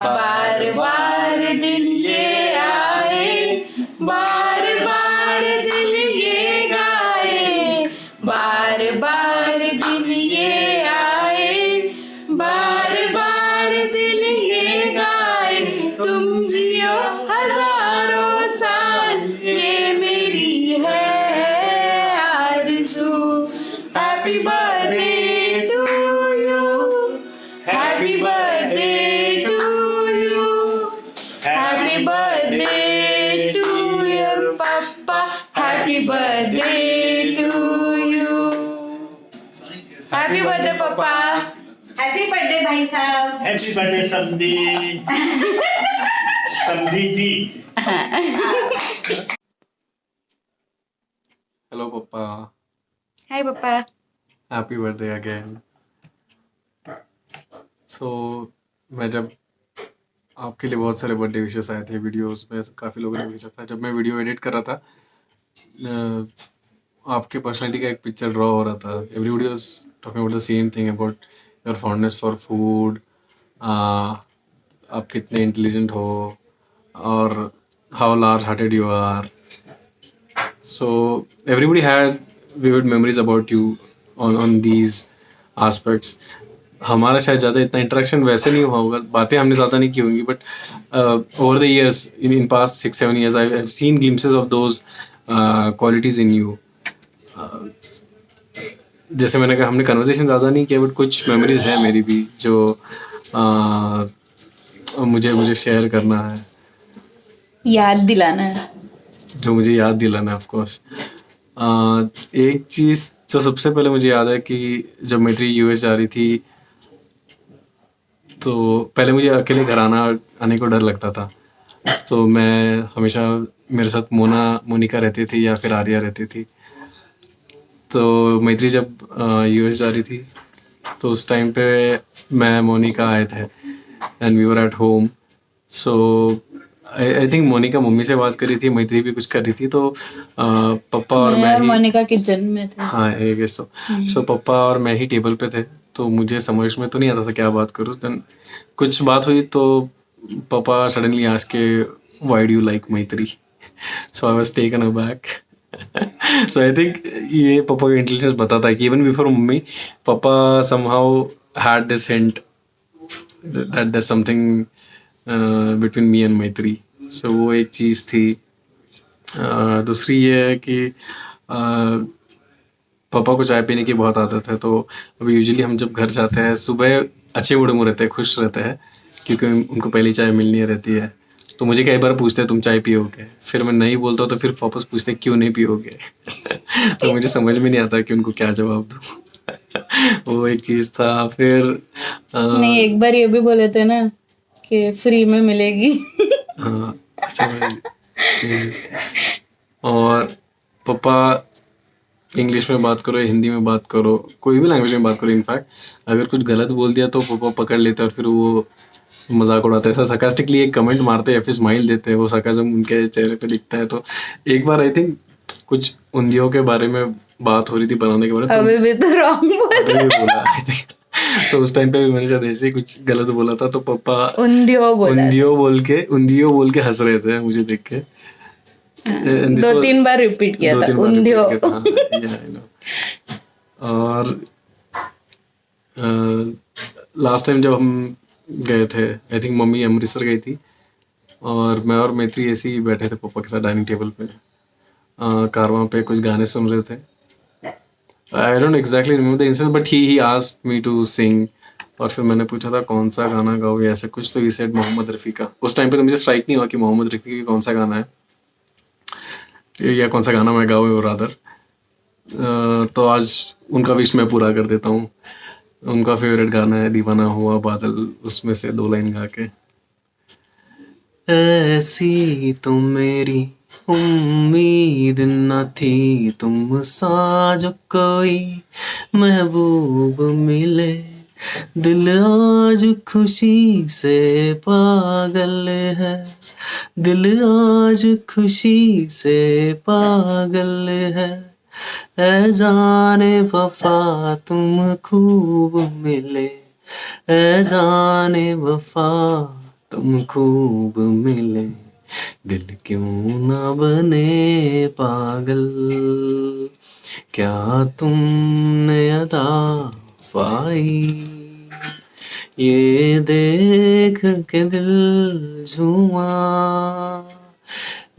बार बार दिन ये आए, बार बार दिल ये गाए, बार बार दिन ये आए, बार बार दिल ये गाए। तुम जियो हजारों साल, ये मेरी है आरज़ू। Happy birthday to you, happy birthday to you, happy birthday to your पापा, happy birthday to you. Happy birthday पापा। हैप्पी बर्थडे भाई साहब। हैप्पी बर्थडे समधी समधी जी। हेलो पप्पा, हाय पापा। Happy birthday again. सो मैं जब आपके लिए बहुत सारे बर्थडे विशेस आए थे वीडियोस में, काफ़ी लोगों ने भेजा था। जब मैं वीडियो एडिट कर रहा था, आपके पर्सनालिटी का एक पिक्चर ड्रॉ हो रहा था। Everybody was talking about the same thing, about your fondness for food, आप कितने इंटेलिजेंट हो और how large hearted you are. So everybody had vivid memories about you on these aspects. हमारा शायद ज़्यादा इतना इंटरेक्शन वैसे नहीं हुआ होगा, बातें हमने ज़्यादा नहीं की होंगी, but over the years, in past 6-7 years, I have seen glimpses of those qualities in you. जैसे मैंने कहा, हमने कन्वर्सेशन ज़्यादा नहीं किया, बट कुछ मेमोरीज है मेरी भी जो मुझे शेयर करना है, याद दिलाना है। जो मुझे याद दिलाना है। ऑफ कोर्स एक चीज़ जो सबसे पहले मुझे याद है कि जब मैत्री यूएस जा रही थी, तो पहले मुझे अकेले घर आने को डर लगता था। तो मैं हमेशा, मेरे साथ मोनिका रहती थी या फिर आर्या रहती थी। तो मैत्री जब यूएस जा रही थी, तो उस टाइम पे मैं मोनिका आए थे and we were at home. So I think Monica mummy से बात कर रही थी, मैत्री भी कुछ कर रही थी। तो पापा और मैं ही, मोनिका किचन में थे। हाँ आई गेस सो। सो पापा और मैं ही टेबल पे थे, तो मुझे समझ में तो नहीं आता था क्या बात करूँ। देन कुछ बात हुई तो पापा सडनली आस्क्ड के why do you like Maitri. So I was taken aback. So I think ये पापा का इंटेलिजेंस बताता है कि इवन बिफोर मम्मी, पापा somehow had this hint that there's something between me and मैत्री। सो वो एक चीज़ थी। दूसरी ये है कि पापा को चाय पीने की बहुत आदत है। तो अभी यूजुअली हम जब घर जाते हैं, सुबह अच्छे मूड में रहते हैं, खुश रहते हैं, क्योंकि उनको पहली चाय मिलनी रहती है। तो मुझे कई बार पूछते हैं तुम चाय पियोगे, फिर मैं नहीं बोलता हूँ, तो फिर वापस पूछते हैं क्यों नहीं पियोगे। तो मुझे समझ में नहीं आता कि उनको क्या जवाब दूँ। वो एक चीज़ था। फिर नहीं, एक बार ये भी बोले थे ना कि फ्री में मिलेगी। हाँ, अच्छा और पापा इंग्लिश में बात करो, हिंदी में बात करो, कोई भी लैंग्वेज में बात करो, इनफैक्ट अगर कुछ गलत बोल दिया तो पापा पकड़ लेते और फिर वो मजाक उड़ाते हैं। ऐसा सरकास्टिकली एक कमेंट मारते हैं या फिर स्माइल देते हैं, वो सरकाज़म उनके चेहरे पे दिखता है। तो एक बार आई थिंक कुछ उंधियों के बारे में बात हो रही थी, बनाने के बारे में, अभी भी तो रॉन्ग बोला आई थिंक। तो उस टाइम पे भी मैंने शायद ऐसे ही कुछ गलत बोला था, तो पापा उंधियो बोल के हंस रहे थे मुझे देख के। 2-3 बार रिपीट किया था, उंधियो। और लास्ट टाइम जब हम गए थे, आई थिंक मम्मी अमृतसर गई थी, और मैं और मैत्री ऐसे ही बैठे थे पापा के साथ डाइनिंग टेबल पे, कारवां पे कुछ गाने सुन रहे थे। I don't exactly remember the incident, but he asked me to sing. और फिर मैंने पूछा था कौन सा गाना गाओ या ऐसा कुछ, तो ही सेड मोहम्मद रफ़ी का। उस टाइम पे तो मुझे स्ट्राइक नहीं हुआ कि मोहम्मद रफ़ी का कौन सा गाना है या कौन सा गाना मैं गाऊँ रादर। तो आज उनका विश मैं पूरा कर देता हूँ। उनका फेवरेट गाना है दीवाना हुआ बादल, उसमें से 2 लाइन गा के। ऐसी तो मेरी उम्मीद न थी तुमसा जो कोई महबूब मिले, दिल आज खुशी से पागल है, दिल आज खुशी से पागल है। ऐ जाने वफा तुम खूब मिले, ऐ जाने वफा तुम खूब मिले दिल क्यों ना बने पागल क्या तुमने अदा पाई ये देख के दिल झूमा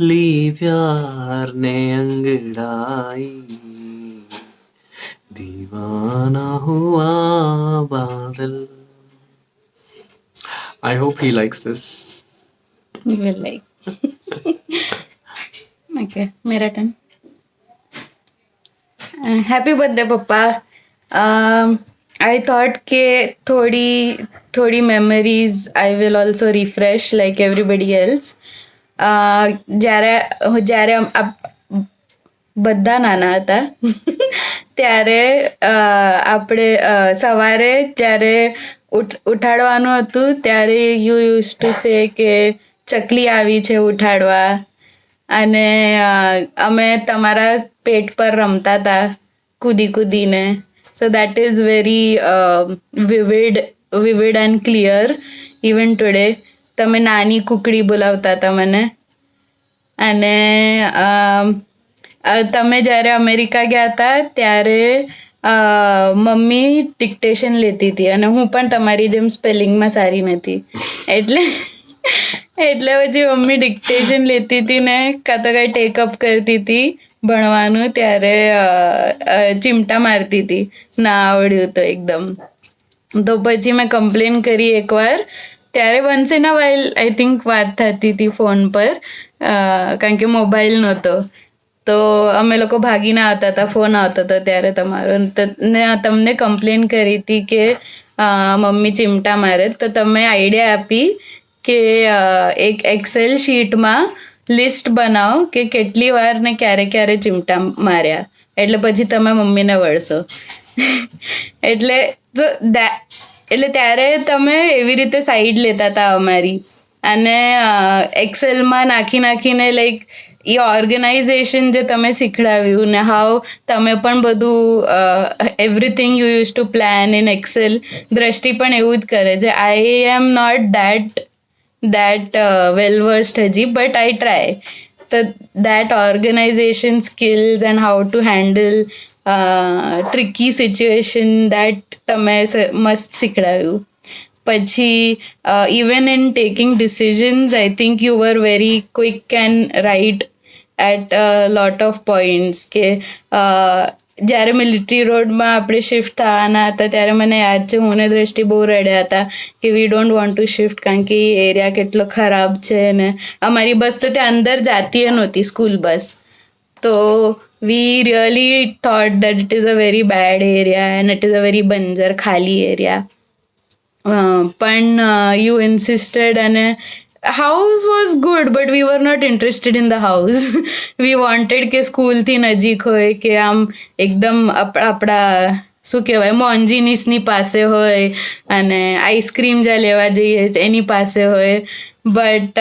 ली प्यार ने अंगड़ाई दीवाना हुआ बादल I hope he likes this. You will like. Okay, मेरा turn. Happy birthday papa. I thought के थोड़ी memories I will also refresh like everybody else. જ્યારે બધા નાના હતા ત્યારે આપણે સવારે જ્યારે ઉઠાડવાનું હતું ત્યારે યુ યુઝ ટુ સે કે ચકલી આવી છે ઉઠાડવા અને અમે તમારા પેટ પર રમતા હતા કૂદીને. So that is very vivid and clear even today. તમે નાની કુકડી બોલાવતા હતા મને. અને તમે જ્યારે અમેરિકા ગયા હતા ત્યારે મમ્મી ડિક્ટેશન લેતી હતી અને હું પણ તમારી જેમ સ્પેલિંગમાં સારી નથી એટલે પછી મમ્મી ડિક્ટેશન લેતી હતી ને કાં તો કાંઈ ટેકઅપ કરતી હતી ભણવાનું ત્યારે ચીમટા મારતી હતી ના આવડ્યું તો એકદમ. તો પછી મેં કમ્પ્લેન કરી એકવાર ત્યારે once in a while I think વાત થતી હતી ફોન પર કારણ કે મોબાઈલ નહોતો. તો અમે લોકો ભાગીને આવતા હતા ફોન આવતો હતો ત્યારે તમારો ને તમને કમ્પ્લેન કરી હતી કે મમ્મી ચીમટા મારે. તો તમે આઈડિયા આપી કે એક એક્સેલ શીટમાં લિસ્ટ બનાવો કે કેટલી વાર ને ક્યારે ચીમટા માર્યા એટલે પછી તમે મમ્મીને વળશો. એટલે ત્યારે તમે એવી રીતે સાઈડ લેતા હતા અમારી અને એક્સેલમાં નાખીને લાઈક એ ઓર્ગેનાઇઝેશન જે તમે શીખડાવ્યું ને હાવ તમે પણ બધું everything you use to plan in Excel. Drishti પણ એવું જ કરે છે. I am not that well versed haji but I try that organization skills and how to handle tricky situation that તમે મસ્ત શીખડાવ્યું. પછી even in taking decisions I think you were very quick and right at a lot of points કે જ્યારે military રોડમાં આપણે shift થવાના હતા ત્યારે મને યાદ છે હું ને દ્રષ્ટિ બહુ રડ્યા હતા કે we don't want to shift કારણ કે એ એરિયા કેટલો ખરાબ છે ને અમારી બસ તો ત્યાં અંદર જાતી નહોતી સ્કૂલ બસ. તો we really thought that it is a very bad area and it is a very બંજર ખાલી એરિયા. પણ યુ ઇન્સિસ્ટેડ અને house was good but we were not interested in the house. we wanted કે સ્કૂલથી નજીક હોય કે આમ એકદમ આપણા શું કહેવાય મોન્જીનીસની પાસે હોય અને આઈસ્ક્રીમ જ્યાં લેવા જઈએ એની પાસે હોય. But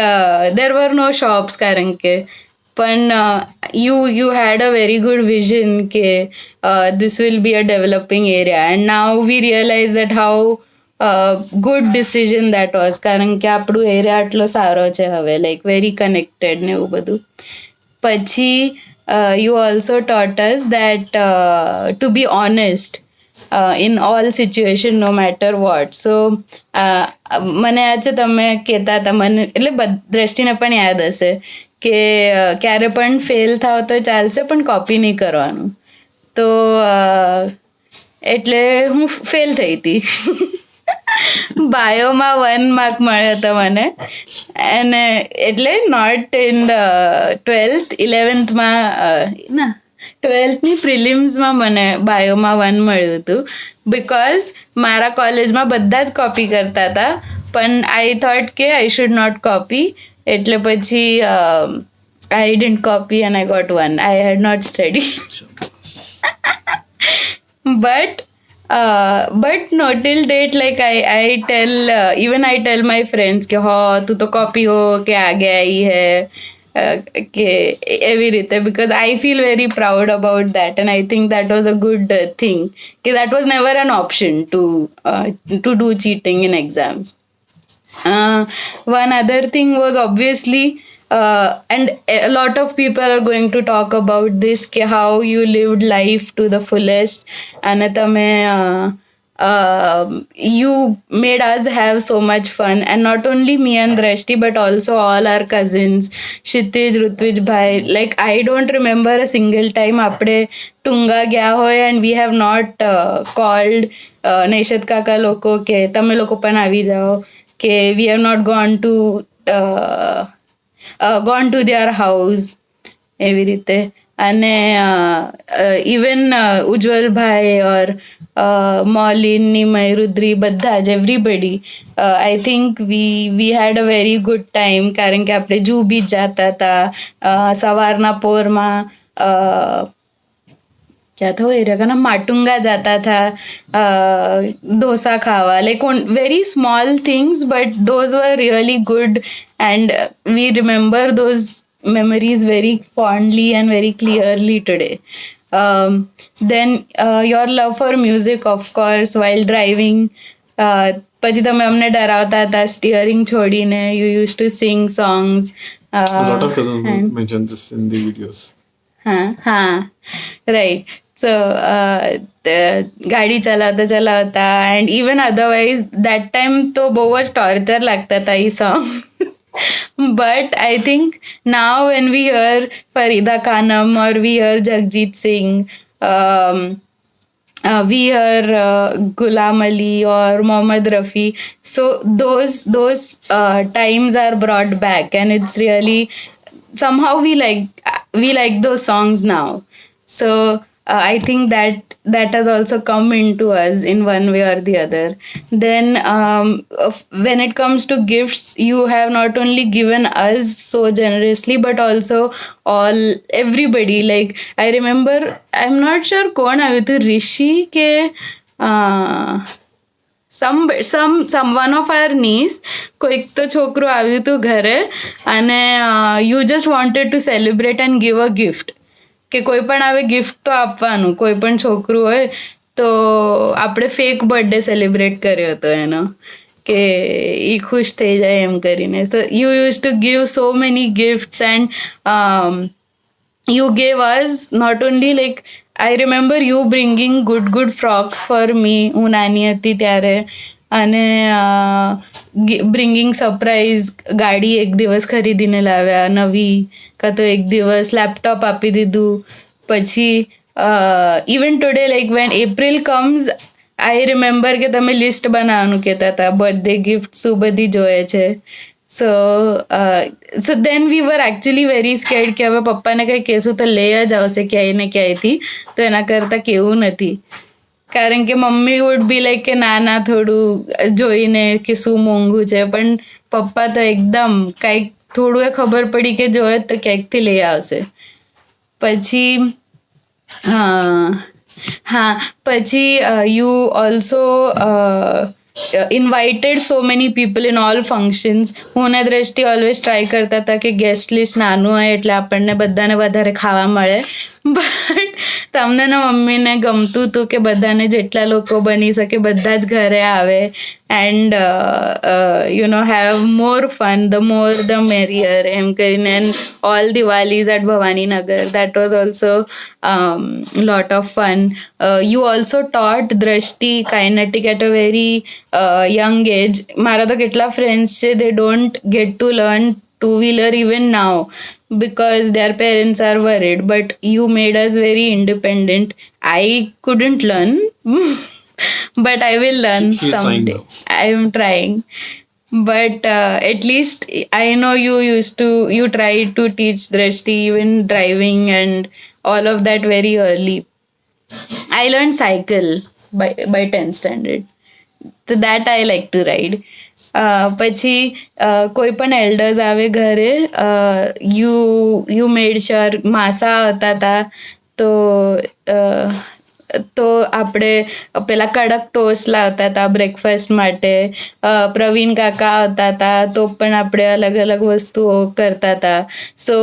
there were no shops કારણ કે પણ you had a very good vision કે this will be a developing area and now we realize that how good decision that was કારણ કે આપણું એરિયા આટલો સારો છે હવે લાઈક વેરી કનેક્ટેડ ને એવું બધું. પછી you also taught us that to be honest in all situation no matter what. So મને યાદ છે તમે કહેતા હતા મને એટલે દ્રષ્ટિને પણ યાદ હશે કે ક્યારે પણ ફેલ થાવ તો ચાલશે પણ કોપી નહીં કરવાનું. તો એટલે હું ફેલ થઈ હતી. બાયોમાં 1 માર્ક મળ્યો હતો મને અને એટલે નોટ ઇન ધ 12th 11thમાં ના 12thની પ્રિલિમ્સમાં મને બાયોમાં 1 મળ્યું હતું બિકોઝ મારા કોલેજમાં બધા જ કોપી કરતા હતા પણ આઈ થોટ કે આઈ શુડ નોટ કોપી એટલે પછી I didn't copy and I got 1. I had not study but no till date like I tell even I tell my friends કે તું તો કોપી હો કે આગે આવી હે કે એવી રીતે because I feel very proud about that and I think that was a good thing કે that was never an option to do cheating in exams. One other thing was obviously, and a lot of people are going to talk about this, ke how you lived life to the fullest, and you made us have so much fun, and not only me and Drashti but also all our cousins, Kshitij, Rutvij bhai. Like, I don't remember a single time apde tunga gaya hoy and we have not called Neshad kaka loko ke તમે લોકો પણ આવી જાઓ, કે we have not gone to their house, એવી રીતે. અને even ઉજ્જવલભાઈ ઓર મોલિન, નિમય, રુદ્રી, બધા જ everybody, I think we had a very good time, કારણ કે આપણે જૂ બીચ જતા હતા સવારના પોરમાં. क्या था वो एरिया का नाम, माटुंगा जाता था डोसा खावा. Like, very small things, but those were really good, and we remember those memories very fondly and very clearly today. Then your love for music, of course, while driving. પછી તમે અમને ડરાવતા હતા સ્ટીયરિંગ છોડીને. You used to sing songs. A lot of cousins mentioned this in the videos. हाँ, right. So ગાડી ચલાવતા and even otherwise that time તો બહુ જ ટોર્ચર લાગતા હતા એ song. But I think now when we hear Farida Khanum or we hear Jagjit Singh, we hear Ghulam Ali or Mohammad Rafi, so those times are brought back, and it's really somehow we like those songs now. So I think that has also come into us in one way or the other. Then when it comes to gifts, you have not only given us so generously but also everybody. Like, I remember, I'm not sure kon આવ્યું હતું, Rishi ke some one of our niece, કોઈક તો છોકરું આવ્યું હતું ઘરે, અને you just wanted to celebrate and give a gift, કે કોઈ પણ આવે ગિફ્ટ તો આપવાનું. કોઈ પણ છોકરું હોય તો આપણે ફેક બર્થડે સેલિબ્રેટ કર્યો હતો એનો, કે એ ખુશ થઈ જાય એમ કરીને. So you used to give so many gifts, and you gave us not only, like, I remember you bringing good frocks for me, હું નાની હતી ત્યારે, અને બ્રિંગિંગ સરપ્રાઈઝ. ગાડી એક દિવસ ખરીદીને લાવ્યા નવી, કાં તો એક દિવસ લેપટોપ આપી દીધું. પછી even today, like van April comes, I remember કે તમે લિસ્ટ બનાવવાનું કહેતા હતા, બર્થડે ગિફ્ટ શું બધી જોઈએ છે. So then we were actually very scared કે હવે પપ્પાને કંઈ કહેશું તો લઈ જ આવશે ક્યાંય ને ક્યાંયથી, તો એના કરતાં કેવું નથી. કારણ કે મમ્મી વુડ બી લાઈક કે ના થોડું જોઈને કે શું મોંઘું છે, પણ પપ્પા તો એકદમ કાંઈક થોડું એ ખબર પડી કે જોઈએ તો ક્યાંકથી લઈ આવશે. પછી પછી you also invited so many people in all functions. હું ને દ્રષ્ટિ ઓલવેઝ ટ્રાય કરતા હતા કે ગેસ્ટ લિસ્ટ નાનું હોય એટલે આપણને બધાને વધારે ખાવા મળે. બટ તમને ને મમ્મીને ગમતું હતું કે બધાને જેટલા લોકો બની શકે બધા જ ઘરે આવે, and have more fun, the more the merrier, એમ કરીને. And all Diwalis at Bhavaninagar, that was also lot of fun. You also taught Drashti kinetic at a very young age. મારા તો કેટલા friends છે, they don't get to learn two-wheeler even now because their parents are worried, but you made us very independent. I couldn't learn but I will learn someday. I am trying, but at least I know you tried to teach Drashti even driving and all of that very early. I learned cycle by 10th standard, so that I like to ride. પછી કોઈ પણ elders આવે ઘરે, you made sure માસા હતા તો આપણે પેલા કડક ટોસ્ટ લાવતા હતા બ્રેકફાસ્ટ માટે. પ્રવીણ કાકા આવતા હતા તો પણ આપણે અલગ અલગ વસ્તુઓ કરતા હતા. સો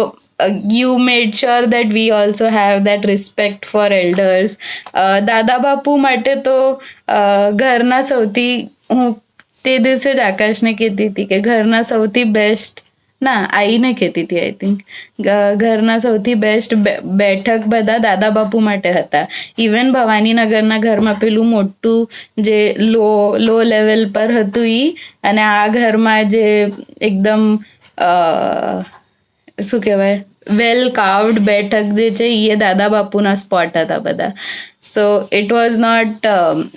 you made sure that we also have that respect for elders. દાદા બાપુ માટે તો ઘરના સૌથી, હું તે દિવસે જ આકાશને કહેતી હતી કે ઘરના સૌથી બેસ્ટ, ના આઈને કહેતી હતી આઈ થિંક, ઘરના સૌથી બેસ્ટ બેઠક બધા દાદા બાપુ માટે હતા. ઇવન ભવાનીનગરના ઘરમાં પેલું મોટું જે લો લેવલ પર હતું અને આ ઘરમાં જે એકદમ શું કહેવાય વેલ કાર્વડ બેઠક જે છે એ દાદા બાપુના સ્પોટ હતા બધા. So it was not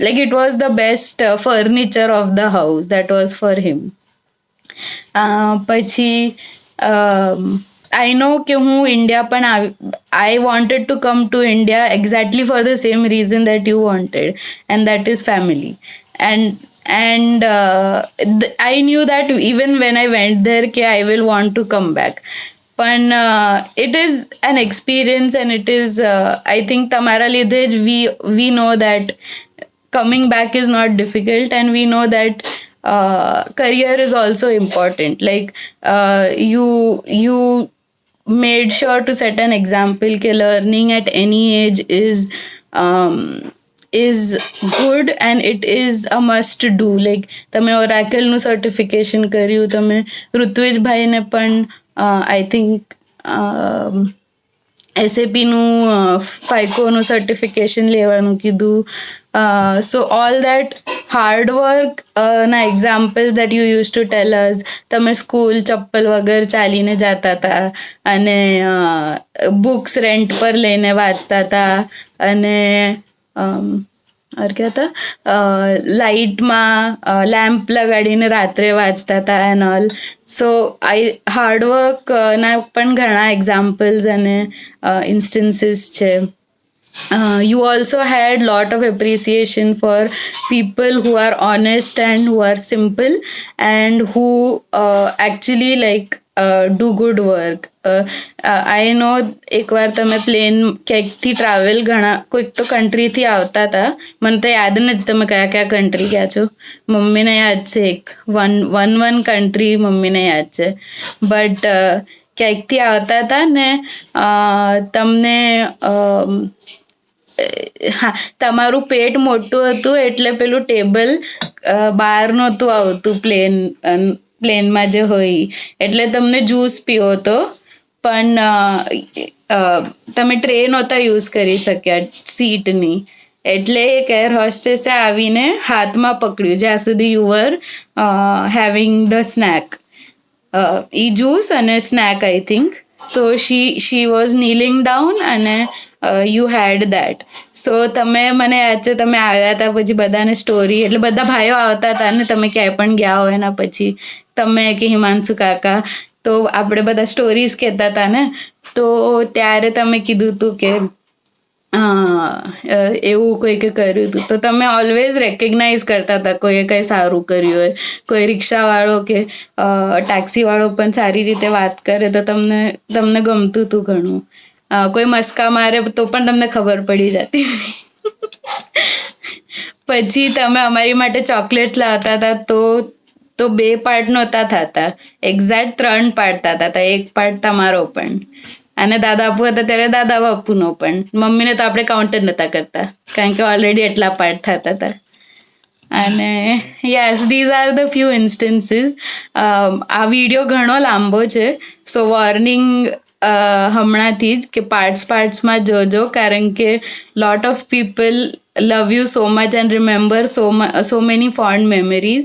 like it was the best furniture of the house that was for him. પછી આઈ નો કે હું ઇન્ડિયા પણ I wanted to come to India exactly for the same reason that you wanted, and that is family. And I knew that even when I went there કે I will want to come back. પણ it is an experience and it is I think તમારા લીધે જ we know that coming back is not difficult, and we know that career is also important. Like you made sure to set an example કે learning at any age is good and it is a must do. Like તમે ઓરેકલનું certification કર્યું, તમે ઋત્વિજભાઈને પણ I think SAPનું ફાઇકોનું certification લેવાનું કીધું. So all that hard work ના example that you use to tell us. તમે school ચપ્પલ વગર ચાલીને જતા હતા અને બુક્સ રેન્ટ પર લઈને વાંચતા હતા અને क्या था લાઇટમાં લેમ્પ લગાડીને રાત્રે વાંચતા હતા એન્ડ ઓલ. સો હાર્ડવર્ક ના પણ ઘણા એક્ઝામ્પલ્સ અને ઇન્સ્ટન્સીસ છે. You also had lot of appreciation for people who are honest and who are simple and who actually like do good work. I know એકવાર તમે પ્લેન ક્યાંકથી travel કોઈક તો કન્ટ્રીથી આવતા હતા, મને તો યાદ નથી તમે કયા કયા કન્ટ્રી ગયા છો. મમ્મીને યાદ છે એક વન કન્ટ્રી મમ્મીને યાદ છે, બટ ક્યાંકથી આવતા હતા ને તમને હા તમારું પેટ મોટું હતું એટલે પેલું ટેબલ બહાર નહોતું આવતું પ્લેનમાં જે હોય, એટલે તમને જ્યુસ પીવો હતો પણ તમે ટ્રે નહોતા યુઝ કરી શક્યા સીટની. એટલે એક એર હોસ્ટેસે આવીને હાથમાં પકડ્યું જ્યાં સુધી you were having the snack, ઈ જ્યુસ અને snack I think. So she was kneeling down અને you had that. So તમે મને યાદ છે તમે આવ્યા હતા પછી બધાને સ્ટોરી, એટલે બધા ભાઈઓ આવતા હતા ને તમે ક્યાંય પણ ગયા હોય એના પછી તમે કે હિમાંશુ કાકા, તો આપણે બધા સ્ટોરીઝ કહેતા હતા ને, તો ત્યારે તમે કીધું હતું કે એવું કોઈકે કર્યું હતું. તો તમે ઓલવેઝ રેકગ્નાઇઝ કરતા હતા કોઈએ કંઈ સારું કર્યું હોય. કોઈ રિક્ષાવાળો કે ટેક્સીવાળો પણ સારી રીતે વાત કરે તો તમને ગમતું હતું ઘણું. કોઈ મસ્કા મારે તો પણ તમને ખબર પડી જતી. પછી તમે અમારી માટે ચોકલેટ્સ લાવતા હતા તો 2 પાર્ટ નહોતા થતા, એક્ઝેક્ટ 3 પાર્ટ થતા હતા, 1 પાર્ટ તમારો પણ અને દાદા બાપુ હતા ત્યારે દાદા બાપુનો પણ. મમ્મીને તો આપણે કાઉન્ટ જ નહોતા કરતા કારણ કે ઓલરેડી એટલા પાર્ટ થતા હતા. અને yes these are the few instances. આ વિડીયો ઘણો લાંબો છે, સો વોર્નિંગ હમણાંથી જ કે પાર્ટ્સમાં જોજો, કારણ કે lot of people love you so much and remember so many fond memories,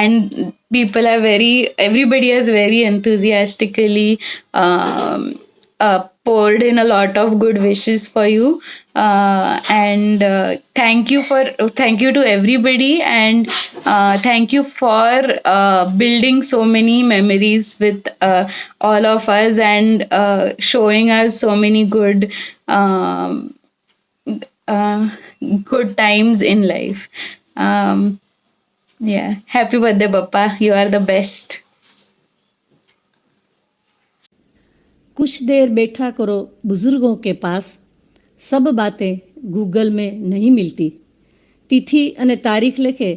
and people are everybody has very enthusiastically poured in a lot of good wishes for you, and thank you to everybody, and thank you for building so many memories with all of us and showing us so many good times in life. Yeah, happy birthday Papa, you are the best. कुछ देर बैठा करो बुजुर्गों के पास, सब बातें Google में नहीं मिलती. तिथि અને તારીખ લખે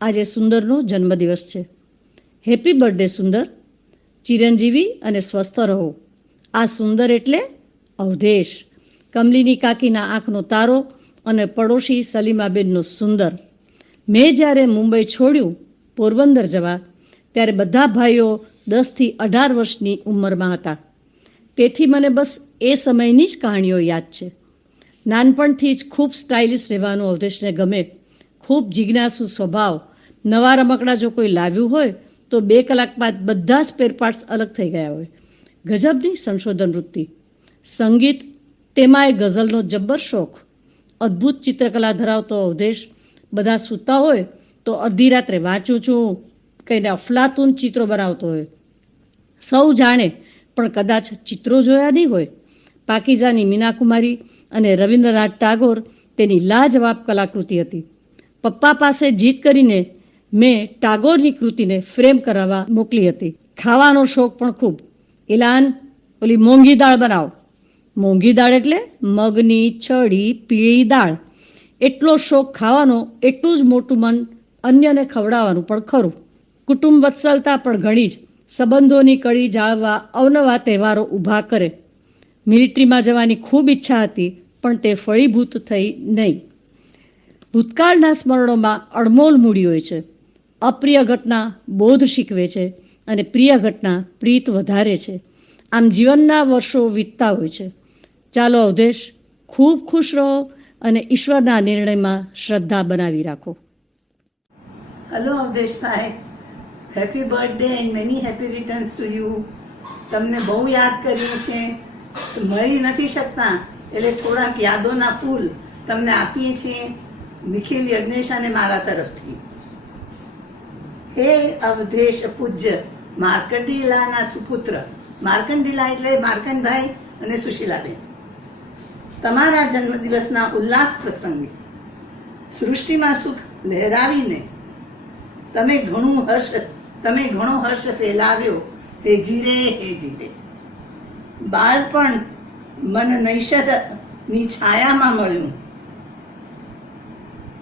આજે સુંદરનો જન્મદિવસ છે. હેપી બર્થડે સુંદર, ચિરંજીવી અને સ્વસ્થ રહો. આ સુંદર એટલે અવધેશ, કમલીની કાકીના આંખનો તારો અને પડોશી સલીમાબેનનો સુંદર. મેં જ્યારે મુંબઈ છોડ્યું પોરબંદર જવા, ત્યારે બધા ભાઈઓ 10થી 18 વર્ષની ઉંમરમાં હતા. તેથી મને બસ એ સમયની જ કહાણીઓ યાદ છે. નાનપણથી જ ખૂબ સ્ટાઇલિશ રહેવાનું અવધેશને ગમે. ખૂબ જિજ્ઞાસુ સ્વભાવ. નવા રમકડા જો કોઈ લાવ્યું હોય તો 2 કલાક બાદ બધા જ સ્પેરપાર્ટ્સ અલગ થઈ ગયા હોય. ગજબની સંશોધન વૃત્તિ. સંગીત, તેમાંય ગઝલનો જબ્બર શોખ. અદ્ભુત ચિત્રકલા ધરાવતો અવધેશ બધા સૂતા હોય તો અડધી રાત્રે વાંચું છું કહીને અફલાતુન ચિત્રો બનાવતો હોય. સૌ જાણે પણ કદાચ ચિત્રો જોયા નહીં હોય. પાકીઝાની મીનાકુમારી અને રવિન્દ્રનાથ ટાગોર તેની લાજવાબ કલાકૃતિ હતી. પપ્પા પાસે જીત કરીને મેં ટાગોરની કૃતિને ફ્રેમ કરાવવા મોકલી હતી. ખાવાનો શોખ પણ ખૂબ. ઇલાન, ઓલી મોંઘી દાળ બનાવ. મોંઘી દાળ એટલે મગની છડી પીળી દાળ. એટલો શોખ ખાવાનો, એટલું જ મોટું મન અન્યને ખવડાવવાનું પણ ખરું. કુટુંબ વત્સલતા પણ ઘણી જ. સંબંધોની કડી જાળવવા અવનવા તહેવારો ઊભા કરે. મિલિટરીમાં જવાની ખૂબ ઈચ્છા હતી, પણ તે ફળીભૂત થઈ નહીં. ભૂતકાળના સ્મરણોમાં અણમોલ મૂડી હોય છે. અપ્રિય ઘટના બોધ શીખવે છે અને પ્રિય ઘટના પ્રીત વધારે છે. આમ જીવનના વર્ષો વીતતા હોય છે. ચાલો અવધેશ, ખૂબ ખુશ રહો અને ઈશ્વરના નિર્ણયમાં શ્રદ્ધા બનાવી રાખો. હેલો અવધેશભાઈ, happy birthday and many happy returns to you. તમને બહુ યાદ કરીએ છે, મળી નથી શકતા એટલે થોડાક યાદોના ફૂલ તમને આપીએ છીએ નિખિલ, યજ્ઞેશ અને મારા તરફથી. હે અવધેશ પૂજ્ય માર્કંડીલાના સુપુત્ર. માર્કંડીલા એટલે માર્કંડભાઈ અને સુશીલાબેન. તમારા જન્મદિવસના ઉલ્લાસ પ્રસંગે સૃષ્ટિમાં સુખ લહેરાવીને તમે ઘણો હર્ષ ફેલાવ્યો. હે જીરે, હે જીરે. બાળપણ મન નૈષધની છાયામાં મળ્યું,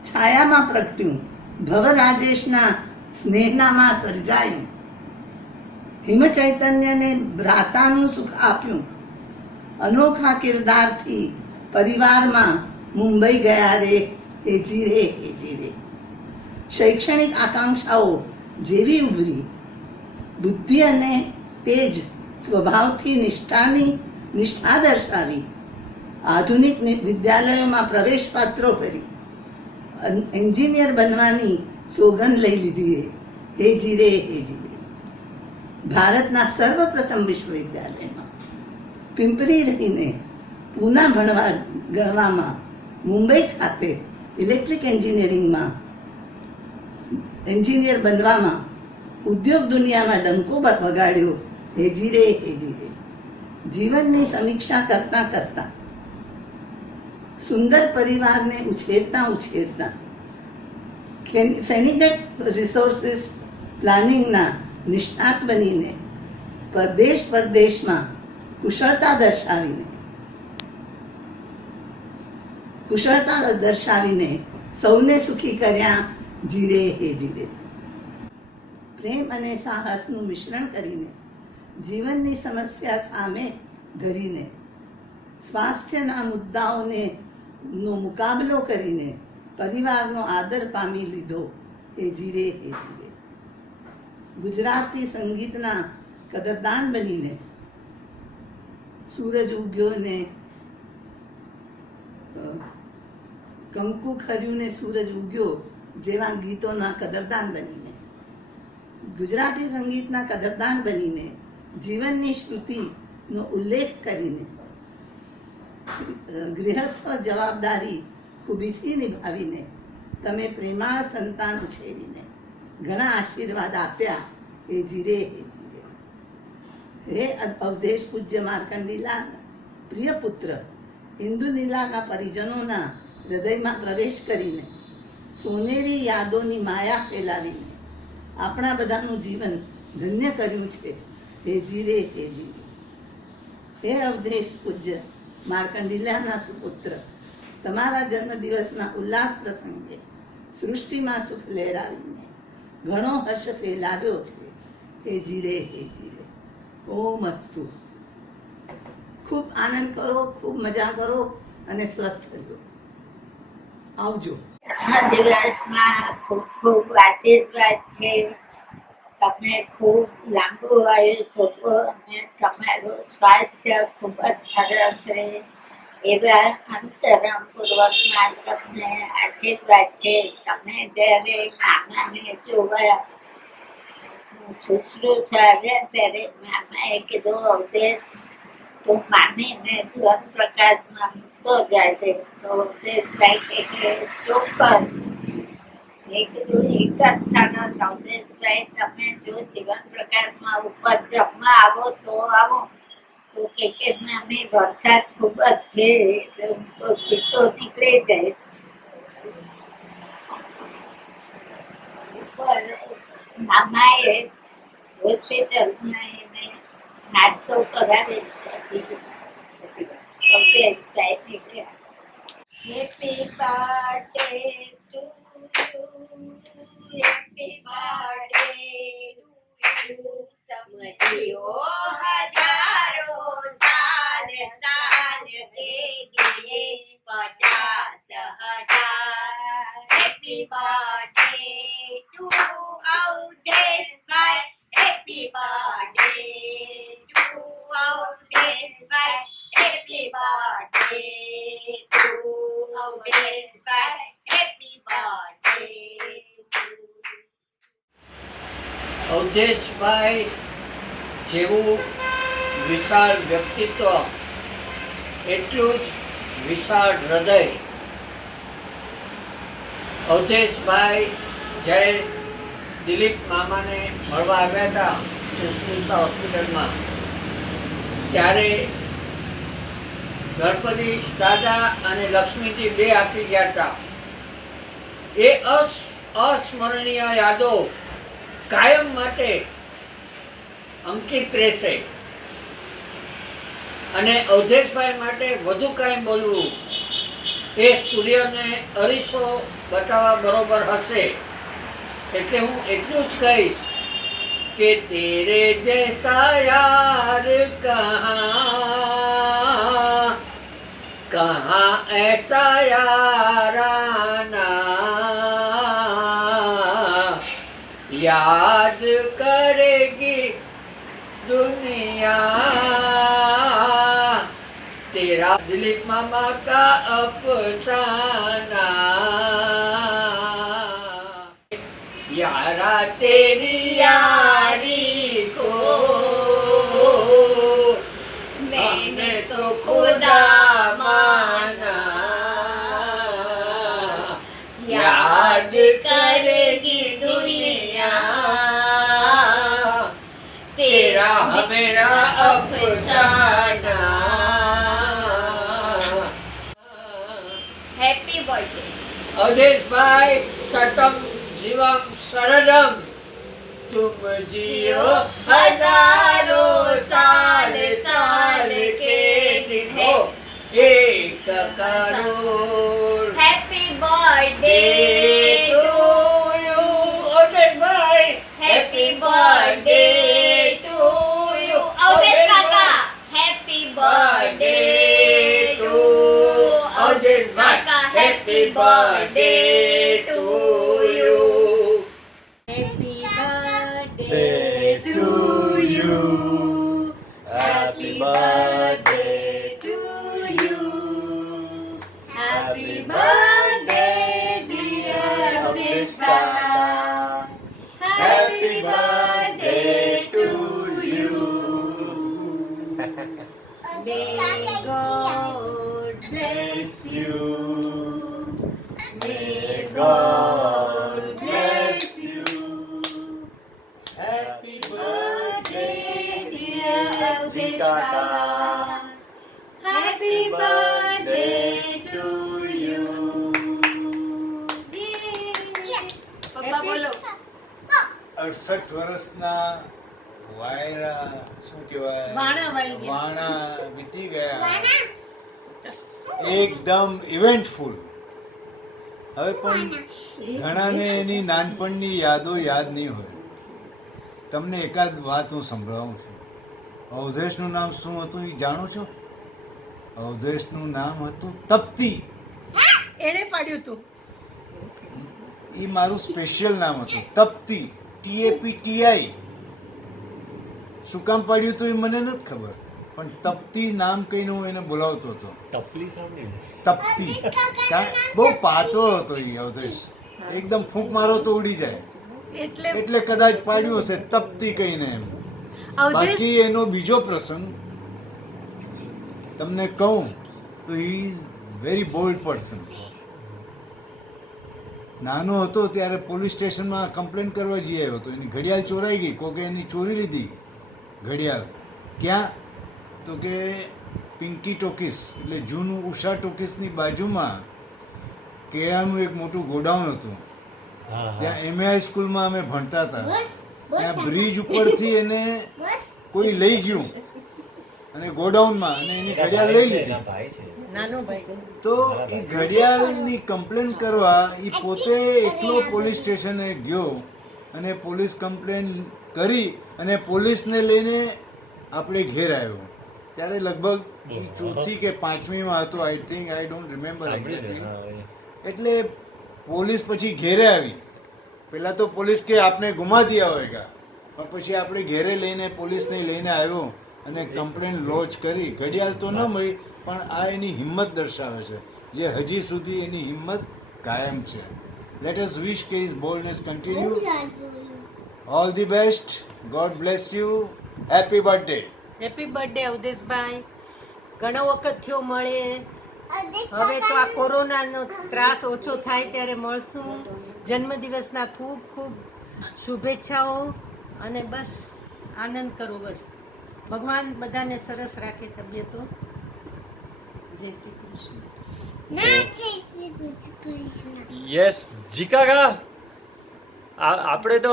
છાયામાં પ્રગટ્યું. ભવરાજેશના સ્નેહનામાં સર્જાયું. હિમ ચૈતન્યને ભ્રાતાનું સુખ આપ્યું. અનોખા કિરદારથી પરિવારમાં મુંબઈ ગયા રે. હે જીરે, હે જીરે. શૈક્ષણિક આકાંક્ષાઓ જેવી ઉભરી. બુદ્ધિ અને તેજ સ્વભાવથી નિષ્ઠા દર્શાવી. આધુનિક વિદ્યાલયોમાં પ્રવેશ પાત્રો કરી એન્જિનિયર બનવાની સોગંદ લઈ લીધી. હે જીરે, હે જીરે. ભારતના સર્વપ્રથમ વિશ્વવિદ્યાલયમાં પિંપરી રહીને પૂના ગણવામાં મુંબઈ ખાતે ઇલેક્ટ્રિક એન્જિનિયરિંગમાં એન્જિનિયર બનવામાં ઉદ્યોગ દુનિયામાં ડંકો વગાડ્યો. હે જીરે, હે જીરે. જીવનની સમીક્ષા કરતા કરતા સુંદર પરિવારને ઉછેરતા ફેનિગટ રિસોર્સિસ પ્લાનિંગના નિષ્ણાત બનીને પરદેશમાં કુશળતા દર્શાવીને સૌને સુખી કર્યા. જીરે, હે જીરે. પ્રેમ અને સાહસનું મિશ્રણ કરીને જીવનની સમસ્યા સામે ધરીને સ્વાસ્થ્યના મુદ્દાઓને નો મુકાબલો કરીને પરિવારનો આદર પામી લીધો. હે જીરે, હે જીરે. ગુજરાતી સંગીતના કદરદાન બનીને સૂરજ ઉગ્યો ને કંકુ ખર્યું ને સૂરજ ઉગ્યો જેવા ગીતોના કદરદાન બનીને, ગુજરાતી સંગીતના કદરદાન બનીને, જીવનની શ્રુતિનો ઉલ્લેખ કરીને, ગૃહસ્થ જવાબદારી ખૂબીથી નિભાવીને તમે પ્રેમાળ સંતાન ઉછેરીને ઘણા આશીર્વાદ આપ્યા. હે જીરે, હે જીરે. હે અવધેશ પૂજ્ય માર્કંડીલા પ્રિય પુત્ર, ઇન્દુનીલાના પરિજનોના હૃદયમાં પ્રવેશ કરીને સોનેરી યાદોની માયા ફેલાવીને આપણા બધાનું જીવન ધન્ય કર્યું છે. હે જીરે, હે જીરે. હે અવધેશ પૂજ્ય માર્કંડીલાના સુપુત્ર, તમારા જન્મદિવસના ઉલ્લાસ પ્રસંગે સૃષ્ટિમાં સુખ લહેરાવીને ઘણો હર્ષ ફેલાવ્યો છે. હે જીરે, હે જીરે. ઓમ અસ્તુ. ખૂબ આનંદ કરો, ખૂબ મજા કરો અને સ્વસ્થ રહો. આવજો. દિવસમાં ખૂબ ખૂબ આશીર્વાદ છે. તમે ખૂબ લાંબુ આયુષ્ય ભોગવો અને તમારું સ્વાસ્થ્ય ખૂબ જ સરસ રહે એવા અંતરમપૂર્વકના તમને આશીર્વાદ છે. તમે જ્યારે મામાને જોવા શુશ્રૂષા આવ્યા ત્યારે મામાએ કીધું અવધેશ તું મામીને ધ્વન પ્રકાશમાં મૂકતો જાય છે. તો અવધેશભાઈ કે ચોક્કસ. મેં કીધું એક જ સરસ અવધેશભાઈ તમે જો જીવન પ્રકાશમાં ઉપર જમવા આવો તો આવો. તો કે મામી વરસાદ ખૂબ જ છે એટલે હું તો સીધો નીકળી જઈશ. ઉપર મામાએ હોસ્પિટલમાં એને નાસ્તો કરાવે પછી અવધેશભાઈ નીકળ્યા. Happy birthday to you, happy birthday to you. તમે જીઓ હજારો સાલ સાલ કે દિયે 50,000. હેપી બર્થડે ટુ અવધેશભાઈ, હેપી બર્થડે ટુ અવધેશભાઈ, હેપી બર્થડે ટુ અવધેશભાઈ, હેપી બર્થડે ટુ. અવધેશભાઈ જેવું વિશાળ વ્યક્તિત્વ એટલું જ વિશાળ હૃદય. અવધેશભાઈ જ્યારે દિલીપ મામાને મળવા આવ્યા હતા શુશ્રૂષા હોસ્પિટલમાં ત્યારે ગણપતિ દાદા અને લક્ષ્મીજી બે આપી ગયા હતા. એ અસ્મરણીય યાદો કાયમ માટે અંકિત રહેશે. અને અવધેશભાઈ માટે વધુ કાંઈ બોલવું એ સૂર્યને અરીસો બતાવવા બરોબર હશે. એટલે હું એટલું જ કહીશ કે તેરે જૈસા યાર કહાં એસા યારાના યાદ કરેગી दुनिया तेरा दिलीप मामा का अफसाना यारा तेरी यारी को मैंने तो खुदा माना याद करेगी दुनिया तेरा मेरा अफसाना. હેપી બર્થડે અવધેશભાઈ સતમ જીવમ શરદમ तुम जियो હજારો સાલ સાલ કે दिन हो एक crore happy birthday to you. અવધેશભાઈ happy birthday to you Avadhesh કાકા હેપી બર્થડે ટુ અવધેશ કાકા happy birthday to you happy birthday to you happy birthday to you happy birthday dear Avadhesh કાકા Happy birthday to you. May God bless you. May God bless you. Happy birthday, dear Avdesh Kaka. Happy birthday to you. Papa bolo. 68 વર્ષના શું કહેવાય વાણા વીતી ગયા એકદમ eventful. હવે પણ ઘણાને એની નાનપણની યાદો યાદ નહીં હોય. તમને એકાદ વાત હું સંભળાવું છું. અવધેશનું નામ શું હતું એ જાણો છો? અવધેશનું નામ હતું તપ્તી. એને પાડ્યું તું એ મારું સ્પેશિયલ નામ હતું, તપતી, TAPTI. શું કામ પાડ્યું હતું એ મને નથી ખબર, પણ તપતી નામ કહીને હું એને બોલાવતો હતો. તપતી બહુ પાતળો હતો એ અવધેશ, એકદમ ફૂંક મારો તો ઉડી જાય, એટલે કદાચ પાડ્યું હશે તપતી કહીને એમ. બાકી એનો બીજો પ્રસંગ તમને કહું તો he is very bold person. નાનો હતો ત્યારે પોલીસ સ્ટેશનમાં કમ્પ્લેન કરવા જઈ આવ્યો હતો, એની ઘડિયાળ ચોરાઈ ગઈ, કોકે એની ચોરી લીધી ઘડિયાળ. ક્યાં? તો કે પિંકી ટોકીસ, એટલે જૂનું ઉષા ટોકીસની બાજુમાં કેળાનું એક મોટું ગોડાઉન હતું. ત્યાં MAI સ્કૂલમાં અમે ભણતા હતા. ત્યાં બ્રિજ ઉપરથી એને કોઈ લઈ ગયું અને ગોડાઉનમાં, અને એની ઘડિયાળ લઈ લીધી. તો એ ઘડિયાળની કમ્પ્લેન કરવા એ પોતે એકલો પોલીસ સ્ટેશને ગયો અને પોલીસ કમ્પ્લેન કરી અને પોલીસને લઈને આપણે ઘેર આવ્યો. ત્યારે લગભગ ચોથી કે પાંચમીમાં હતો, I think, I don't remember exactly. એટલે પોલીસ પછી ઘેરે આવી. પહેલા તો પોલીસ કે આપને ગુમા દિયા હોયગા, પણ પછી આપણે ઘેરે લઈને પોલીસને લઈને આવ્યો અને કમ્પ્લેન લોજ કરી. ઘડિયાળ તો ન મળી, પણ આ એની હિંમત દર્શાવે છે, જે હજી સુધી એની હિંમત કાયમ છે. લેટ અસ વિશ કે his boldness continue. All the best, God bless you, happy birthday. Happy birthday અવધેશભાઈ. ઘણો વખત થયો મળે, હવે તો આ કોરોનાનો ત્રાસ ઓછો થાય ત્યારે મળશું. જન્મદિવસના ખૂબ ખૂબ શુભેચ્છાઓ અને બસ આનંદ કરો. બસ ભગવાન બધાને સરસ રાખે તબિયતો. જય શ્રી કૃષ્ણ. યસ જીકાકા, આપણે તો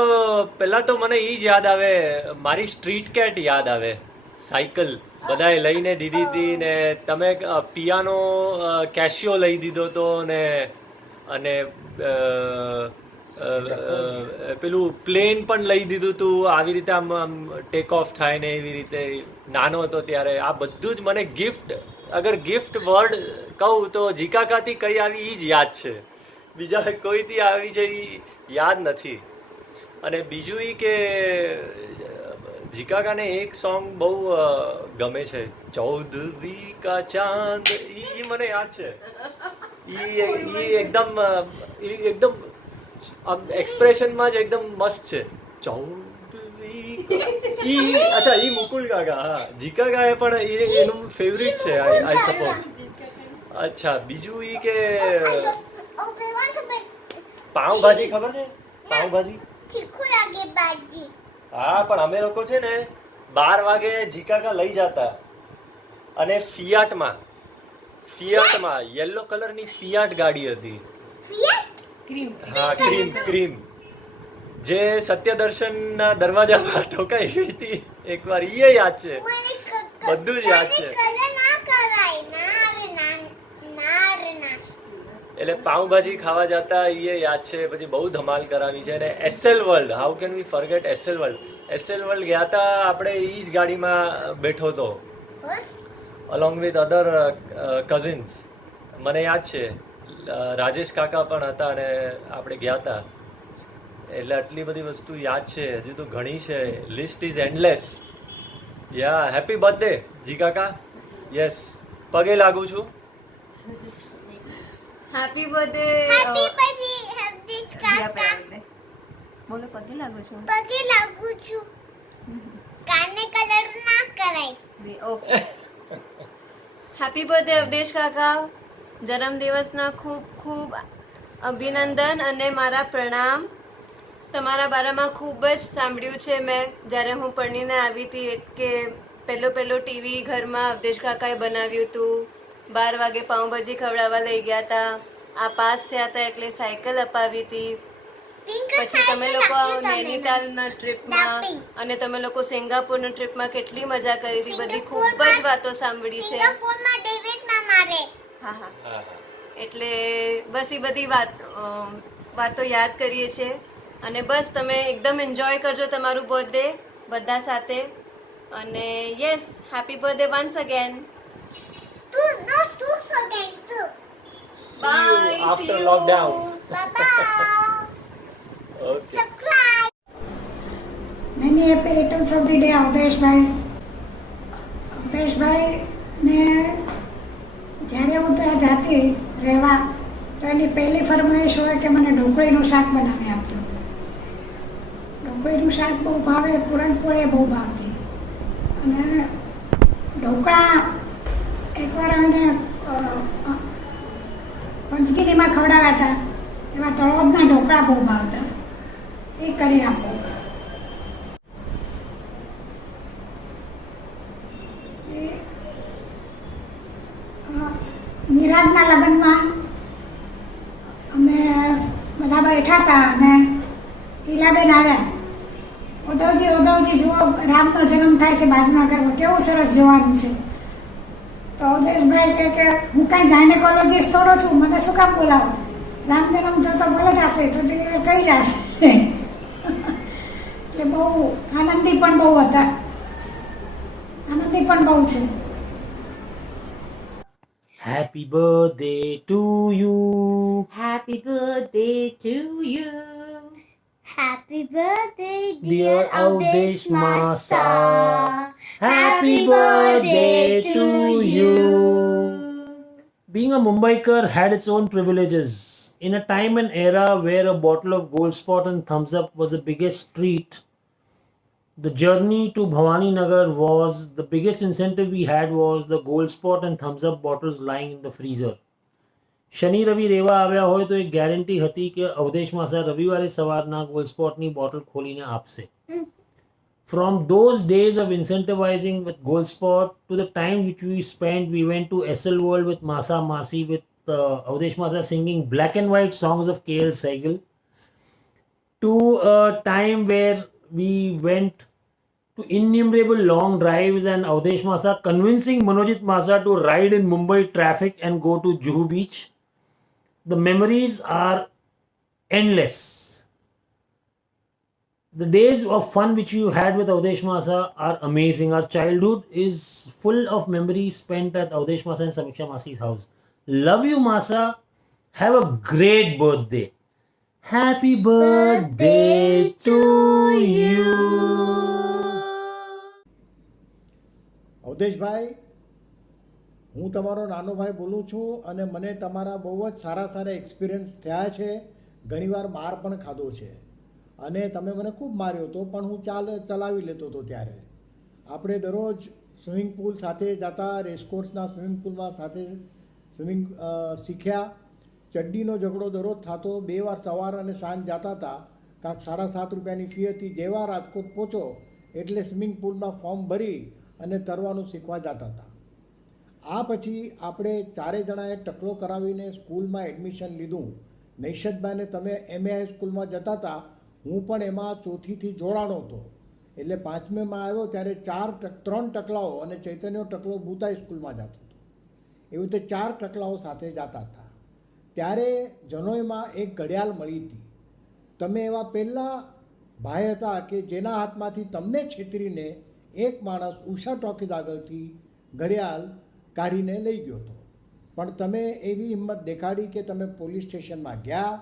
પહેલા તો મને એ જ યાદ આવે, મારી સ્ટ્રીટ કેટ યાદ આવે. સાયકલ બધાએ લઈને દીધી હતી ને તમે પિયાનો કેશિયો લઈ દીધો હતો ને, અને પેલું પ્લેન પણ લઈ દીધું હતું. આવી રીતે આમ ટેક ઓફ થાય ને એવી રીતે. નાનો હતો ત્યારે આ બધું જ મને ગિફ્ટ, અગર ગિફ્ટ વર્ડ કહું તો જીકાકાથી કઈ આવી એ જ યાદ છે, બીજા કોઈથી આવી છે એ યાદ નથી. અને બીજું એ કે જીકાકાને એક સોંગ બહુ ગમે છે, ચૌદવી કા ચાંદ, એ મને યાદ છે. એ એકદમ આમ એક્સપ્રેશનમાં જ એકદમ મસ્ત છે. ચૌદવી અચ્છા, એ મુકુલ કાકા, હા જીકાકા એ પણ એનું ફેવરિટ છે, આઈ સપોઝ. અચ્છા, બીજું એ કે પાવભાજી ખબર છે? પાવભાજી હા, પણ અમે લોકો છે ને 12 વાગે જીકાકા લઈ જતા અને ફિયાટમાં યલો કલરની ફિયાટ ગાડી હતી. હા, ક્રીમ, જે સત્યદર્શનના દરવાજામાં ઠોકાઈ ગઈ હતી એકવાર. એ યાદ છે, બધું જ યાદ છે. એટલે પાઉંભાજી ખાવા જતા એ યાદ છે. પછી બહુ ધમાલ કરાવી છે. અને SL world, how can we forget SL world. SL world ગયા હતા આપણે, એ જ ગાડીમાં બેઠો હતો અલોંગ વિથ અધર કઝિન્સ. મને યાદ છે રાજેશ કાકા પણ હતા અને આપણે ગયા હતા. એટલે આટલી બધી વસ્તુ યાદ છે, હજુ તો ઘણી છે. List is endless. Yeah, happy birthday ji કાકા. યસ, પગે લાગુ છું. Happy birthday. બોલો, પગે લાગુ છું. કાને કલર ના કરાય. ઓકે. હેપી બર્થડે અવધેશ કાકા. જન્મદિવસના ખૂબ ખૂબ અભિનંદન અને મારા પ્રણામ. તમારા બારામાં ખૂબ જ સાંભળ્યું છે મેં. જ્યારે હું પરણીને આવી હતી કે પહેલો ટીવી ઘરમાં અવધેશ કાકાએ બનાવ્યું હતું. 12 વાગે પાઉંભાજી ખવડાવવા લઈ ગયા હતા. આ પાસ થયા હતા એટલે સાયકલ અપાવી હતી. પછી તમે લોકો નૈનીતાલના ટ્રીપમાં અને તમે લોકો સિંગાપુરના ટ્રીપમાં કેટલી મજા કરી હતી, બધી ખૂબ જ વાતો સાંભળી છે. હા, એટલે બસ એ બધી વાતો યાદ કરીએ છીએ. અને બસ તમે એકદમ એન્જોય કરજો તમારું બર્થડે બધા સાથે. અને yes, happy birthday once again. See you after lockdown. Bye bye. Okay many happy returns of the day અવધેશભાઈ. અવધેશભાઈને જ્યારે હું ત્યાં જાતી રહેવા તો એની પહેલી ફરમાઈશ હોય કે મને ઢોકળીનું શાક બનાવી આપજો. ઢોકળીનું શાક બહુ ભાવે, પૂરણપોળી બહુ ભાવતી. અને ઢોકળા એકવાર એને પંચગીરીમાં ખવડાવ્યા હતા, એમાં તળોદના ઢોકળા બહુ ભાવતા, એ કરી આપો. નિરાગના લગ્નમાં અમે બધા બેઠા હતા અને ઈલાબેન આવ્યા. ઉદ્ધવજી જુઓ, રામનો જન્મ થાય છે બાજુના ઘરમાં, કેવું સરસ જોવાનું છે. તો અવધેશભાઈ કે હું કાંઈ ગાયનેકોલોજીસ્ટ થોડો છું, મને શું કામ બોલાવો છો? રામ જન્મ તો ભલે થશે, તો ડિલિવર થઈ જશે. એટલે બહુ આનંદી પણ બહુ હતા, આનંદી પણ બહુ છે. Happy birthday to you. Happy birthday to you. Happy birthday, Dear Avdesh Masa. Happy birthday to you. Being a Mumbaikar had its own privileges. In a time and era where a bottle of Gold Spot and Thumbs Up was the biggest treat, the journey to Bhavani Nagar was the biggest incentive we had was the Gold Spot and Thumbs Up bottles lying in the freezer. શનિ રવિ રેવા આવ્યા હોય તો એક guarantee હતી કે અવધેશ માસા રવિવારે સવારના gold સ્પોટની bottle ખોલીને આપશે. From those days of incentivizing with Gold Spot to the time which we spent, we went to SL World with Masa Masi with Avdesh Masa singing black and white songs of KL Sehgal, to a time where we went to innumerable long drives and Avdesh Masa convincing Manojit Masa to ride in Mumbai traffic and go to Juhu Beach. The memories are endless. The days of fun which we had with Avdesh Masa are amazing. Our childhood is full of memories spent at Avdesh Masa and Samiksha Masi's house. Love you, Masa. Have a great birthday. Happy birthday to you. અવધેશભાઈ, હું તમારો નાનો ભાઈ બોલું છું અને મને તમારા બહુ જ સારા સારા એક્સપિરિયન્સ થયા છે. ઘણીવાર માર પણ ખાધો છે અને તમે મને ખૂબ માર્યો હતો, પણ હું ચલાવી લેતો હતો. ત્યારે આપણે દરરોજ સ્વિમિંગ પુલ સાથે જતા, રેસકોર્સના સ્વિમિંગ પુલમાં સાથે સ્વિમિંગ શીખ્યા. ચડ્ડીનો ઝઘડો દરરોજ થતો, 2 વાર સવાર અને સાંજ જતા હતા. કાંક 7.5 રૂપિયાની ફી હતી. જેવા રાજકોટ પહોંચો એટલે સ્વિમિંગ પુલમાં ફોર્મ ભરી અને તરવાનું શીખવા જતા હતા. આ પછી આપણે 4 જણાએ ટકલો કરાવીને સ્કૂલમાં એડમિશન લીધું. નૈશદભાઈને તમે MA સ્કૂલમાં જતા હતા, હું પણ એમાં 4થી જોડાણો હતો. એટલે 5મીમાં આવ્યો ત્યારે 3 ટકલાઓ અને ચૈતન્યનો ટકલો ભૂતાઈ સ્કૂલમાં જતો હતો. એવી રીતે 4 ટકલાઓ સાથે જતા હતા. ત્યારે જનોઈમાં એક ઘડિયાળ મળી હતી. તમે એવા પહેલાં ભાઈ હતા કે જેના હાથમાંથી તમને છેતરીને એક માણસ ઉષા ટોકીઝ આગળથી ઘડિયાળ કાઢીને લઈ ગયો હતો. પણ તમે એવી હિંમત દેખાડી કે તમે પોલીસ સ્ટેશનમાં ગયા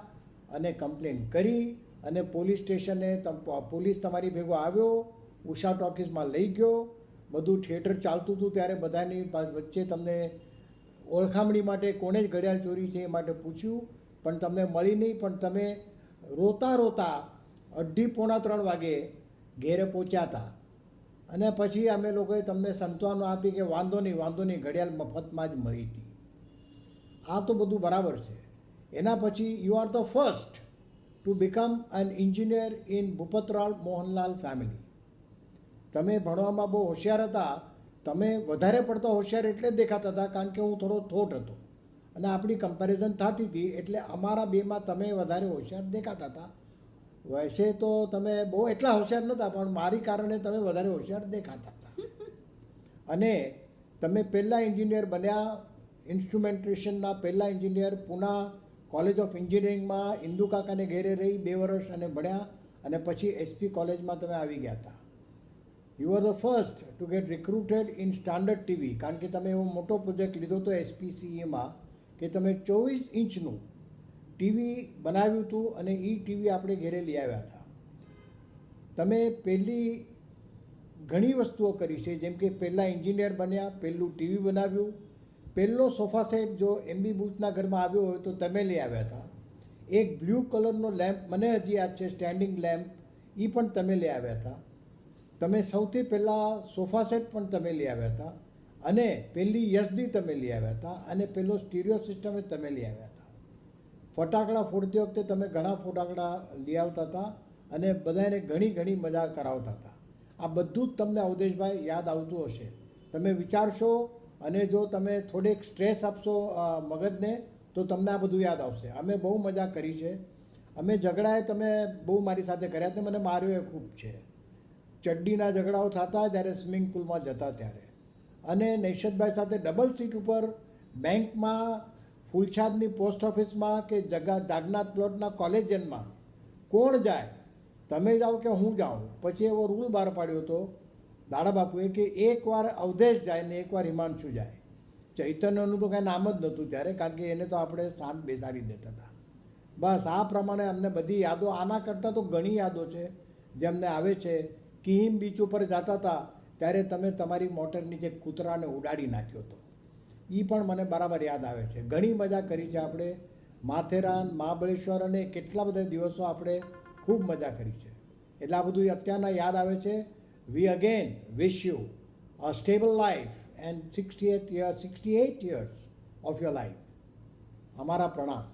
અને કમ્પ્લેન કરી અને પોલીસ સ્ટેશને પોલીસ તમારી ભેગો આવ્યો, ઉષા ટોકીઝમાં લઈ ગયો. બધું થિયેટર ચાલતું હતું ત્યારે બધાની વચ્ચે તમને ઓળખામણી માટે કોણે જ ઘડિયાળ ચોરી છે એ માટે પૂછ્યું, પણ તમને મળી નહીં. પણ તમે રોતા રોતા 2:30-3 વાગે ઘેરે પહોંચ્યા હતા. અને પછી અમે લોકોએ તમને સંતવાનો આપી કે વાંધો નહીં, ઘડિયાળ મફતમાં જ મળી હતી. આ તો બધું બરાબર છે. એના પછી you are the first to become an engineer in Bhupatrao Mohanlal family. તમે ભણવામાં બહુ હોશિયાર હતા. તમે વધારે પડતા હોશિયાર એટલે જ દેખાતા હતા કારણ કે હું થોડો થોટ હતો અને આપણી કમ્પેરિઝન થતી હતી, એટલે અમારા બેમાં તમે વધારે હોશિયાર દેખાતા હતા. વૈસે તો તમે બહુ એટલા હોશિયાર નહોતા, પણ મારી કારણે તમે વધારે હોશિયાર દેખાતા હતા. અને તમે પહેલાં એન્જિનિયર બન્યા, ઇન્સ્ટ્રુમેન્ટેશનના પહેલાં એન્જિનિયર. પૂના કોલેજ ઓફ એન્જિનિયરિંગમાં ઇન્દુ કાકાને ઘેરે રહી 2 વર્ષ અને ભણ્યા અને પછી SP કોલેજમાં તમે આવી ગયા હતા. You are the first to get recruited in standard TV, કારણ કે તમે એવો મોટો પ્રોજેક્ટ લીધો હતો SPCEમાં કે તમે 24 ઇંચનું ટીવી બનાવ્યું હતું અને એ ટીવી આપણે ઘરે લઈ આવ્યા હતા. તમે પહેલી ઘણી વસ્તુઓ કરી છે, જેમ કે પહેલાં એન્જિનિયર બન્યા, પહેલું ટીવી બનાવ્યું, પહેલો સોફા સેટ જો એમબી બુથના ઘરમાં આવ્યો હોય તો તમે લઈ આવ્યા હતા. એક બ્લુ કલરનો લેમ્પ મને હજી યાદ છે, સ્ટેન્ડિંગ લેમ્પ, એ પણ તમે લઈ આવ્યા હતા. તમે સૌથી પહેલાં સોફા સેટ પણ તમે લઈ આવ્યા હતા અને પહેલી યસડી તમે લઈ આવ્યા હતા અને પહેલો સ્ટીરિયો સિસ્ટમ તમે લઈ આવ્યા હતા. ફટાકડા ફોડતી વખતે તમે ઘણા ફટાકડા લઈ આવતા હતા અને બધાને ઘણી ઘણી મજા કરાવતા હતા. આ બધું જ તમને અવધેશભાઈ યાદ આવતું હશે. તમે વિચારશો અને જો તમે થોડેક સ્ટ્રેસ આપશો મગજને તો તમને આ બધું યાદ આવશે. અમે બહુ મજા કરી છે. અમે ઝઘડાએ તમે બહુ મારી સાથે કર્યા, તે મને માર્યો એ ખૂબ છે. ચડ્ડીના ઝઘડાઓ થતા જ્યારે સ્વિમિંગ પુલમાં જતા ત્યારે. અને નૈશદભાઈ સાથે ડબલ સીટ ઉપર બેંકમાં, ફૂલછાદની પોસ્ટ ઓફિસમાં કે જાગનાથ પ્લોટના કોલેજમાં કોણ જાય, તમે જાઓ કે હું જાઉં. પછી એવો રૂલ બહાર પાડ્યો હતો દાડા બાપુએ કે એકવાર અવધેશ જાય ને એકવાર હિમાંશુ જાય. ચૈતન્યનું તો કાંઈ નામ જ નહોતું ત્યારે, કારણ કે એને તો આપણે શાંત બેસાડી દેતા હતા. બસ આ પ્રમાણે અમને બધી યાદો, આના કરતાં તો ઘણી યાદો છે જે અમને આવે છે. કિહિમ બીચ ઉપર જતા હતા ત્યારે તમે તમારી મોટર નીચે કૂતરાને ઉડાડી નાખ્યો હતો, એ પણ મને બરાબર યાદ આવે છે. ઘણી મજા કરી છે આપણે. માથેરાન, મહાબળેશ્વર અને કેટલા બધા દિવસો આપણે ખૂબ મજા કરી છે. એટલે આ બધું અત્યારના યાદ આવે છે. We again wish you a stable life and 68 years of your life. અમારા પ્રણામ.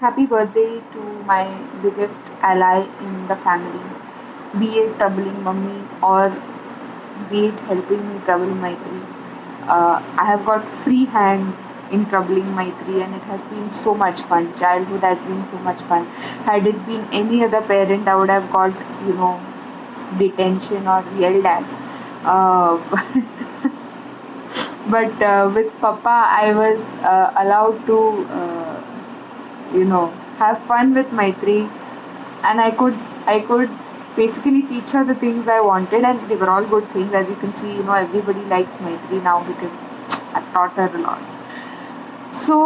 Happy birthday to my biggest ally in the family, be it troubling mummy or be it helping me trouble Maitri. I have got free hand in troubling Maitri and it has been so much fun. Childhood has been so much fun. Had it been any other parent, I would have got, detention or yelled at. But with Papa, I was allowed to have fun with Maitri, and I could basically teach her the things I wanted, and they were all good things. As you can see, everybody likes Maitri now because I've taught her a lot. So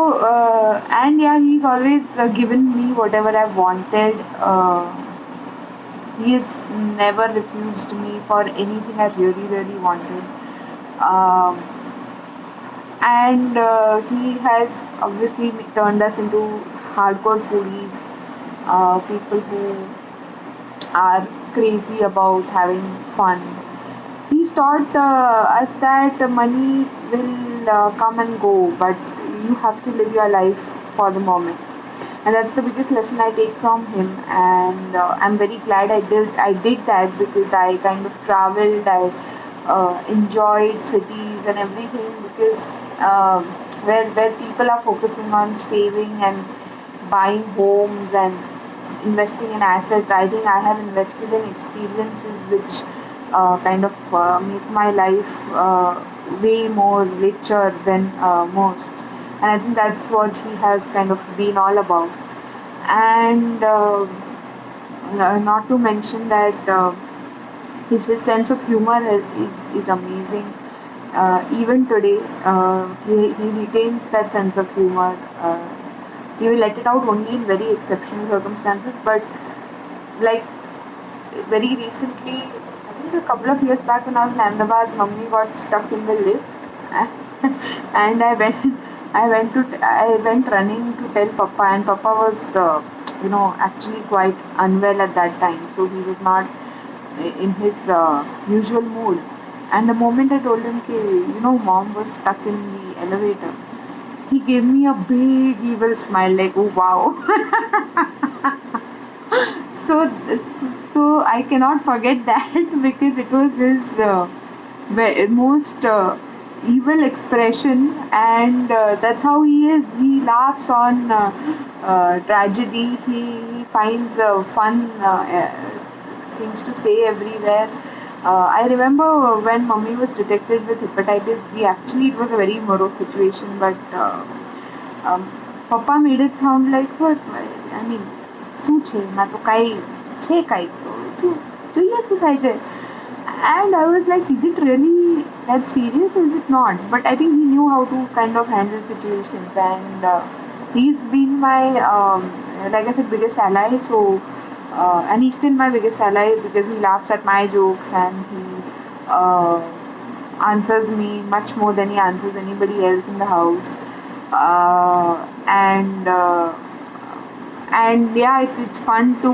and yeah, he's always given me whatever I've wanted. He has never refused me for anything I really wanted. And he has obviously turned us into hardcore foodies, people who are crazy about having fun. He's taught us that money will come and go, but you have to live your life for the moment, and that's the biggest lesson I take from him. And I'm very glad I did that, because I kind of traveled, I enjoyed cities and everything, because where people are focusing on saving and buying homes and investing in assets, I think I have invested in experiences which kind of make my life way more richer than most. And I think that's what he has kind of been all about. And not to mention that his sense of humor is amazing. Even today, he retains that sense of humor. He will let it out only in very exceptional circumstances, but like very recently, I think a couple of years back when I was in Ahmedabad, mummy got stuck in the lift and I went running to tell Papa, and Papa was actually quite unwell at that time, so he was not in his usual mood. And the moment I told him mom was stuck in the elevator, he gave me a big evil smile, like, oh wow. So I cannot forget that, because it was his most evil expression, and that's how he is. He laughs on tragedy. He finds fun things to say everywhere. I remember when mummy was detected with hepatitis B, actually it was a very morose situation, but Papa made it sound like, what? I mean, શું છે એમાં તો કાંઈ છે, કાંઈક તો શું જોઈએ, શું થાય છે. And I was like, is it really that serious? Is it not? But I think he knew how to kind of handle situations, and he's been my, like I said, biggest ally. So, and he's still my biggest ally because he laughs at my jokes and he answers me much more than he answers anybody else in the house. And yeah, it's fun to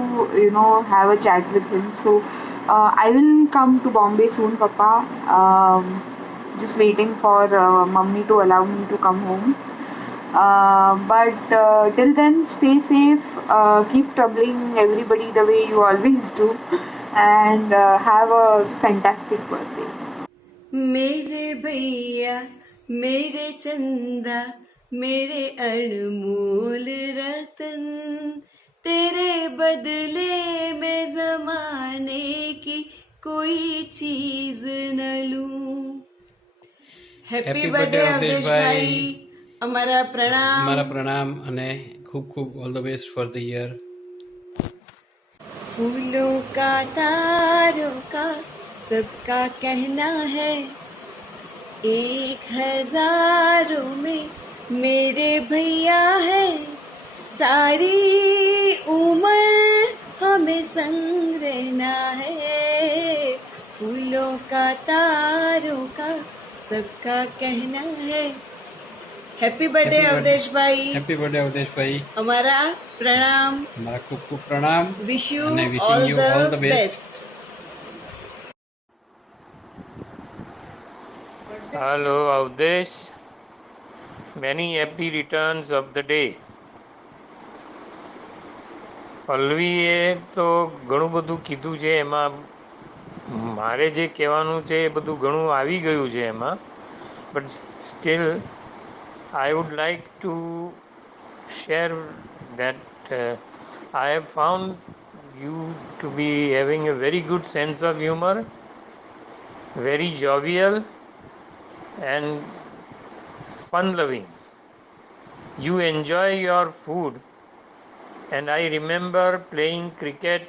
have a chat with him. So I will come to Bombay soon, Papa. Just waiting for mummy to allow me to come home. But till then, stay safe. Keep troubling everybody the way you always do, and have a fantastic birthday. मेरे भैया मेरे चंदा मेरे अनमोल रतन तेरे बदले में जमाने की कोई चीज न लूं. Happy birthday Avdheshbhai. અમારા પ્રણામ અને ખૂબ ખૂબ all the best for the year. फूलों का तारों का सबका कहना है 1000 में मेरे भैया है सारी उम्र हमें संग रहना है फूलों का तारों का सबका कहना है. Happy birthday Avdheshbhai. Happy birthday Avdheshbhai. અમારા પ્રણામ. અમારા ખૂબ ખૂબ પ્રણામ. વિશ યુ અને all wishing you all the the best. Best. Hello, Avdesh. Many happy returns of the day. પલ્લવીએ તો ઘણું બધું કીધું છે, એમાં મારે જે કહેવાનું છે એ બધું ઘણું આવી ગયું છે એમાં. But still I would like to share that I have found you to be having a very good sense of humor, very jovial and fun loving. You enjoy your food, and I remember playing cricket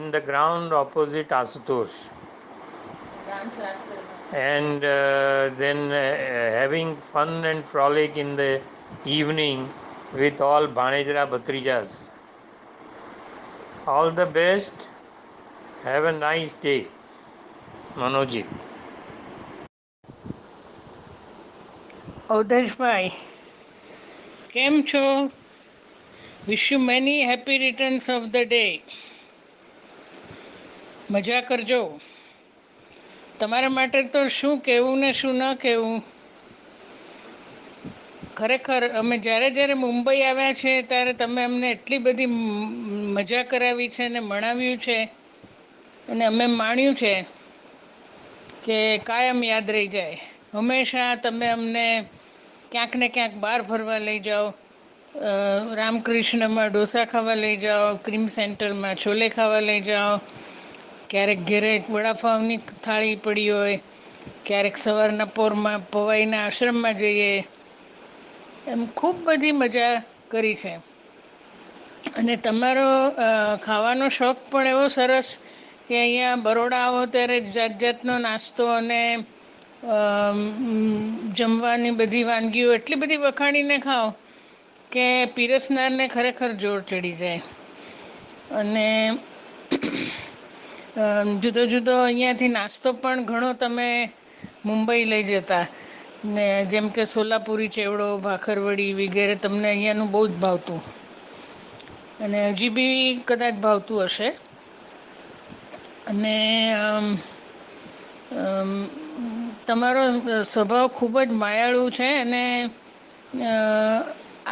in the ground opposite Asutosh. And then having fun and frolic in the evening with all Bhanejra Bhatrijas. All the best. Have a nice day. Manojit. અવધેશભાઈ કેમ છો? વિશ you many happy returns of the day. મજા કરજો. તમારા માટે તો શું કહેવું ને શું ન કહેવું. ખરેખર અમે જ્યારે જ્યારે મુંબઈ આવ્યા છે ત્યારે તમે અમને એટલી બધી મજા કરાવી છે ને મણાવ્યું છે અને અમે માણ્યું છે કે કાયમ યાદ રહી જાય. હંમેશા તમે અમને ક્યાંક ને ક્યાંક બહાર ફરવા લઈ જાઓ, રામકૃષ્ણમાં ઢોસા ખાવા લઈ જાઓ, ક્રીમ સેન્ટરમાં છોલે ખાવા લઈ જાઓ, ક્યારેક ઘેરે વડાપાવની થાળી પડી હોય, ક્યારેક સવારના પોરમાં પવાઈના આશ્રમમાં જઈએ, એમ ખૂબ બધી મજા કરી છે. અને તમારો ખાવાનો શોખ પણ એવો સરસ કે અહીંયા બરોડા આવો ત્યારે જાત જાતનો નાસ્તો અને જમવાની બધી વાનગીઓ એટલી બધી વખાણીને ખાઓ કે પીરસનારને ખરેખર જોર ચડી જાય. અને જુદો જુદો અહીંયાથી નાસ્તો પણ ઘણો તમે મુંબઈ લઈ જતા ને, જેમ કે સોલાપુરી ચેવડો, ભાખરવડી વગેરે તમને અહીંયાનું બહુ જ ભાવતું અને હજી બી કદાચ ભાવતું હશે. અને તમારો સ્વભાવ ખૂબ જ માયાળુ છે અને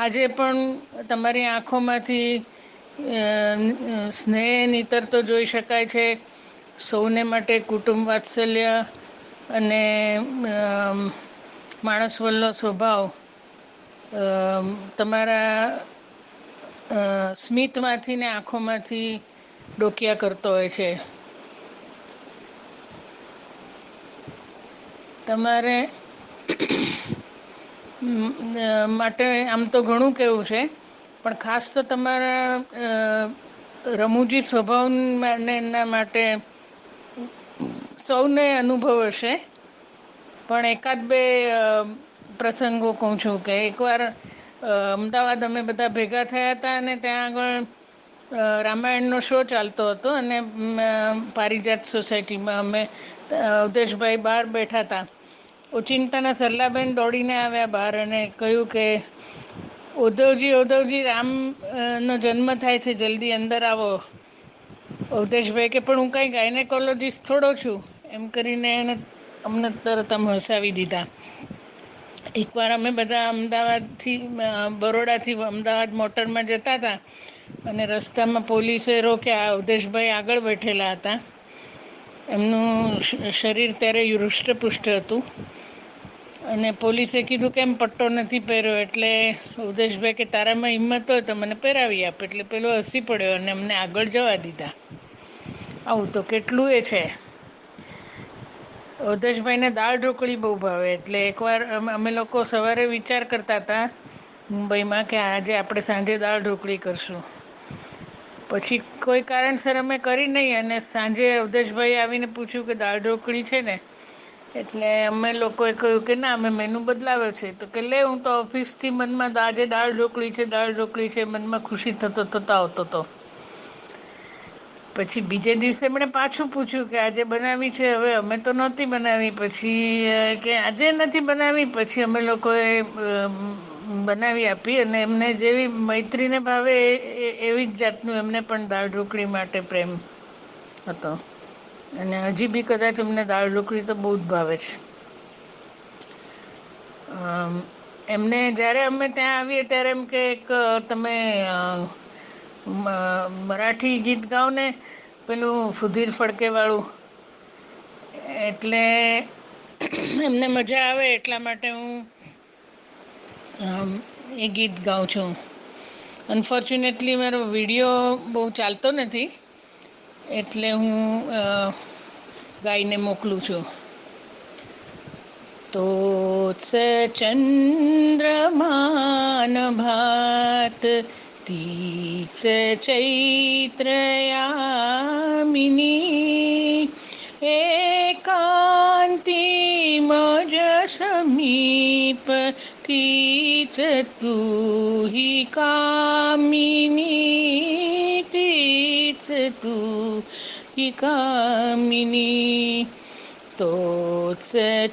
આજે પણ તમારી આંખોમાંથી સ્નેહ નીતરતો જોઈ શકાય છે. સૌને માટે કુટુંબ વાત્સલ્ય અને માણસ વલ્લો સ્વભાવ તમારા સ્મિતમાંથી ને આંખોમાંથી ડોકિયા કરતો હોય છે. તમારે માટે આમ તો ઘણું કહેવું છે, પણ ખાસ તો તમારા રમૂજી સ્વભાવના માટે સૌને અનુભવ હશે, પણ એકાદ બે પ્રસંગો કહું છું કે એકવાર અમદાવાદ અમે બધા ભેગા થયા હતા અને ત્યાં આગળ રામાયણનો શો ચાલતો હતો અને પારિજાત સોસાયટીમાં અમે અવધેશભાઈ બહાર બેઠા હતા. ઓચિંતાના સરલાબેન દોડીને આવ્યા બહાર અને કહ્યું કે ઉદ્ધવજી રામનો જન્મ થાય છે, જલ્દી અંદર આવો. અવધેશભાઈ કે પણ હું કાંઈ ગાયનેકોલોજીસ્ટ થોડો છું, એમ કરીને એને અમને તરત આમ હસાવી દીધા. એકવાર અમે બધા બરોડાથી અમદાવાદ મોટરમાં જતા હતા અને રસ્તામાં પોલીસે રોક્યા. અવધેશભાઈ આગળ બેઠેલા હતા. એમનું શરીર ત્યારે હૃષ્ટપુષ્ટ હતું અને પોલીસે કીધું કેમ પટ્ટો નથી પહેર્યો, એટલે અવધેશભાઈ કે તારામાં હિંમત હોય તો મને પહેરાવી આપ. એટલે પેલો હસી પડ્યો અને અમને આગળ જવા દીધા. આવું તો કેટલું એ છે. અવધેશભાઈને દાળ ઢોકળી બહુ ભાવે, એટલે એકવાર અમે લોકો સવારે વિચાર કરતા હતા મુંબઈમાં કે આજે આપણે સાંજે દાળ ઢોકળી કરશું. પછી કોઈ કારણસર અમે કરી નહીં અને સાંજે અવધેશભાઈ આવીને પૂછ્યું કે દાળ ઢોકળી છે ને, એટલે અમે લોકોએ કહ્યું કે ના, અમે મેનુ બદલાવ્યો છે. તો કે લે, હું તો ઓફિસથી મનમાં આજે દાળ ઢોકળી છે મનમાં ખુશી થતો આવતો હતો. પછી બીજે દિવસે એમણે પાછું પૂછ્યું કે આજે બનાવી છે? હવે અમે તો નહોતી બનાવી. પછી કે આજે નથી બનાવી. પછી અમે લોકોએ બનાવી આપી અને એમને જેવી મૈત્રીને ભાવે એવી જ જાતનું એમને પણ દાળ ઢોકળી માટે પ્રેમ હતો અને હજી બી કદાચ અમને દાળ ઢોકળી તો બહુ જ ભાવે છે. એમને જ્યારે અમે ત્યાં આવીએ ત્યારે એમ કે એક તમે મરાઠી ગીત ગાઓ ને, પેલું સુધીર ફડકેવાળું. એટલે એમને મજા આવે એટલા માટે હું એ ગીત ગાઉં છું. અનફોર્ચ્યુનેટલી મારો વિડીયો બહુ ચાલતો નથી, એટલે હું ગાઈને મોકલું છું. તો ચંદ્રમાન ભાત તીસ ચૈત્રયામિની એકાંતી મજ સમીપ તીચ તુહિ કામિની તીચ તુહિ કામિની. તો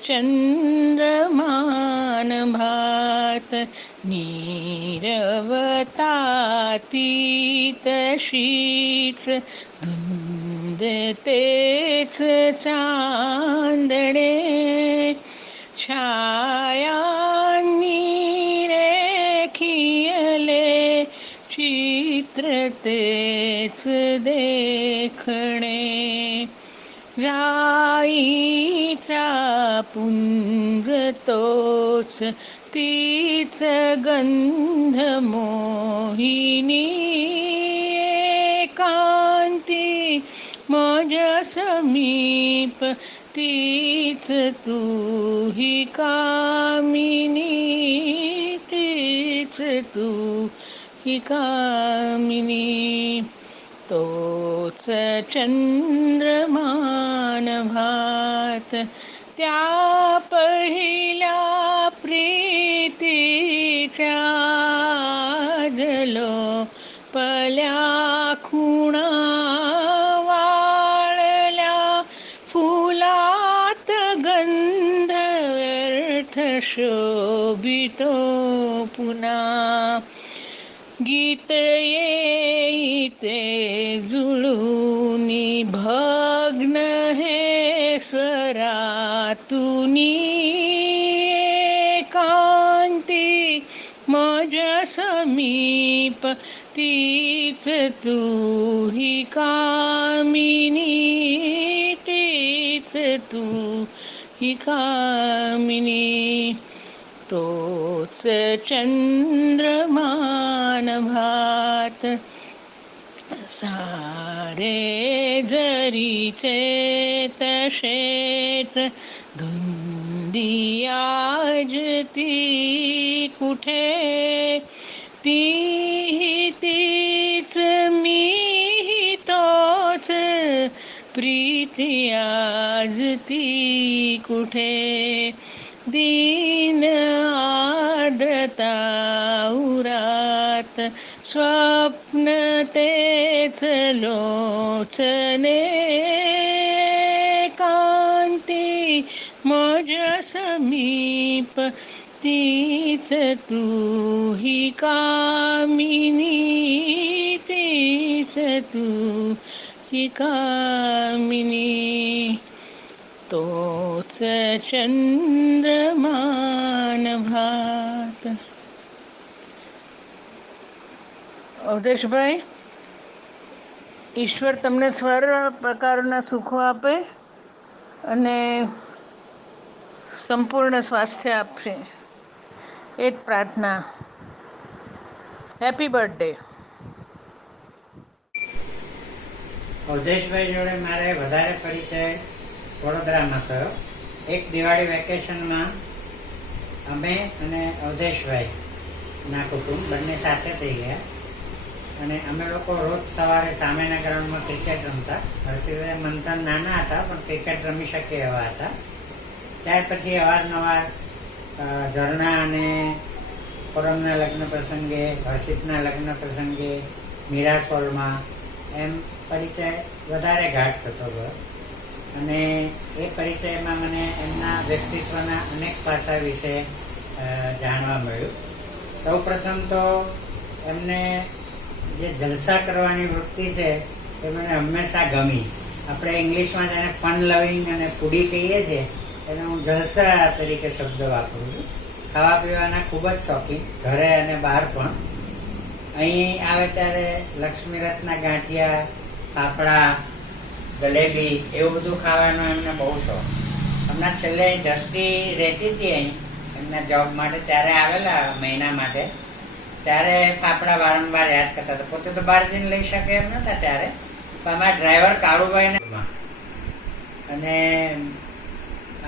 ચંદ્રમાન ભાત નીરવતાતીત શીત ધુંધ તેજ ચાંદડે છાયાની રેખિયલે ચિત્ર તેજ દેખણે राईचा पुंज तोच तीच गंध मोहिनी एकांती मज समीप तीच तुहि कामिनी तीच तुहि कामिनी. तोच चंद्रमान भात त्या पहिल्या प्रीतीच्या जलो पल्या खुणा वाळल्या फुलात गंध व्यर्थ शोभितो पुन्हा. गीत येईते जुळूनी भग्न हे स्वरातुनी एकांती मज समीप तीच तुहि कामिनी तीच तुहि कामिनी. तोच चंद्रमान भात सारे जरीचे तसेच धुंदी आज ती कुठे तीच मीही तोच प्रीती आजती कुठे, दीन आर्द्रता उरात, स्वप्न तेच लोचने, कांती माझ्या समीप, तीच तू ही कामिनी, तीच तू ही कामिनी, तोच चंद्रमान भात. અવધેશભાઈ, ઈશ્વર તમને સર્વ પ્રકારના સુખો આપે અને સંપૂર્ણ સ્વાસ્થ્ય આપશે, એ જ પ્રાર્થના. Happy birthday. અવધેશભાઈ જોડે મારે વધારે પરિચય વડોદરામાં થયો. એક દિવાળી વેકેશનમાં અમે અને અવધેશભાઈ ના કુટુંબ બંને સાથે થઈ ગયા અને અમે લોકો રોજ સવારે સામેના ગ્રાઉન્ડમાં ક્રિકેટ રમતા. હર્ષિભાઈ મંથન નાના હતા પણ ક્રિકેટ રમી શકે એવા હતા. ત્યાર પછી અવારનવાર ઝરણા અને પરમના લગ્ન પ્રસંગે, હર્ષિતના લગ્ન પ્રસંગે, મીરાસોલમાં એમ પરિચય વધારે ગાઢ થતો ગયો અને એ પરિચયમાં મને એમના વ્યક્તિત્વના અનેક પાસા વિશે જાણવા મળ્યું. સૌ પ્રથમ તો એમને જે જલસા કરવાની વૃત્તિ છે એ મને હંમેશા ગમી. આપણે ઇંગ્લિશમાં જેને ફન લવિંગ અને ફૂડી કહીએ છીએ એને હું જલસા તરીકે શબ્દ વાપરું છું. ખાવા પીવાના ખૂબ જ શોખીન, ઘરે અને બહાર પણ. અહીં આવે ત્યારે લક્ષ્મીરથના ગાંઠિયા, ફાફડા, જલેબી એવું બધું ખાવાનો એમને બહુ શોખ. હમણાં છેલ્લે દ્રષ્ટિ રહેતી હતી અહીં એમના જોબ માટે, ત્યારે આવેલા મહિના માટે. ત્યારે ફાફડા વારંવાર યાદ કરતા હતા. પોતે તો બહાર જઈને લઈ શકે એમ નતા ત્યારે, પણ અમારા ડ્રાઈવર કાળુભાઈને અને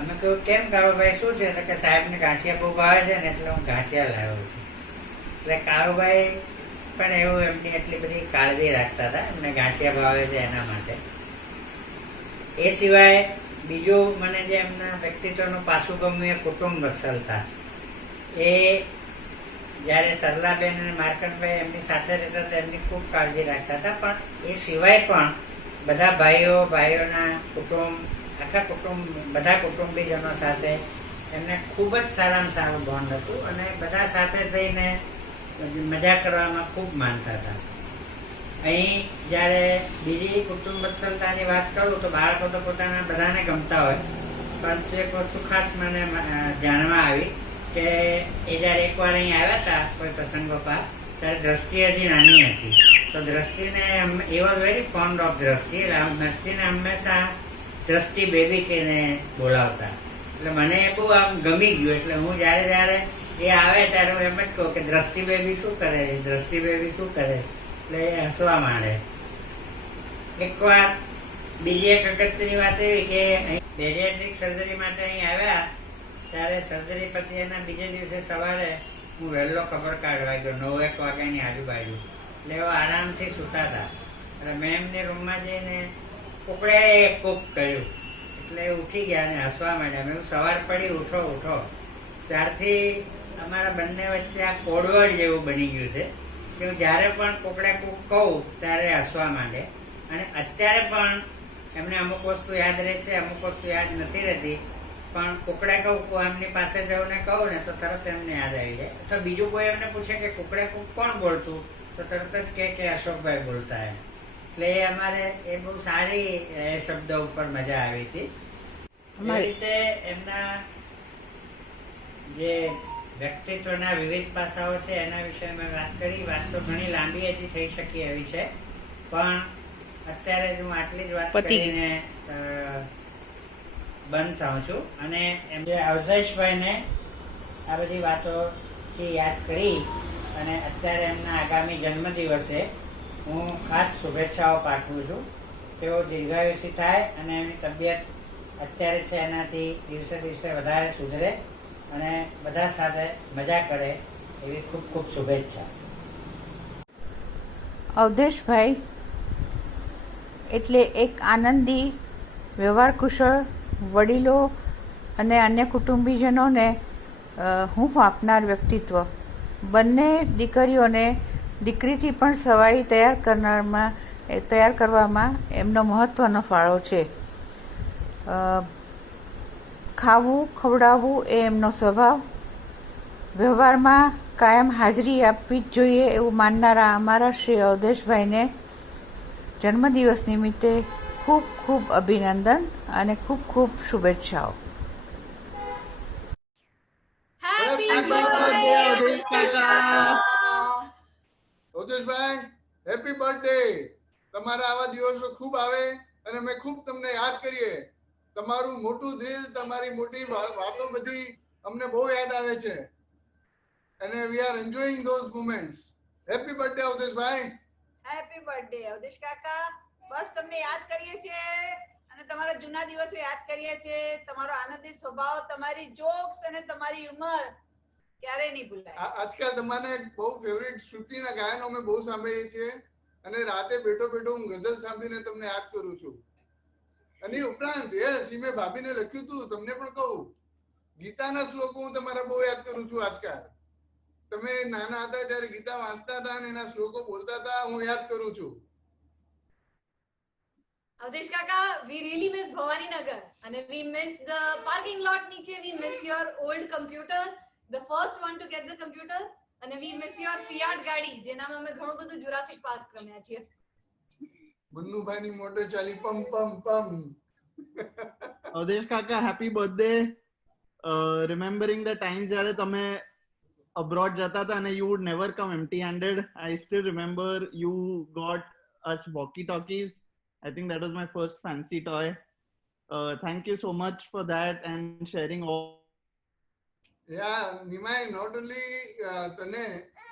અમે કહ્યું કેમ કાળુભાઈ શું છે? કે સાહેબને ગાંઠિયા બહુ ભાવે છે ને એટલે હું ગાંઠિયા લાવ્યો છું. એટલે કાળુભાઈ પણ એવું એમની એટલી બધી કાળજી રાખતા હતા, એમને ગાંઠિયા ભાવે છે એના માટે. એ સિવાય બીજું મને જે એમના વ્યક્તિત્વનું પાસું ગમ્યું એ કુટુંબ વત્સલતા. એ જ્યારે સરલાબેન અને માર્કંડભાઈ એમની સાથે રહેતા હતા એમની ખૂબ કાળજી રાખતા હતા, પણ એ સિવાય પણ બધા ભાઈઓના કુટુંબ, આખા કુટુંબ, બધા કુટુંબીજનો સાથે એમને ખૂબ જ સારામાં સારું બોન્ડ હતું અને બધા સાથે થઈને મજા કરવામાં ખૂબ માનતા હતા. અહીં જ્યારે બીજી કુટુંબ વત્સલતાની વાત કરું તો બાળકો તો પોતાના બધાને ગમતા હોય, પરંતુ એક વસ્તુ ખાસ મને જાણવા આવી કે એ જ્યારે એકવાર અહીં આવ્યા હતા કોઈ પ્રસંગો પર, ત્યારે દ્રષ્ટિ હજી નાની હતી. તો દ્રષ્ટિને એ વોઝ વેરી ફોન્ડ ઓફ દ્રષ્ટિ. દ્રષ્ટિને હંમેશા દ્રષ્ટિ બેબી કહીને બોલાવતા. એટલે મને એ બહુ આમ ગમી ગયું. એટલે હું જ્યારે એ આવે ત્યારે હું એમ જ કહું કે દ્રષ્ટિ બેબી શું કરે છે, દ્રષ્ટિ બેબી શું કરે? એટલે એ હસવા માંડે. એકવાર બીજી એક અગત્યની વાત એવી કે બેરિયાટ્રિક સર્જરી માટે અહીં આવ્યા ત્યારે સર્જરી પછી એના બીજે દિવસે સવારે હું વહેલો ખબર કાઢવા ગયો 9-1 વાગ્યાની આજુબાજુ. એટલે એવો આરામથી સૂતા હતા. એટલે મેં એમની રૂમમાં જઈને કુકડે કૂક કર્યું એટલે ઉઠી ગયા અને હસવા માંડ્યા. મેં સવાર પડી, ઉઠો ઉઠો. ત્યારથી અમારા બંને વચ્ચે આ કોડવર્ડ જેવું બની ગયું છે કે હું જ્યારે પણ કુકડે કૂક કહું ત્યારે હસવા માંડે. અને અત્યારે પણ એમને અમુક વસ્તુ યાદ રહે છે, અમુક વસ્તુ યાદ નથી રહેતી, પણ કુકડે કહું એમની પાસે જઈને કહું ને તો તરત એમને યાદ આવી જાય. અથવા બીજું કોઈ એમને પૂછે કે કુકડે કૂક કોણ બોલતું, તો તરત જ કે અશોકભાઈ બોલતા એમ. એટલે એ અમારે એ બહુ સારી શબ્દ ઉપર મજા આવી હતી. એ રીતે એમના જે વ્યક્તિત્વના વિવિધ પાસાઓ છે એના વિશે મેં વાત કરી. વાત તો ઘણી લાંબી હજી થઈ શકી એવી છે, પણ અત્યારે હું આટલી જ વાત કરીને બંધ થાઉં છું. અને એમ જે અવધેશભાઈને આ બધી વાતોથી યાદ કરી અને અત્યારે એમના આગામી જન્મદિવસે હું ખાસ શુભેચ્છાઓ પાઠવું છું. તેઓ દીર્ઘાયુષી થાય અને એમની તબિયત અત્યારે છે એનાથી દિવસે દિવસે વધારે સુધરે અને બધા સાથે મજા કરે એવી ખૂબ ખૂબ શુભેચ્છા. અવધેશભાઈ એટલે એક આનંદી, વ્યવહાર કુશળ વડીલો અને અન્ય કુટુંબીજનોને હૂંફ આપનાર વ્યક્તિત્વ. બંને દીકરીઓને દીકરીથી પણ સવાઈ તૈયાર કરવામાં એમનો મહત્ત્વનો ફાળો છે. ખાવું ખવડાવવું એ એમનો સ્વભાવ. વ્યવહારમાં કાયમ હાજરી આપવી જ જોઈએ એવું માનનારા અમારા શ્રી અવધેશભાઈને જન્મદિવસ નિમિત્તે ખૂબ ખૂબ અભિનંદન અને ખૂબ ખૂબ શુભેચ્છાઓ. અવધેશભાઈ, હેપી બર્થડે. તમારા આવા દિવસો ખૂબ આવે અને અમે ખૂબ તમને યાદ કરીએ. તમારું મોટું દિલ, તમારી મોટી વાતો બધી અમને બહુ યાદ આવે છે. અને we are enjoying those moments. Happy birthday Avdheshbhai. Happy birthday Avdhesh કાકા. બસ તમને યાદ કરીએ છીએ અને તમારા જૂના દિવસો યાદ કરીએ છીએ. તમારો આનંદી સ્વભાવ, તમારી જોક્સ અને તમારી ઉંમર ક્યારે નહીં ભૂલાય. આજકાલ તમારે બહુ ફેવરિટ શ્રુતિના ગાયનો અમે બહુ સાંભળીએ છીએ અને રાતે બેઠો હું ગઝલ સાંભળીને તમને યાદ કરું છું. અને ઉપરાંત સીમે ભાભીને લખ્યું હતું, તમને પણ કહું, ગીતાના શ્લોકો હું તમારા બહુ યાદ કરું છું. આજકાલ તમે નાના હતા ત્યારે ગીતા વાંચતા હતા અને એના શ્લોકો બોલતા હતા, હું યાદ કરું છું. અવધેશ કાકા, we really miss ભવાનીનગર અને we miss the parking lot નીચે. we miss your old computer, the first one to get the computer, અને we miss your Fiat ગાડી જેનામાં અમે ઘણું બધું જુરાસિક પાર્ક રમ્યા છીએ. મુન્નુભાઈની મોટર ચાલી પમ પમ પમ. અવધેશ કાકા, happy birthday. Remembering the time જ્યારે તમે abroad jata tha and you would never come empty handed. I still remember you got us walkie talkies. I think that was my first fancy toy. Thank you so much for that and sharing all. Yeah, Nimai, not only તને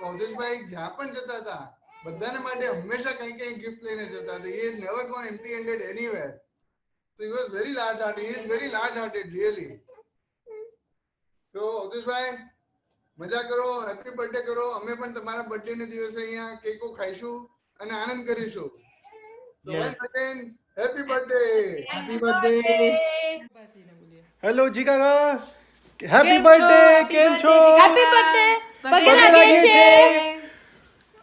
અવધેશભાઈ જ્યાં પણ જતા હતા બધાને માટે હંમેશા કંઈ કંઈ ગિફ્ટ લઈને જતા હતા. He has never gone empty handed anywhere. So he was very large hearted. He is very large hearted, really. So અવધેશભાઈ, મજા કરો, હેપી બર્થડે કરો. અમે પણ તમારા બર્થડે ને દિવસે અહીંયા કેકો ખાઈશું અને આનંદ કરીશું. So once again, happy birthday. Happy birthday. Hello ji કાકા, હેપી બર્થડે. કેમ છો? Happy birthday. પગે લાગીએ છે.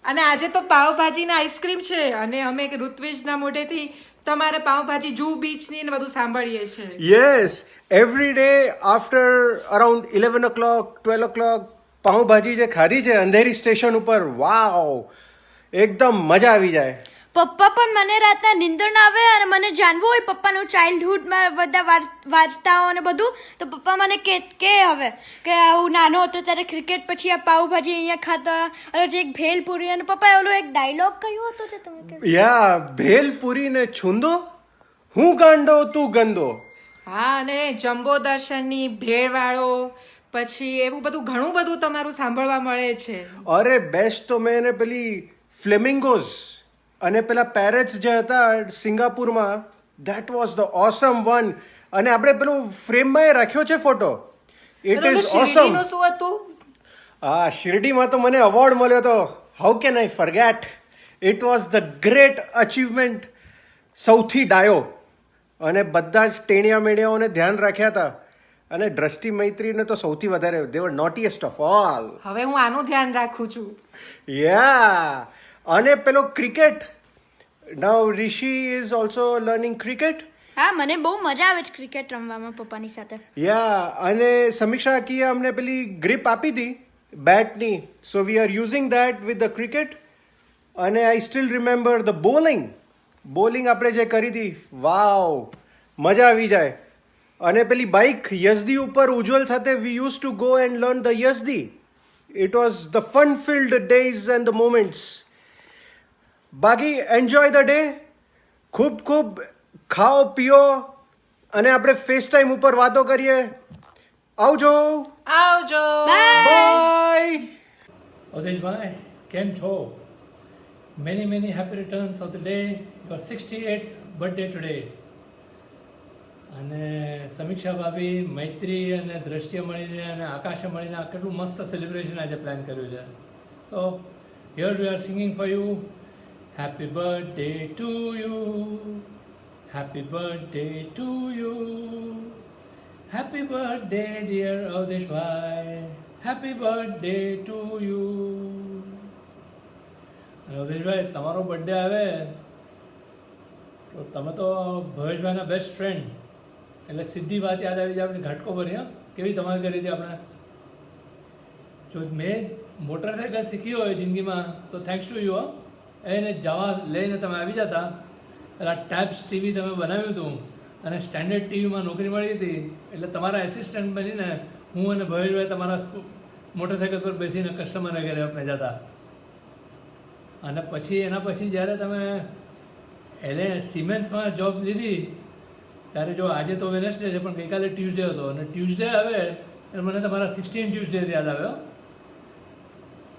અને આજે તો પાવભાજીના આઈસ્ક્રીમ છે અને અમે ઋત્વિજના મોઢેથી તમારે પાવભાજી જૂ બીચની ને બધું સાંભળીએ છીએ. Yes, every day after around 11 o'clock 12 o'clock pav bhaji જે ખાધી છે અંધેરી સ્ટેશન ઉપર, વાવ, એકદમ મજા આવી જાય. પપ્પા પણ મને રાતના નીંદર ના આવે અને મને જાણવું હોય પપ્પાનું ચાઇલ્ડહુડમાં બધા વાર્તાઓ અને બધું, તો પપ્પા મને કે હવે કે હું નાનો હતો ત્યારે ક્રિકેટ પછી આ પાઉંભાજી અહીંયા ખાતા અને જે એક ભેલપુરી, અને પપ્પાએ ઓલો એક ડાયલોગ કયો હતો જે તમે યા ભેલપુરી ને છુંદો, હું ગાંડો તું ગંદો. હા, અને જમ્બો દર્શનની ભેળવાળો, પછી એવું બધું ઘણું બધું તમારું સાંભળવા મળે છે. અરે બેસ્ટ તો મેં એને પેલી ફ્લેમિંગોઝ અને પેલા પેરેટ્સ જે હતા સિંગાપુરમાં, that was the awesome one. અને આપણે પેલું ફ્રેમમાં એ રાખ્યો છે ફોટો. ઇટ ઇઝ ઓસમ. શું હતું? હા, શિરડીમાં તો મને અવોર્ડ મળ્યો હતો. How can I forget? It was the great achievement. સૌથી ડાયો અને બધા જ ટેણિયા મેણિયાઓને ધ્યાન રાખ્યા હતા. અને દ્રષ્ટિ મૈત્રીને તો સૌથી વધારે, દે વર નોટીએસ્ટ ઓફ ઓલ. હવે હું આનું ધ્યાન રાખું છું. યા, અને પેલો cricket, now Rishi is also learning cricket. હા, મને બહુ મજા આવે છે ક્રિકેટ રમવામાં પપ્પાની સાથે. યા, અને સમીક્ષા કીએ અમને પેલી ગ્રીપ આપી હતી બેટની, so we are using that with the cricket. અને I still remember the bowling આપણે જે કરી હતી, વાવ, મજા આવી જાય. અને પેલી બાઇક યઝદી ઉપર ઉજ્જવલ સાથે વી use to go and learn the Yazdi. It was the fun field days and the moments. બાકી એન્જોય ધ ડે, ખૂબ ખૂબ ખાઓ પીઓ અને આપણે ફેસ ટાઈમ ઉપર વાતો કરીએ. આવજો. બાય. અવધેશભાઈ, કેમ છો? many happy returns of the day. Your 68th birthday today. અને સમીક્ષા ભાભી, મૈત્રી અને દ્રષ્ટિએ મળીને અને આકાશે મળીને આ કેટલું મસ્ત સેલિબ્રેશન આજે પ્લાન કર્યું છે. સો here we are singing for you Happy birthday to you. Happy birthday to you. Happy birthday dear Avdesh bhai. Happy birthday to you. Awadhesh ભાઈ, તમારો બર્થડે આવે તો તમે તો ભવેશભાઈના બેસ્ટ ફ્રેન્ડ, એટલે સીધી વાત યાદ આવી જાય આપણી ઘાટકો ભરી. હા, કેવી ધમાલ કરી હતી આપણે. જો મેં મોટરસાઇકલ શીખી હોય જિંદગીમાં તો થેન્ક્સ ટુ યુ. એને જવા લઈને તમે આવી જતા. પેલા ટેબ્સ ટીવી તમે બનાવ્યું હતું અને સ્ટેન્ડર્ડ ટીવીમાં નોકરી મળી હતી, એટલે તમારા એસિસ્ટન્ટ બનીને હું અને ભવેશભાઈ તમારા મોટરસાઇકલ પર બેસીને કસ્ટમરના ઘરે આપણે જતા. અને પછી એના પછી જ્યારે તમે સિમેન્ટ્સમાં જોબ લીધી ત્યારે, જો આજે તો વેનસડે છે પણ ગઈકાલે ટ્યુઝડે હતો, અને ટ્યુઝડે આવે એટલે મને તમારા 16 ટ્યુઝડેઝ યાદ આવ્યો.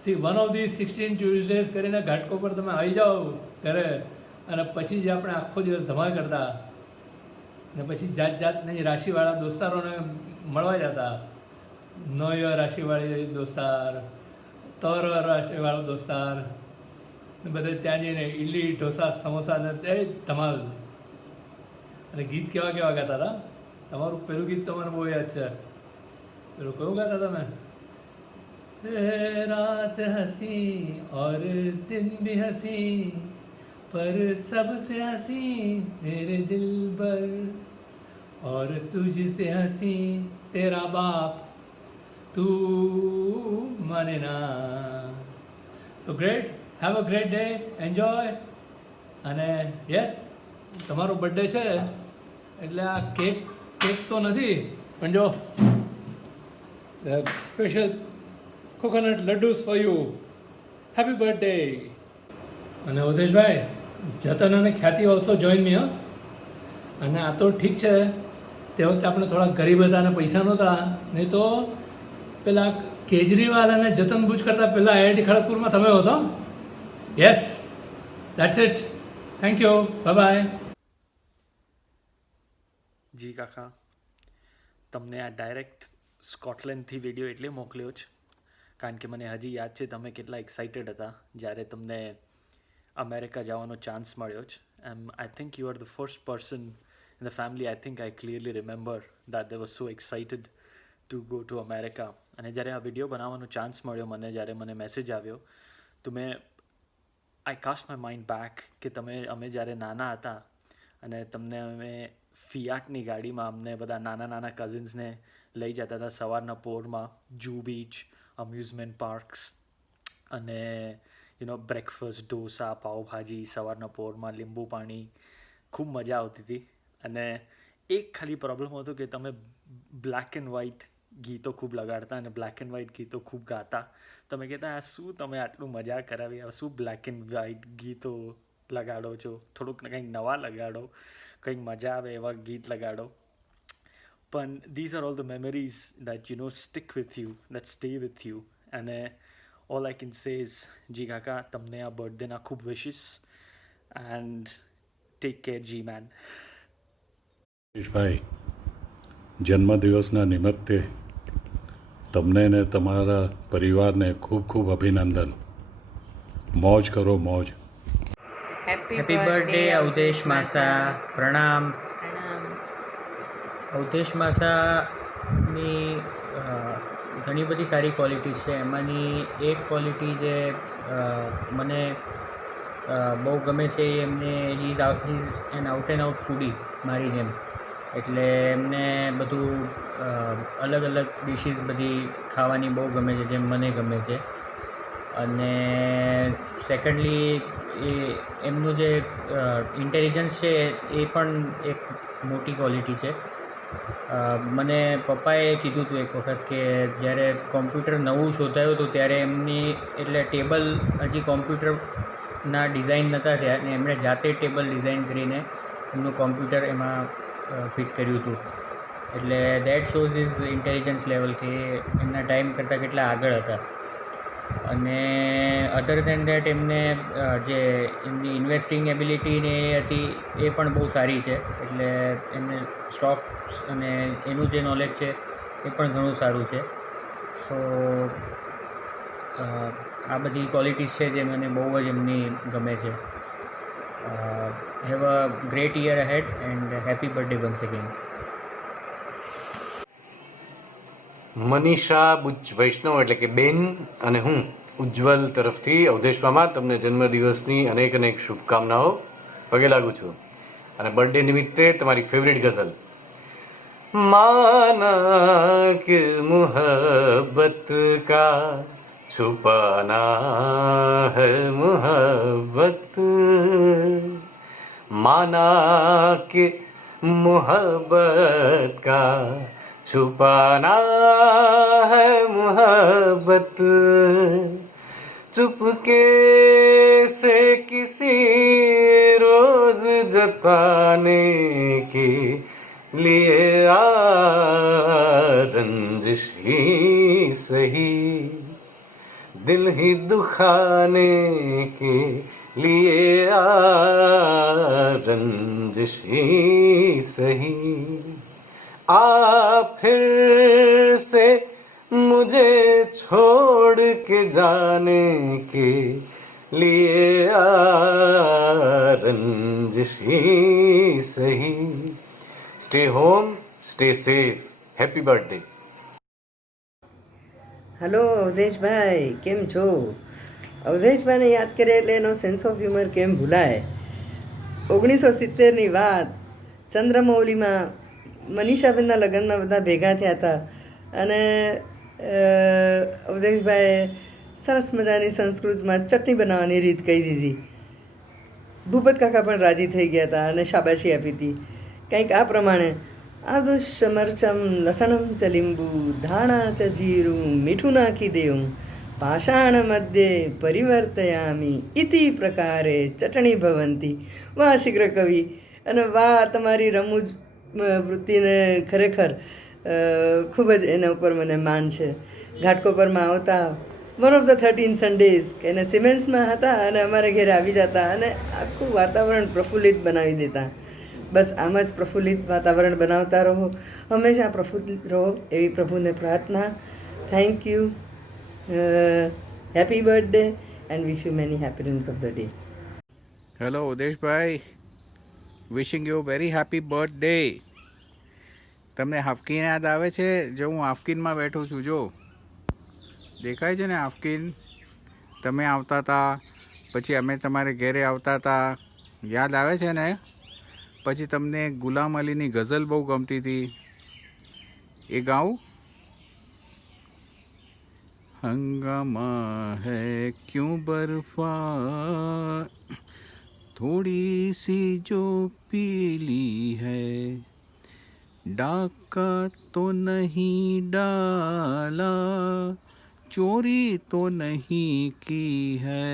1 ઓફ ધી 16 ટ્યુઝડેઝ કરીને ઘાટકો પર તમે આવી જાઓ ઘરે, અને પછી જે આપણે આખો દિવસ ધમાલ કરતા, ને પછી જાત જાતની રાશિવાળા દોસ્તારોને મળવા જતા. નોય રાશિવાળી દોસ્તાર, તર રાશિવાળો દોસ્તાર, બધે ત્યાં જઈને ઇડલી ઢોસા સમોસા ને તે ધમાલ. અને ગીત કેવા કેવા ગાતા હતા. તમારું પેલું ગીત તો મને બહુ યાદ છે. પેલું કયું ગાતા તમે? રાત હસી ઓર દિન ભી હસી પર સબસે હસી મેરે દિલ પર ઓર તુझसे હસી તેરા બાપ તું માને ના. So great. Have a great day. Enjoy. અને યસ, તમારો બર્થડે છે એટલે આ કેક તો નથી, પણ જો special coconut laddus for you. Happy birthday. અને અવધેશભાઈ, જતન અને ખ્યાતિ ઓલ્સો જોઈન મી. અને આ તો ઠીક છે, તે વખતે આપણે થોડા ગરીબ હતા અને પૈસા નહોતા, નહીં તો પેલા કેજરીવાલ અને જતન બુજ કરતાં પહેલાં IIT ખડગપુરમાં તમે હતો. Yes, that's it. Thank you. Bye bye. Ji કાકા, તમને આ ડાયરેક્ટ સ્કોટલેન્ડથી વિડીયો એટલે મોકલ્યો જ કારણ કે મને હજી યાદ છે તમે કેટલા એક્સાઇટેડ હતા જ્યારે તમને અમેરિકા જવાનો ચાન્સ મળ્યો જ. I think you are the first person in the family. I think I clearly remember that they was so excited to go to America. અને જ્યારે આ વિડીયો બનાવવાનો ચાન્સ મળ્યો મને, જ્યારે મને મેસેજ આવ્યો, તો આઈ કાસ્ટ માય માઇન્ડ બેક કે અમે જ્યારે નાના હતા અને તમને અમે ફિયાટની ગાડીમાં અમને બધા નાના કઝિન્સને લઈ જતા હતા સવારના પોરમાં જૂ બીચ, અમ્યુઝમેન્ટ પાર્ક્સ, અને બ્રેકફાસ્ટ, ઢોસા, પાવભાજી, સવારના પોરમાં લીંબુ પાણી. ખૂબ મજા આવતી હતી. અને એક ખાલી પ્રોબ્લેમ હતો કે તમે બ્લેક એન્ડ વ્હાઇટ ગીતો ખૂબ લગાડતા અને બ્લેક એન્ડ વ્હાઇટ ગીતો ખૂબ ગાતા. તમે કહેતા આ શું તમે આટલું મજા કરાવી, આ શું બ્લેક એન્ડ વ્હાઇટ ગીતો લગાડો છો, થોડુંક કંઈક નવા લગાડો, કંઈક મજા આવે એવા ગીત લગાડો. પણ these are all the memories that stick with you, that stay with you. અને all I can say is જી કાકા, તમને આ બર્થડેના ખૂબ wishes and take care G man. ભાઈ, જન્મદિવસના નિમિત્તે તમને ને તમારા પરિવારને ખૂબ ખૂબ અભિનંદન. મોજ કરો, મોજ. હેપી બર્થડે અવધેશ માસા. પ્રણામ. અવધેશ માસાની ઘણી બધી સારી ક્વોલિટી છે. એમાંની એક ક્વોલિટી જે મને બહુ ગમે છે એ એમને he is an out and out foodie મારી જેમ. એટલે એમને બધું અલગ અલગ ડિશિસ બધી ખાવાની બહુ ગમે છે, જેમ મને ગમે છે. અને સેકન્ડલી એમનું જે ઇન્ટેલિજન્સ છે એ પણ એક મોટી ક્વોલિટી છે. મને પપ્પાએ કીધું હતું એક વખત કે જ્યારે કોમ્પ્યુટર નવું શોધાયું હતું ત્યારે એમની એટલે ટેબલ હજી કોમ્પ્યુટરના ડિઝાઇન નહોતા થયા અને એમણે જાતે ટેબલ ડિઝાઇન કરીને એમનું કોમ્પ્યુટર એમાં ફિટ કર્યું હતું. એટલે that shows is intelligence level કે એમના ટાઈમ કરતાં કેટલા આગળ હતા. અને અધર દેન દેટ એમને જે એમની ઇન્વેસ્ટિંગ એબિલિટી ને એ હતી એ પણ બહુ સારી છે. એટલે એમને સ્ટોક્સ અને એનું જે નોલેજ છે એ પણ ઘણું સારું છે. સો આ બધી ક્વોલિટીઝ છે જે મને બહુ જ એમની ગમે છે. Have a great year ahead and happy birthday once again. Manisha Buch Vaishnav એટલે કે બેન અને હું ઉજ્જવલ તરફથી અવધેશ મામા તમને જન્મદિવસની અનેક અનેક શુભકામનાઓ પગે લાગુ છું. અને બર્થડે નિમિત્તે તમારી ફેવરેટ ગઝલ માના કે મોહબ્બત કા છુપાના હૈ મોહબ્બત माना कि मोहब्बत का छुपाना है मोहब्बत चुपके से किसी रोज जताने के लिए रंजिश ही सही दिल ही दुखाने के लिए रंजिश ही सही आप फिर से मुझे छोड़ के जाने के लिए रंजिश ही सही. Stay home, stay safe. Happy birthday. Hello Avdheshbhai, કેમ છો? અવધેશભાઈને યાદ કરીએ એટલે એનો સેન્સ ઓફ હ્યુમર કેમ ભૂલાય. 1970ની વાત, ચંદ્રમૌલીમાં મનીષાબેનના લગ્નમાં બધા ભેગા થયા હતા અને અવધેશભાઈએ સરસ મજાની સંસ્કૃતમાં ચટણી બનાવવાની રીત કહી દીધી. ભૂપત કાકા પણ રાજી થઈ ગયા હતા અને શાબાશી આપી હતી. કંઈક આ પ્રમાણે આદુષ મરચમ લસણમ ચ લીંબુ ધાણા ચ જીરું મીઠું નાખી દેવું પાષાણ મધ્યે પરિવર્તયામી ઇતિ પ્રકારે ચટણી ભવંતી. વાહ શીઘ્ર કવિ, અને વાહ તમારી રમૂજ વૃત્તિને ખરેખર ખૂબ જ એના ઉપર મને માન છે. ઘાટકોપરમાં આવતા વન ઓફ ધ 13 સન્ડેઝ કે એને સિમેન્સમાં હતા અને અમારા ઘરે આવી જતા અને આખું વાતાવરણ પ્રફુલ્લિત બનાવી દેતા. બસ આમ જ પ્રફુલ્લિત વાતાવરણ બનાવતા રહો, હંમેશા પ્રફુલ્લિત રહો એવી પ્રભુને પ્રાર્થના. Thank you. Happy birthday and wish you many happiness of the day. Hello Udeshbhai, wishing you very happy birthday. તમને હાફકીન યાદ આવે છે? જો હું હાફકીનમાં બેઠું છું, જો દેખાય છે ને હાફકીન? તમે આવતા હતા, પછી અમે તમારે ઘરે આવતા હતા, યાદ આવે છે ને? પછી તમને ગુલામ અલીની ગઝલ બહુ ગમતી હતી, એ ગાઉં? હંગામા હૈ ક્યું બરફા થોડી સી જો પીલી હૈ डाका तो नहीं डाला चोरी तो नहीं की है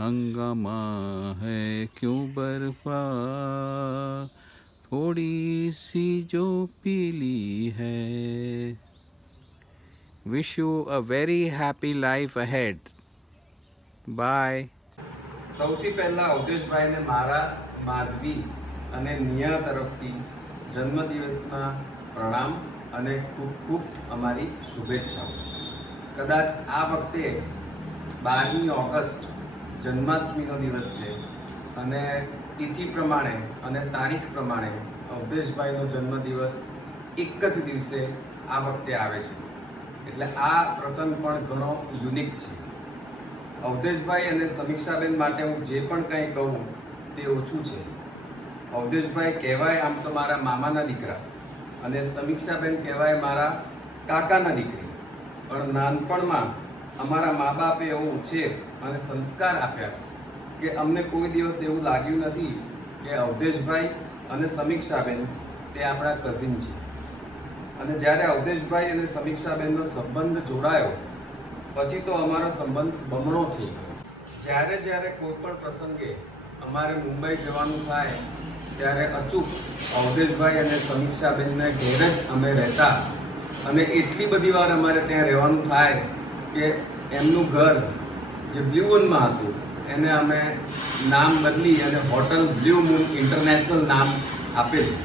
हंगामा है क्यों बर्फा थोड़ी सी जो पीली है. Wish you a very happy life ahead. Bye. સૌથી પહેલા અવધેશભાઈને મારા, માધવી અને નિયા તરફથી જન્મદિવસના પ્રણામ અને ખૂબ ખૂબ અમારી શુભેચ્છાઓ. કદાચ આ વખતે 12મી ઓગસ્ટ જન્માષ્ટમીનો દિવસ છે અને તિથિ પ્રમાણે અને તારીખ પ્રમાણે અવધેશભાઈનો જન્મદિવસ એક જ દિવસે આ વખતે આવે છે, એટલે આ પ્રસંગ પણ ઘણો યુનિક છે. અવધેશભાઈ અને સમીક્ષાબેન માટે હું જે પણ કંઈ કહું તે ઓછું છે. અવધેશભાઈ કહેવાય આમ તો મારા મામાના દીકરા અને સમીક્ષાબેન કહેવાય મારા કાકાના દીકરી, પણ નાનપણમાં અમારા મા બાપે એવો ઉછેર અને સંસ્કાર આપ્યા કે અમને કોઈ દિવસ એવું લાગ્યું નથી કે અવધેશભાઈ અને સમીક્ષાબેન તે આપણા કઝિન છે. અને જ્યારે અવધેશભાઈ અને સમીક્ષાબેનનો સંબંધ જોડાયો પછી તો અમારો સંબંધ બમણો થઈ ગયો. જ્યારે જ્યારે કોઈ પણ પ્રસંગે અમારે મુંબઈ જવાનું થાય ત્યારે અચૂક અવધેશભાઈ અને સમીક્ષાબેનને ઘેર જ અમે રહેતા અને એટલી બધી વાર અમારે ત્યાં રહેવાનું થાય કે એમનું ઘર જે બ્લુ મૂનમાં હતું એને અમે નામ બદલી અને હોટલ બ્લુ મૂન ઇન્ટરનેશનલ નામ આપેલું,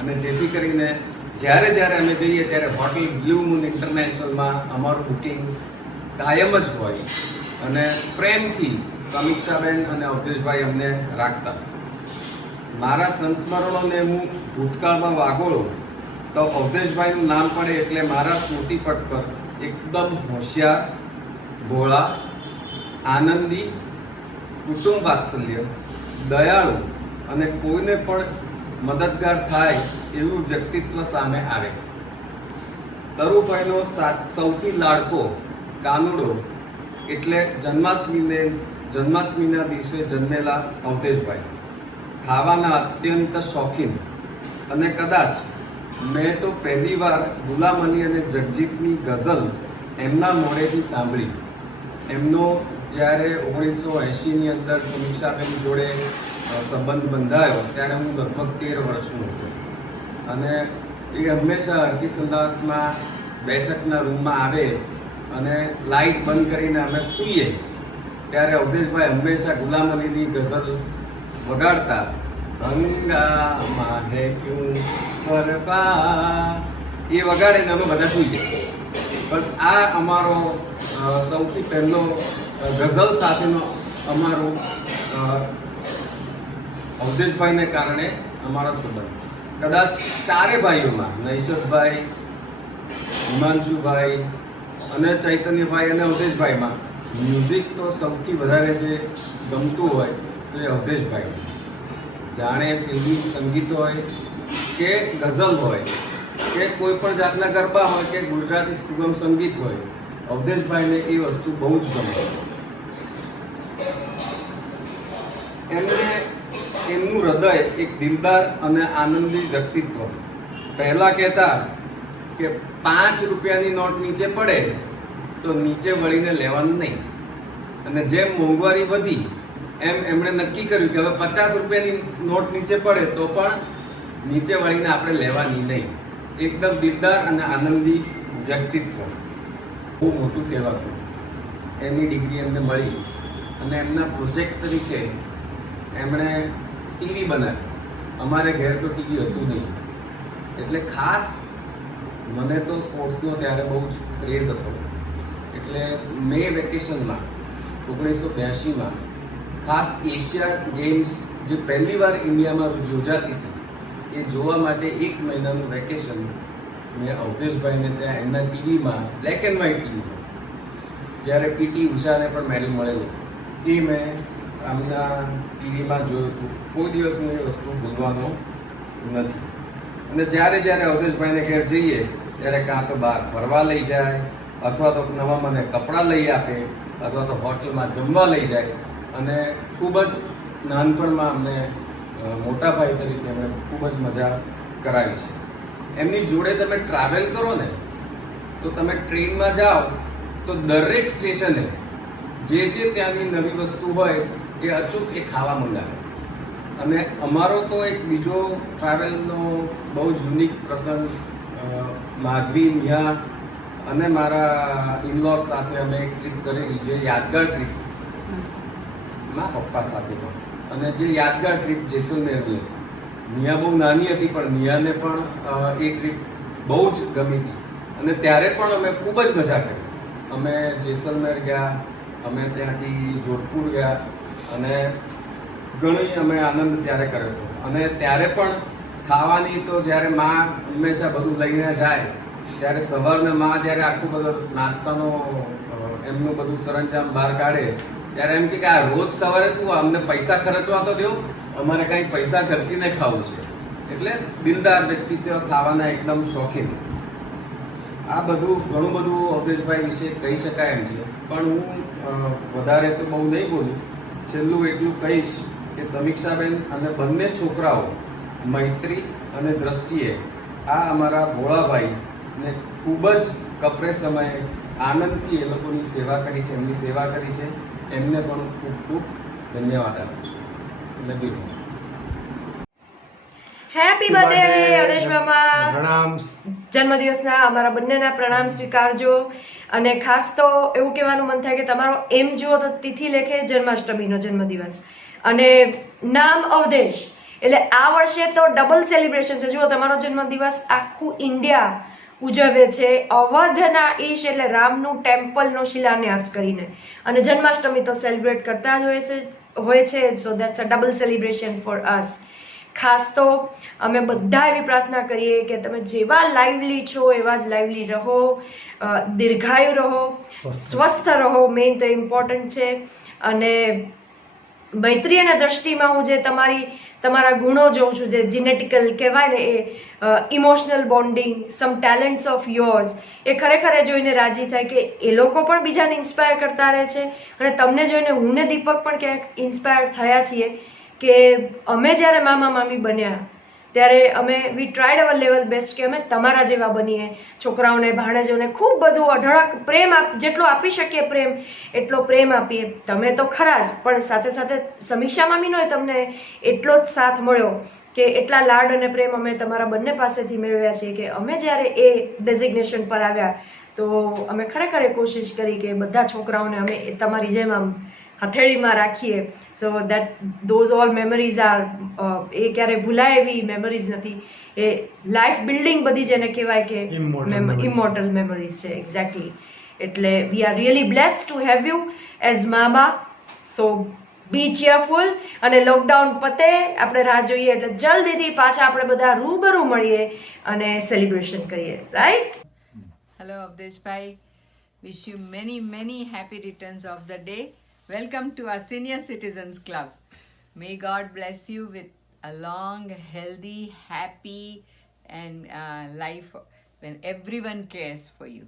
અને જેથી કરીને જ્યારે જ્યારે અમે જઈએ ત્યારે હોટલ બ્લુ મૂન ઇન્ટરનેશનલમાં અમારું બુકિંગ કાયમ જ હોય અને પ્રેમથી સમીક્ષાબેન અને અવધેશભાઈ અમને રાખતા. મારા સંસ્મરણોને હું ભૂતકાળમાં વાગોળું તો અવધેશભાઈનું નામ પડે એટલે મારા સ્મૃતિપટ પર એકદમ હોશિયાર, ભોળા, આનંદી, કુટુંબ વાત્સલ્ય, દયાળુ અને કોઈને પણ મદદગાર થાય એવું વ્યક્તિત્વ સામે આવે. તરુભાઈનો સૌથી લાડકો કાનુડો એટલે જન્માષ્ટમીના દિવસે જન્મેલા અવધેશભાઈ. ખાવાના અત્યંત શોખીન અને કદાચ મેં તો પહેલીવાર ગુલામ અલી અને જગજીતની ગઝલ એમના મોઢેથી સાંભળી. એમનો જ્યારે 1980ની અંદર સમીક્ષાબેન જોડે સંબંધ બંધાયો ત્યારે હું લગભગ 13 વર્ષનો હતો અને એ હંમેશા હરકી સંદાસમાં બેઠકના રૂમમાં આવે અને લાઇટ બંધ કરીને અમે સૂઈએ ત્યારે અવધેશભાઈ હંમેશા ગુલામ અલીની ગઝલ વગાડતા. ગંગા હે ક્યું ફરબા એ વગાડીને અમે બધા સૂઈ જઈએ. પણ આ અમારો સૌથી પહેલો ગઝલ સાથેનો અમારો અવધેશભાઈને કારણે અમારો સંબંધ. કદાચ ચારે ભાઈઓમાં નૈશદભાઈ, હિમાંશુભાઈ અને ચૈતન્યભાઈ અને અવધેશભાઈમાં મ્યુઝિક તો સૌથી વધારે જે ગમતું હોય તો એ અવધેશભાઈ. જાણે ફિલ્મી સંગીત હોય કે ગઝલ હોય કે કોઈ પણ જાતના ગરબા હોય કે ગુજરાતી સુગમ સંગીત હોય, અવધેશભાઈને એ વસ્તુ બહુ જ ગમે. એમનું હૃદય એક દિલદાર અને આનંદી વ્યક્તિત્વ. પહેલાં કહેતા કે 5 રૂપિયાની નોટ નીચે પડે તો નીચે વળીને લેવાનું નહીં, અને જેમ મોંઘવારી વધી એમ એમણે નક્કી કર્યું કે હવે 50 રૂપિયાની નોટ નીચે પડે તો પણ નીચે વળીને આપણે લેવાની નહીં. એકદમ દિલદાર અને આનંદી વ્યક્તિત્વ. બહુ મોટું કહેવાતું. એની ડિગ્રી એમને મળી અને એમના પ્રોજેક્ટ તરીકે એમણે ટીવી બનાવ્યું. અમારે ઘેર તો ટીવી હતું નહીં, એટલે ખાસ મને તો સ્પોર્ટ્સનો ત્યારે બહુ જ ક્રેઝ હતો. એટલે મે વેકેશનમાં 1982માં ખાસ એશિયા ગેમ્સ જે પહેલીવાર ઇન્ડિયામાં યોજાતી હતી એ જોવા માટે 1 મહિનાનું વેકેશન મેં અવધેશભાઈને ત્યાં એમના ટીવીમાં બ્લેક એન્ડ વ્હાઇટ ટીવીમાં જ્યારે પીટી ઉષાને પણ મેડલ મળેલું એ મેં આમના ટીવીમાં જોયું હતું. કોઈ દિવસ હું એ વસ્તુ ભૂલવાનો નથી. અને જ્યારે અવધેશભાઈને ઘેર જઈએ ત્યારે કાં તો બહાર ફરવા લઈ જાય અથવા તો નવા મને કપડાં લઈ આપે અથવા તો હોટલમાં જમવા લઈ જાય. અને ખૂબ જ નાનપણમાં અમને મોટા ભાઈ તરીકે એમણે ખૂબ જ મજા કરાવી છે. એમની જોડે તમે ટ્રાવેલ કરો ને તો તમે ટ્રેનમાં જાઓ તો દરેક સ્ટેશને જે ત્યાંની નવી વસ્તુ હોય એ અચૂક એ ખાવા મંગાવે. અને અમારો તો એક બીજો ટ્રાવેલનો બહુ જ યુનિક પ્રસંગ માધવી, નિહા અને મારા ઇનલોસ સાથે અમે એક ટ્રીપ કરેલી જે યાદગાર ટ્રીપ, મારા પપ્પા સાથે પણ. અને જે યાદગાર ટ્રીપ જેસલમેરની. નિહા બહુ નાની હતી પણ નિહાને પણ એ ટ્રીપ બહુ જ ગમી હતી અને ત્યારે પણ અમે ખૂબ જ મજા કરી. અમે જેસલમેર ગયા, અમે ત્યાંથી જોધપુર ગયા અને ઘણી અમે આનંદ ત્યારે કર્યો હતો. અને ત્યારે પણ ખાવાની તો જ્યારે માં હંમેશા બધું લઈને જાય ત્યારે સવારના માં જ્યારે આખું બધું નાસ્તાનો એમનું બધું સરંજામ બહાર કાઢે ત્યારે એમ કે આ રોજ સવારે શું અમને પૈસા ખર્ચવા તો દો, અમારે કંઈ પૈસા ખર્ચીને ખાવું છે. એટલે દિલદાર વ્યક્તિત્વ, ખાવાના એકદમ શોખીન. આ બધું ઘણું બધું અવધેશભાઈ વિશે કહી શકાય એમ છે, પણ હું વધારે તો બહુ નહીં બોલું. છેલ્લું એટલું કહીશ કે સમીક્ષાબેન અને બંને છોકરાઓ મૈત્રી અને દ્રષ્ટિએ આ અમારા ભોળાભાઈને ખૂબ જ કપરે સમયે આનંદથી એ લોકોની સેવા કરી છે, એમની સેવા કરી છે. એમને પણ ખૂબ ખૂબ ધન્યવાદ આપું છું. લગી રહું છું. હેપી બર્થડે અવધેશ મામા. પ્રણામ. જન્મદિવસના અમારા બંનેના પ્રણામ સ્વીકારજો. અને ખાસ તો એવું કહેવાનું મન થાય કે તમારો એમ જુઓ તો તિથિ લેખે જન્માષ્ટમીનો જન્મદિવસ અને નામ અવધેશ એટલે આ વર્ષે તો ડબલ સેલિબ્રેશન છે. જુઓ તમારો જન્મદિવસ આખું ઇન્ડિયા ઉજવે છે અવધના ઈશ એટલે રામનું ટેમ્પલનો શિલાન્યાસ કરીને. અને જન્માષ્ટમી તો સેલિબ્રેટ કરતા જ હોય છે સો that's a double celebration for us. ખાસ તો અમે બધા એવી પ્રાર્થના કરીએ કે તમે જેવા લાઇવલી છો એવા જ લાઇવલી રહો, દીર્ઘાયુ રહો, સ્વસ્થ રહો, મેઇન તો ઇમ્પોર્ટન્ટ છે. અને મૈત્રી અને દ્રષ્ટિમાં હું જે તમારા ગુણો જોઉં છું, જે જીનેટિકલ કહેવાય ને, એ emotional bonding, some talents of yours, એ ખરેખર એ જોઈને રાજી થાય કે એ લોકો પણ બીજાને ઇન્સ્પાયર કરતા રહે છે. અને તમને જોઈને હું ને દીપક પણ ક્યાંક ઇન્સ્પાયર થયા છીએ કે અમે જ્યારે મામા મામી બન્યા ત્યારે અમે વી ટ્રાઈડ અવર લેવલ બેસ્ટ કે અમે તમારા જેવા બનીએ, છોકરાઓને ભાણેજોને ખૂબ બધું અઢળક પ્રેમ જેટલો આપી શકીએ પ્રેમ એટલો પ્રેમ આપીએ. તમે તો ખરા જ, પણ સાથે સાથે સમીક્ષા મામીનો તમને એટલો જ સાથ મળ્યો કે એટલા લાડ અને પ્રેમ અમે તમારા બંને પાસેથી મેળવ્યા છે કે અમે જ્યારે એ ડેઝિગ્નેશન પર આવ્યા તો અમે ખરેખર એ કોશિશ કરી કે બધા છોકરાઓને અમે તમારી જેમ આમ હથેળીમાં રાખીએ. So that those all memories are, એ ક્યારેય ભૂલાય એવી મેમરીઝ નથી. એ લાઈફ બિલ્ડિંગ બધી જેને કહેવાય કે ઇમોર્ટલ મેમરીઝ છે. એક્ઝેક્ટલી. એટલે we are really blessed to have you as મામા. સો બી ચેરફુલ. અને લોકડાઉન પતે, આપણે રાહ જોઈએ એટલે જલ્દીથી પાછા આપણે બધા રૂબરૂ મળીએ અને સેલિબ્રેશન કરીએ. Right? Hello Avdheshbhai, wish you many happy returns of the day. Welcome to our Senior Citizens Club. May God bless you with a long, healthy, happy and life when everyone cares for you.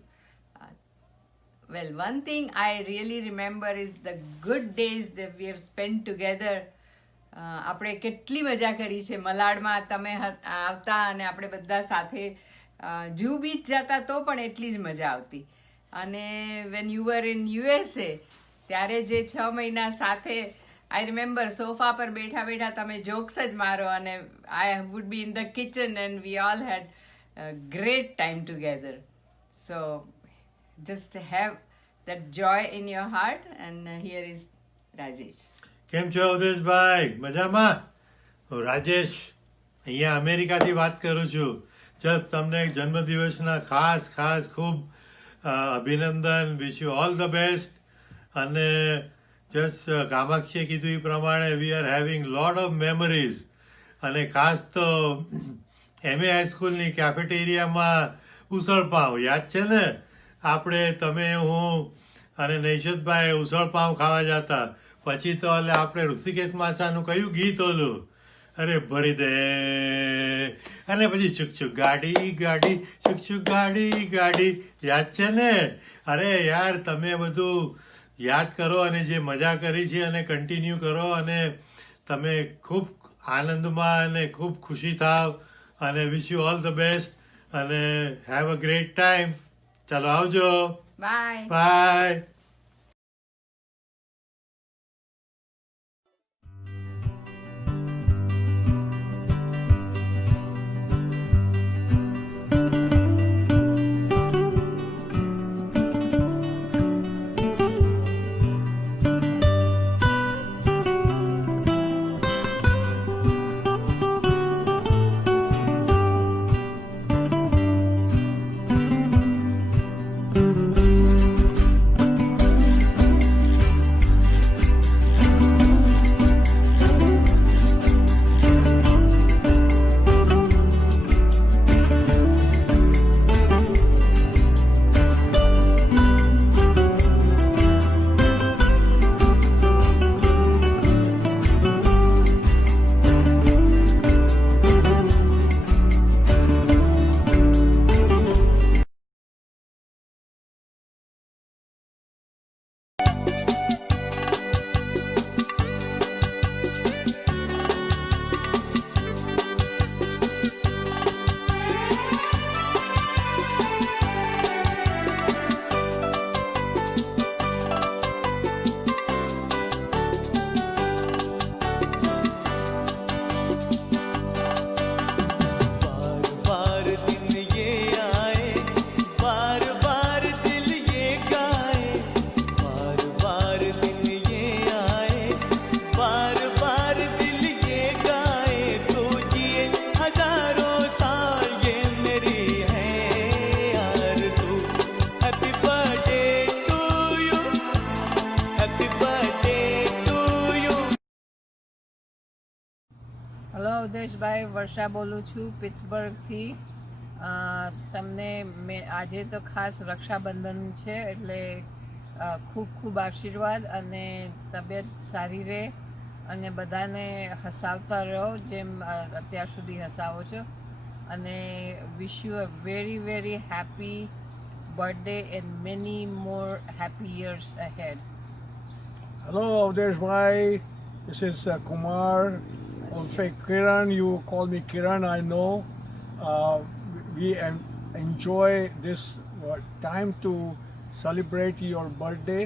Well, one thing I really remember is the good days that we have spent together. આપણે કેટલી મજા કરી છે મલાડમાં. તમે આવતા અને આપણે બધા સાથે જૂ બીચ જતા તો પણ એટલી જ મજા આવતી. અને when you var in USA ત્યારે જે 6 મહિના સાથે, આઈ રિમેમ્બર સોફા પર બેઠા બેઠા તમે જોક્સ જ મારો અને I would be in the kitchen and we all had great time together. So just have that joy in your heart. And here is Rajesh. કેમ છો અવધેશભાઈ? મજામાં? હું રાજેશ અહીંયા અમેરિકાથી વાત કરું છું. જસ્ટ તમને જન્મદિવસના ખાસ ખૂબ અભિનંદન. Wish you all the best. અને જસ્ટ કામાક્ષીએ કીધું એ પ્રમાણે we are having lot of memories. અને ખાસ તો MA હાઈસ્કૂલની કેફેટેરિયામાં ઉસળપાવ યાદ છે ને? આપણે તમે, હું અને નૈશદભાઈ ઉસળપાવ ખાવા જતા. પછી તો એટલે આપણે ઋષિકેશ માસાનું કયું ગીત ઓલું, અરે ભરી દે, અને પછી છુક છુક ગાડી છુક છુક ગાડી, યાદ છે ને? અરે યાર, તમે બધું યાદ કરો અને જે મજા કરી છે અને કન્ટિન્યુ કરો. અને તમે ખૂબ આનંદમાં અને ખૂબ ખુશી થાવ. અને wish you all the best અને હેવ અ ગ્રેટ ટાઈમ. ચાલો આવજો. Bye bye. હલો ઉદેશભાઈ, વર્ષા બોલું છું પિટ્સબર્ગથી. તમને મેં આજે તો ખાસ રક્ષાબંધન છે એટલે ખૂબ ખૂબ આશીર્વાદ અને તબિયત સારી રહે અને બધાને હસાવતા રહો જેમ અત્યાર સુધી હસાવો છો. અને વિશ you a very very happy birthday and many more happy years ahead. Hello, Avdesh bhai. This is Kumar. Also, Kiran, you call me Kiran, I know. We enjoy this time to celebrate your birthday.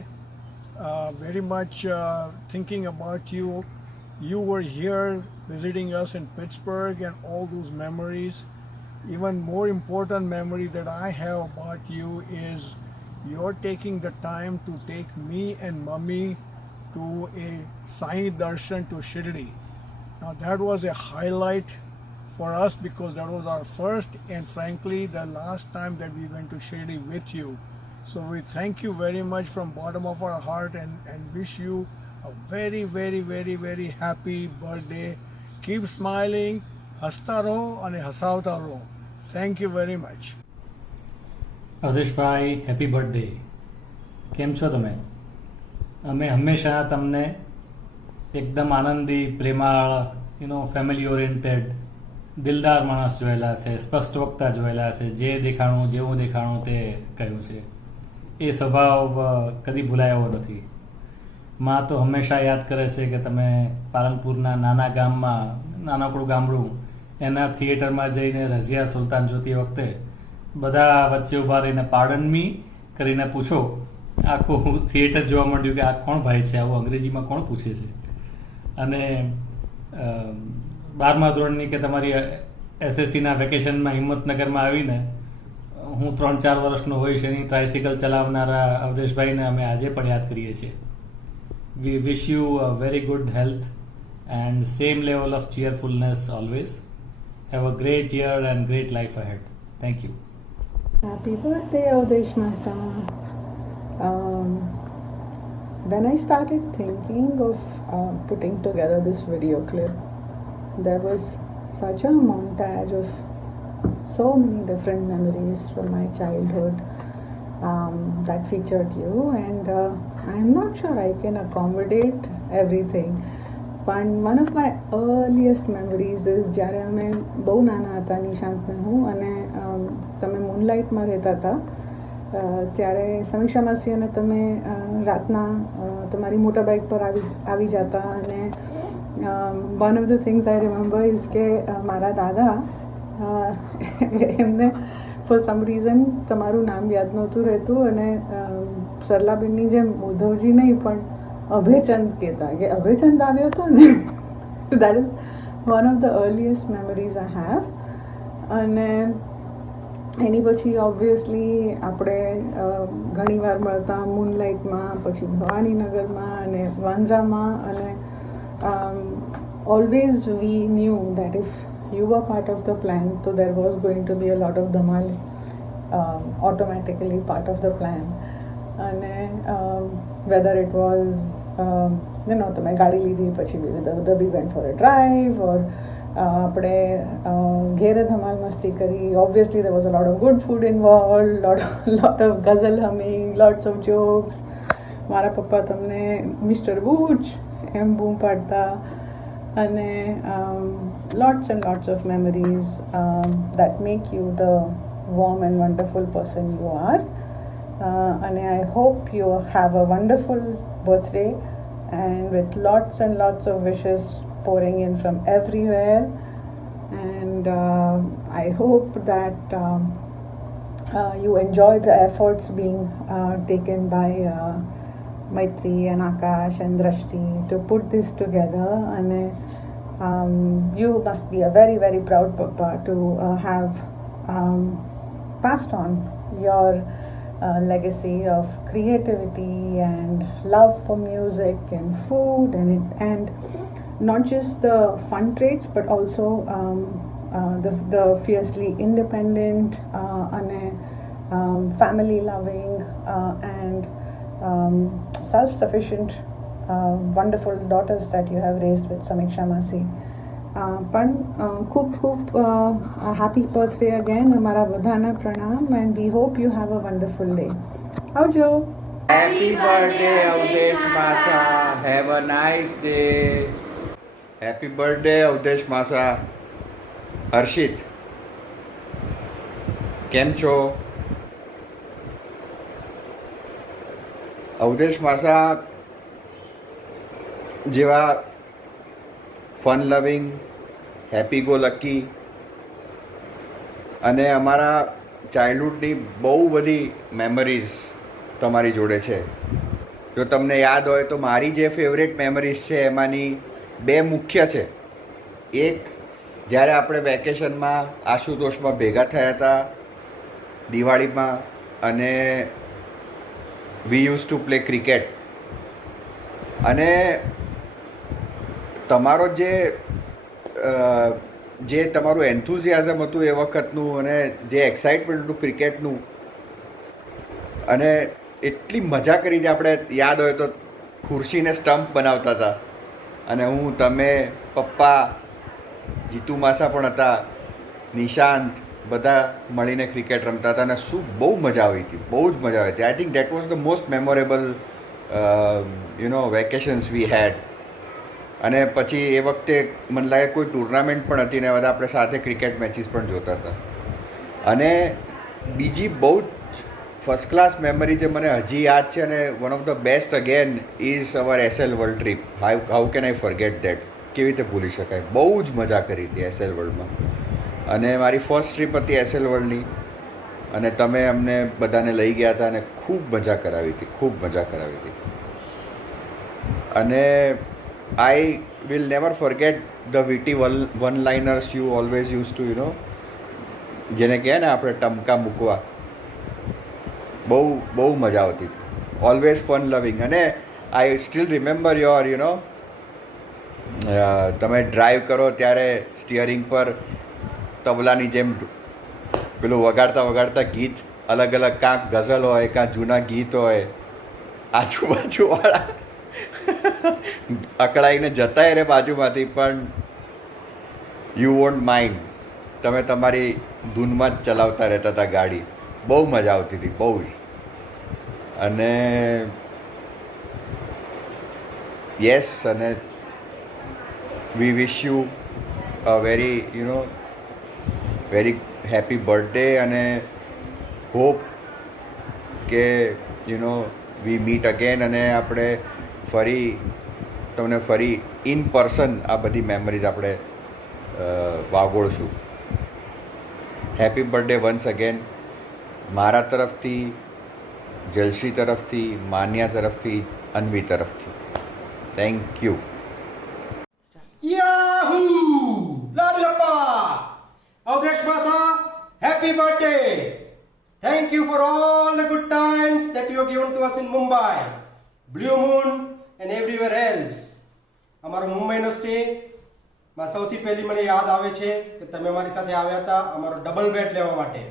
Very much thinking about you. You were here visiting us in Pittsburgh and all those memories. Even more important memory that I have about you is you're taking the time to take me and mummy to a Sai Darshan to Shirdi. Now that was a highlight for us because that was our first and frankly the last time that we went to Shirdi with you. So we thank you very much from bottom of our heart and wish you a very very very very happy birthday. Keep smiling, hasta raho and hasavta raho. Thank you very much. Avdheshbhai, happy birthday. કેમ છો તમે? અમે હંમેશા તમને એકદમ આનંદી, પ્રેમાળ, family oriented, દિલદાર માણસ જોયેલા છે, સ્પષ્ટ વક્તા જોયેલા છે. જે દેખાણું, જેવું દેખાણું તે કહ્યું છે. એ સ્વભાવ કદી ભૂલાય એવો નથી. માં તો હંમેશા યાદ કરે છે કે તમે પાલનપુરના નાના ગામમાં, નાનકડું ગામડું, એના થિયેટરમાં જઈને રઝિયા સુલતાન જોતી વખતે બધા વચ્ચે ઊભા રહીને પાર્ડન મી કરીને પૂછો. આખું થિયેટર જોવા માંડ્યું કે આ કોણ ભાઈ છે, આવું અંગ્રેજીમાં કોણ પૂછે છે. અને 12મા ધોરણની કે તમારી એસએસસીના વેકેશનમાં હિંમતનગરમાં આવીને હું 3-4 વર્ષનો હોઈશ એની ટ્રાયસિકલ ચલાવનારા અવધેશભાઈને અમે આજે પણ યાદ કરીએ છીએ. We wish you a very good health and same level of cheerfulness always. Have a great year and great life ahead. Thank you. Happy birthday, Avdesh Masa. When I started thinking of putting together this video clip, there was such a montage of so many different memories from my childhood that featured you, and I'm not sure I can accommodate everything. But one of my earliest memories is જ્યારે અમે બહુ નાના હતા, નિશાંતને હું અને તમે મૂનલાઇટમાં રહેતા હતા ત્યારે સમીક્ષા માસી અને તમે રાતના તમારી મોટર બાઇક પર આવી જતા. અને one of the things I remember is કે મારા દાદા એમને ફોર સમ રીઝન તમારું નામ યાદ નહોતું રહેતું અને સરલાબેનની જેમ ઉદ્ધવજી નહીં પણ અભયચંદ કહેતા કે અભયચંદ આવ્યો હતો ને. That is one of the earliest memories I have. અને એની પછી ઓબ્વિયસલી આપણે ઘણીવાર મળતા મૂનલાઇટમાં, પછી ભવાનીનગરમાં અને વાંદરામાં. અને always we knew that if you were part of the plan તો there was going to be a lot of dhamaal automatically part of the plan. અને વેધર ઇટ વોઝ તમે ગાડી લીધી પછી we went for a drive or આપણે ઘેરે ધમાલ મસ્તી કરી. Obviously there was a lot of good food involved, lot of ghazal humming, lots of jokes. મારા પપ્પા તમને મિસ્ટર બૂચ એમ બૂમ પાડતા. અને lots and lots of memories that make you the warm and wonderful person you are. And I hope you have a wonderful birthday and with lots and lots of wishes pouring in from everywhere. And I hope that you enjoy the efforts being taken by Maitri and Akash and Drashti to put this together. And you must be a very very proud papa to have passed on your legacy of creativity and love for music and food and not just the fun traits but also the fiercely independent family loving and self-sufficient wonderful daughters that you have raised with Samiksha Masi. પણ ખૂબ ખૂબ happy birthday again, અમારા બધાના પ્રણામ, and we hope you have a wonderful day. આવજો. Happy birthday Avdhesh માસા, have a nice day. Happy birthday Avdhesh માસા. હર્ષિત, કેમ છો? અવધેશ માસા જેવા ફન લવિંગ, હેપી ગો લકી અને અમારા ચાઇલ્ડહુડની બહુ બધી મેમરીઝ તમારી જોડે છે. જો તમને યાદ હોય તો મારી જે ફેવરેટ મેમરીઝ છે એમાંની બે મુખ્ય છે. એક, જ્યારે આપણે વેકેશનમાં આશુતોષમાં ભેગા થયા હતા દિવાળીમાં, અને વી યુઝ ટુ પ્લે ક્રિકેટ, અને તમારો જે તમારું એન્થુઝિયાઝમ હતું એ વખતનું, અને જે એક્સાઇટમેન્ટ હતું ક્રિકેટનું, અને એટલી મજા કરી હતી. આપણે યાદ હોય તો ખુરશીને સ્ટમ્પ બનાવતા હતા, અને હું, તમે, પપ્પા, જીતુ માસા પણ હતા, નિશાંત, બધા મળીને ક્રિકેટ રમતા હતા, અને શું બહુ મજા આવી હતી, બહુ જ મજા આવી હતી. I think that was the most memorable vacations we had. અને પછી એ વખતે મને લાગે કોઈ ટુર્નામેન્ટ પણ હતી ને બધા આપણે સાથે ક્રિકેટ મેચીસ પણ જોતા હતા. અને બીજી બહુ જ ફર્સ્ટ ક્લાસ મેમરી જે મને હજી યાદ છે, અને one of the best again is our SL world trip. How can I forget that? કેવી રીતે ભૂલી શકાય? બહુ જ મજા કરી હતી એસએલ વર્લ્ડમાં. અને મારી ફર્સ્ટ ટ્રીપ હતી એસએલ વર્લ્ડની, અને તમે અમને બધાને લઈ ગયા હતા અને ખૂબ મજા કરાવી હતી, ખૂબ મજા કરાવી હતી. અને I will never forget the witty one liners you always use to જેને કહે ને આપણે ટમકા મૂકવા. બહુ મજા આવતી હતી. ઓલવેઝ ફન લવિંગ. અને આઈ સ્ટીલ રિમેમ્બર યોર તમે ડ્રાઈવ કરો ત્યારે સ્ટિયરિંગ પર તબલાની જેમ પેલું વગાડતા ગીત, અલગ અલગ કાંક ગઝલ હોય, કાંક જૂના ગીત હોય, આજુબાજુવાળા અકળાઈને જતાય રે બાજુમાંથી, પણ યુ વોન્ટ માઇન્ડ, તમે તમારી ધૂનમાં જ ચલાવતા રહેતા હતા ગાડી. બહુ મજા આવતી હતી, બહુ જ. અને યસ, અને we wish you a very happy birthday, અને હોપ કે વી મીટ અગેન, અને આપણે તમને ફરી ઇન પર્સન આ બધી મેમરીઝ આપણે વાગોળશું. હેપી બર્થડે વન્સ અગેન મારા તરફથી, જલશ્રી તરફથી, માન્યા તરફથી, અન્વી તરફથી. Thank you. Yahoo! Lalapa! Avdesh Masa, happy birthday! Thank you for all the good times that you have given to us in Mumbai, Blue Moon and everywhere else. અમારો મુંબઈનો stay માં સૌથી પહેલી મને યાદ આવે છે કે તમે મારી સાથે આવ્યા હતા અમારો ડબલ બેડ લેવા માટે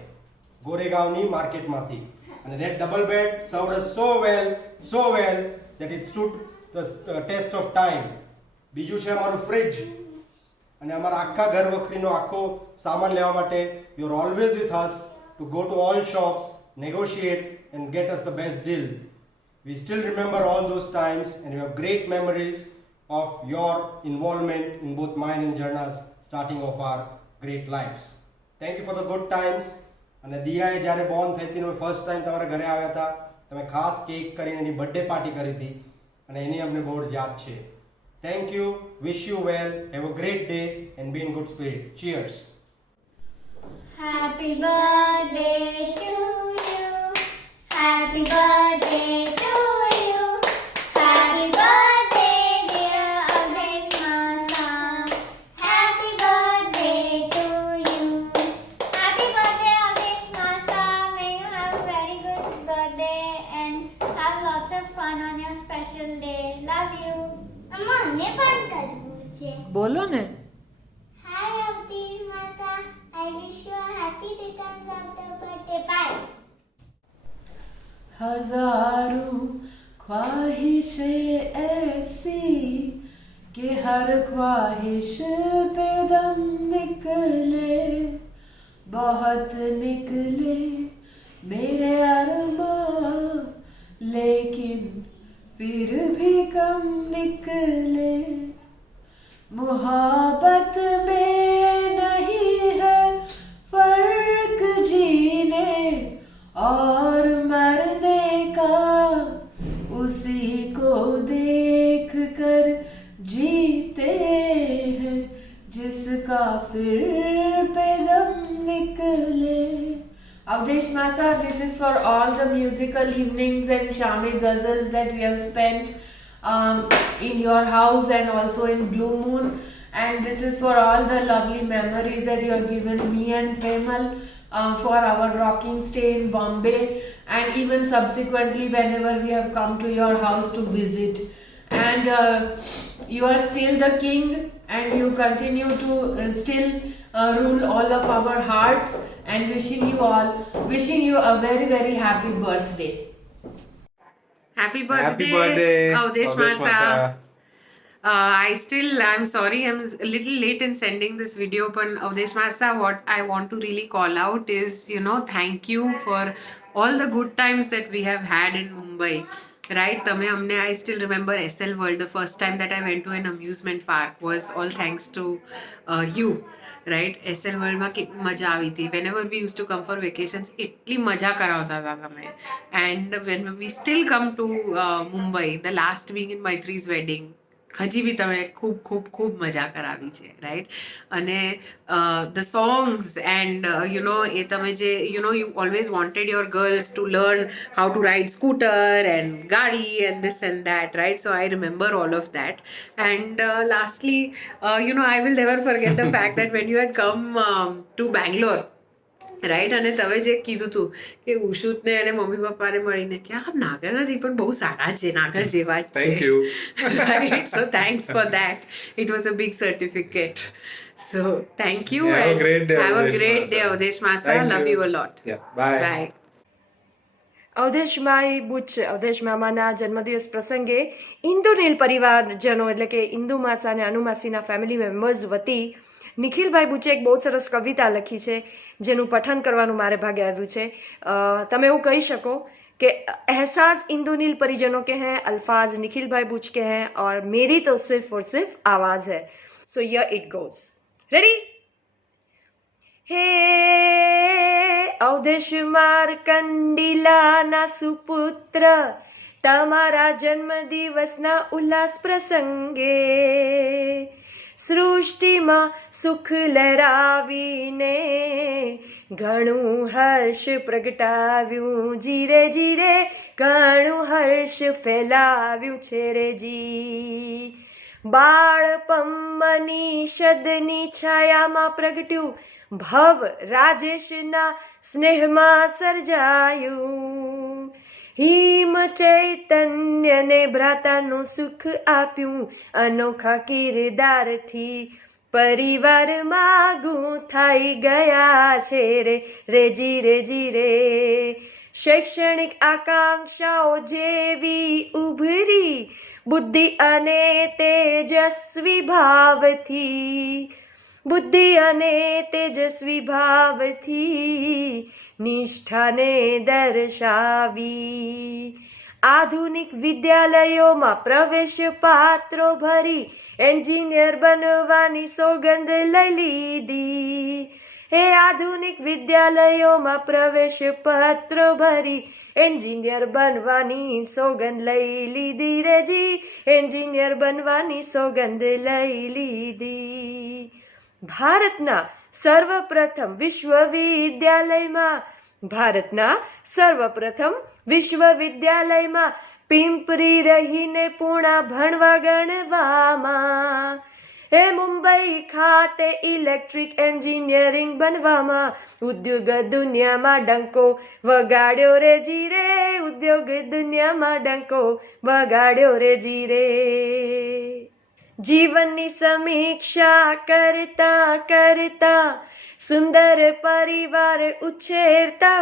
ગોરેગાંવની માર્કેટમાંથી, અને that double bed served us so well that it stood the test of time. બીજું છે અમારું ફ્રિજ, અને અમારા આખા ઘર વખરીનો આખો સામાન લેવા માટે you are always with us to go to all shops, negotiate and get us the best deal. We still remember all those times, and we have great memories of your involvement in both mine and Jarna's starting of our great lives. Thank you for the good times. અને દિયાએ જ્યારે Born થઈ હતી, first time તમારા ઘરે આવ્યા હતા, તમે ખાસ કેક કરીને એની બર્થડે પાર્ટી કરી હતી, અને એની અમને બહુ યાદ છે. Thank you, wish you well, have a great day and B in good spirit. Cheers. Happy birthday to you. Happy birthday to you. Happy birthday dear Avdesh Masa. Happy birthday to you. Happy birthday Avdesh Masa. May you have a very good birthday and have lots of fun on your special day. Love you. Amma ne પણ કરવું છે. બોલો ને. Hi Avdesh Masa. I wish you a happy returns of the birthday. Bye. हजारों ख्वाहिशें ऐसी कि हर ख्वाहिश पे निकले, बहुत निकले मेरे अरमां, लेकिन फिर भी कम निकले। मोहब्बत में नहीं है फर्क जीने और मरने का, उसी को देख कर जीते हैं जिसका फिर पे दम निकले। Avdesh Masa, this is for all the musical evenings and Shami ghazals that we have spent in your house and also in Blue Moon, and this is for all the lovely memories that you have given me and Premal for our rocking stay in Bombay, and even subsequently whenever we have come to your house to visit. And you are still the king, and you continue to still rule all of our hearts, and wishing you a very very happy birthday. Happy birthday, Avdesh Masa. I'm sorry, I'm a little late in sending this video, but Avdesh Masa, what I want to really call out is, thank you for all the good times that we have had in Mumbai. Right? I still remember SL World, the first time that I went to an amusement park was all thanks to you. Right Essel વર્લ્ડમાં કેટલી મજા આવી હતી. Whenever we use to come for vacations એટલી મજા કરાવતા હતા તમે. And when we still come to Mumbai the last week in મૈત્રીઝ વેડિંગ, હજી બી તમે ખૂબ ખૂબ ખૂબ મજા કરાવી છે. રાઈટ? અને ધ સોંગ્સ એન્ડ એ તમે જે you always wanted your girls to learn how to ride scooter and ગાડી and this and that, right? So I remember all of that. And lastly I will never forget the fact that when you had come to Bangalore, right, અને તમે જે કીધું હતું કે ઉષુતને અને mummy પપ્પાને મળીને કે આ નાગર નથી પણ બહુ સારા છે, નાગર જેવા જ છે. Right, so thanks for that. It was a big certificate. So thank you and have a great day Avdhesh માસા. Love you a lot. Bye. Avdheshbhai Buch, Avdhesh મામાના જન્મદિવસ પ્રસંગે ઇન્દુનીલ પરિવારજનો એટલે કે ઇન્દુ માસા અને અનુમાસીના ફેમિલી મેમ્બર્સ વતી નિખિલભાઈ બુચે એક બહુ સરસ કવિતા લખી છે, જેનું પઠન કરવાનું મારે ભાગે આવ્યું છે. તમે એવું કહી શકો કે एहसास इंदुनील परिजनों के हैं, अल्फाज निखिल भाई बुच के हैं और मेरी तो सिर्फ और सिर्फ आवाज है. So here it goes. Ready? Hey Avdhesh मार्कंडिलाना सुपुत्र, તમારા જન્મદિવસના ઉલ્લાસ પ્રસંગે સૃષ્ટિમાં સુખ લહેરાવીને ઘણું હર્ષ પ્રગટાવ્યું જીરે જીરે, ઘણું હર્ષ ફેલાવ્યું છે રે જી. બાળપમની શદની છાયામાં પ્રગટ્યું ભવ રાજેશના સ્નેહમાં સર્જાયું. હિમ ચૈતન્યને ભ્રાતાનું સુખ આપ્યું અનોખા કિરદારથી પરિવારમાં ગૂંથાઈ ગયા છે રે રેજી રેજી રે. શૈક્ષણિક આકાંક્ષાઓ જેવી ઉભરી બુદ્ધિ અને તેજસ્વી ભાવથી, બુદ્ધિ અને તેજસ્વી ભાવથી નિષ્ઠાને દર્શાવી. આધુનિક વિદ્યાલયોમાં પ્રવેશ પાત્રો ભરી એન્જિનિયર બનવાની સોગંદ લઈ લીધી. હે આધુનિક વિદ્યાલયોમાં પ્રવેશ પત્ર ભરી એન્જિનિયર બનવાની સોગંદ લઈ લીધી રે જી, એન્જિનિયર બનવાની સોગંદ લઈ લીધી. ભારતના સર્વપ્રથમ વિશ્વવિદ્યાલયમાં પિંપરી રહીને પૂણા ભણવા ગણવામાં. હે મુંબઈ ખાતે ઇલેક્ટ્રિક એન્જિનિયરિંગ બનવામાં ઉદ્યોગ દુનિયામાં ડંકો વગાડ્યો રે જી રે, ઉદ્યોગ દુનિયામાં ડંકો વગાડ્યો રે જી રે. જીવનની સમીક્ષા કરતા કરતા સુંદર પરિવાર ઉછેરતા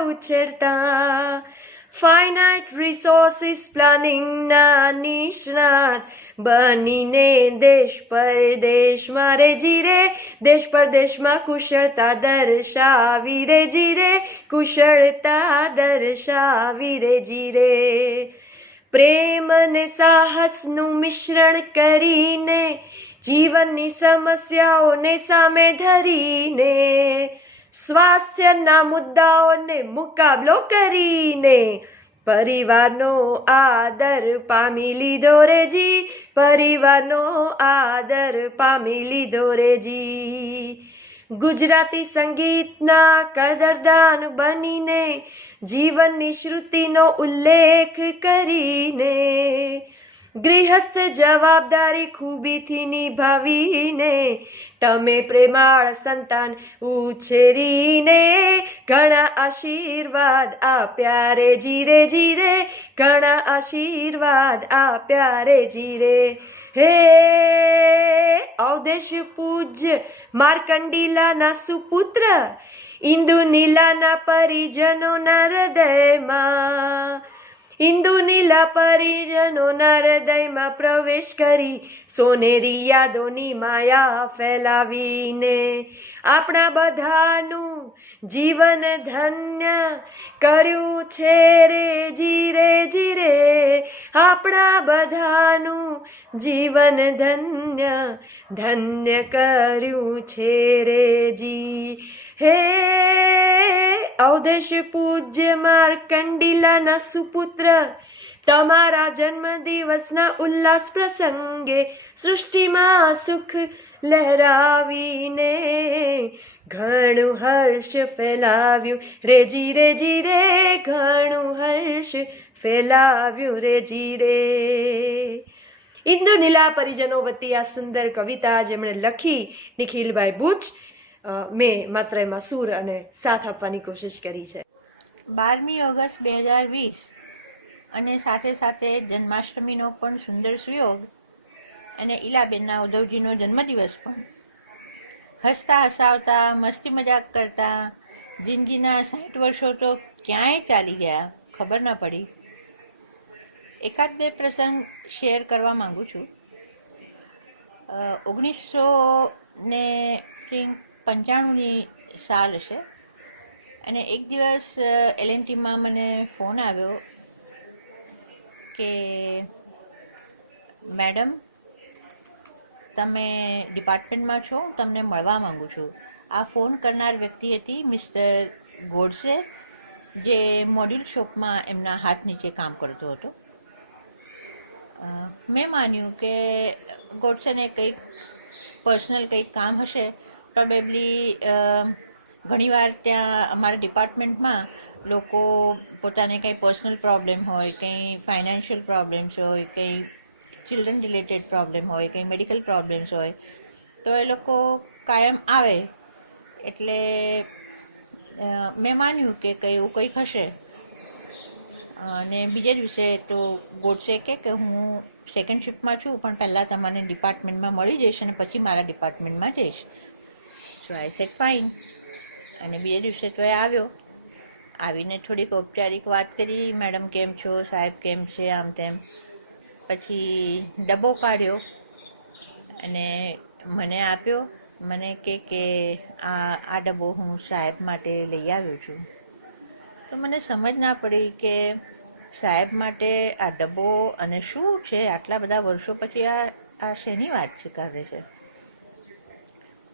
ફાઇનાઇટ રિસોર્સિસ પ્લાનિંગના નિષ્ણાત બનીને દેશ પરદેશમાં રે જીરે, દેશ પરદેશમાં કુશળતા દર્શાવી રે જીરે, કુશળતા દર્શાવી રે જીરે. પ્રેમ અને સાહસનું મિશ્રણ કરીને, જીવનની સમસ્યાઓને સામે ધરીને, સ્વાસ્થ્યના મુદ્દાઓને મુકાબલો કરીને, પરિવારનો આદર પામી લીધો રે જી, પરિવારનો આદર પામી લીધો રે જી. ગુજરાતી સંગીતના કદરદાન બનીને, જીવનની શ્રુતિનો ઉલ્લેખ કરીને, ગૃહસ્થ જવાબદારી ખૂબીથી નિભાવીને, તમે પ્રેમાળ સંતાન ઉછેરીને, ઘણા આશીર્વાદ આપ્યા રે જીરે જીરે, ઘણા આશીર્વાદ આપ્યા રે જીરે. હે અવધેશ પૂજ્ય માર્કંડીલાના સુપુત્ર, ઇન્દુ નીલાના પરિજનોના હૃદયમાં, ઇન્દુ નીલા પરિજનોના હૃદયમાં પ્રવેશ કરી, સોનેરી યાદોની માયા ફેલાવીને, આપણા બધાનું જીવન ધન્ય કર્યું છે રે જીરે જીરે, આપણા બધાનું જીવન ધન્ય ધન્ય કર્યું છે રે જી. હે અવધેશ પૂજ્ય માર્કંડીલાના સુપુત્ર, તમારા જન્મદિવસના ઉલ્લાસ પ્રસંગે સૃષ્ટિમાં સુખ લહેરાવીને, ઘણું હર્ષ ફેલાવ્યું રે જીરે જીરે, ઘણું હર્ષ ફેલાવ્યું રે જીરે. ઇન્દુ નીલા પરિજનો વતી આ સુંદર કવિતા જેમણે લખી નિખિલભાઈ બુચ, મેં માત્ર એમાં સૂર અને સાથ આપવાની કોશિશ કરી છે. 12મી ઓગસ્ટ 2020 અને સાથે સાથે જન્માષ્ટમીનો પણ સુંદર સુયોગ અને ઈલાબેનના ઉદ્ધવજીનો જન્મદિવસ પણ. હસતા હસાવતા મસ્તી મજાક કરતા જિંદગીના 60 વર્ષો તો ક્યાંય ચાલી ગયા, ખબર ન પડી. એકાદ બે પ્રસંગ શેર કરવા માંગુ છું. 1995ની સાલ હશે અને એક દિવસ LNTમાં મને ફોન આવ્યો કે મેડમ તમે ડિપાર્ટમેન્ટમાં છો, તમને મળવા માંગુ છું. આ ફોન કરનાર વ્યક્તિ હતી મિસ્ટર ગોડસે, જે મોડ્યુલ શોપમાં એમના હાથ નીચે કામ કરતો હતો. મેં માન્યું કે ગોડસેને કંઈક પર્સનલ કંઈક કામ હશે. પ્રોબેબલી ઘણીવાર ત્યાં અમારા ડિપાર્ટમેન્ટમાં લોકો પોતાને કંઈ પર્સનલ પ્રોબ્લેમ હોય, કંઈ ફાઇનાન્શિયલ પ્રોબ્લેમ્સ હોય, કંઈ ચિલ્ડ્રન રિલેટેડ પ્રોબ્લેમ હોય, કંઈ મેડિકલ પ્રોબ્લેમ્સ હોય, તો એ લોકો કાયમ આવે. એટલે મેં માન્યું કે કંઈ એવું કંઈક હશે. અને બીજા દિવસે તો ગોડસે કે હું સેકન્ડ શિફ્ટમાં છું, પણ પહેલાં તમને ડિપાર્ટમેન્ટમાં મળી જઈશ અને પછી મારા ડિપાર્ટમેન્ટમાં જઈશ. સો આઈ સેડ ફાઇન. અને બીજા દિવસે તો એ આવ્યો. આવીને થોડીક ઔપચારિક વાત કરી, મેડમ કેમ છો, સાહેબ કેમ છે, આમ તેમ. પછી ડબ્બો કાઢ્યો અને મને આપ્યો. મને કે આ ડબ્બો હું સાહેબ માટે લઈ આવ્યો છું. તો મને સમજ ના પડી કે સાહેબ માટે આ ડબ્બો અને શું છે, આટલા બધા વર્ષો પછી આ શેની વાત છે કરે છે.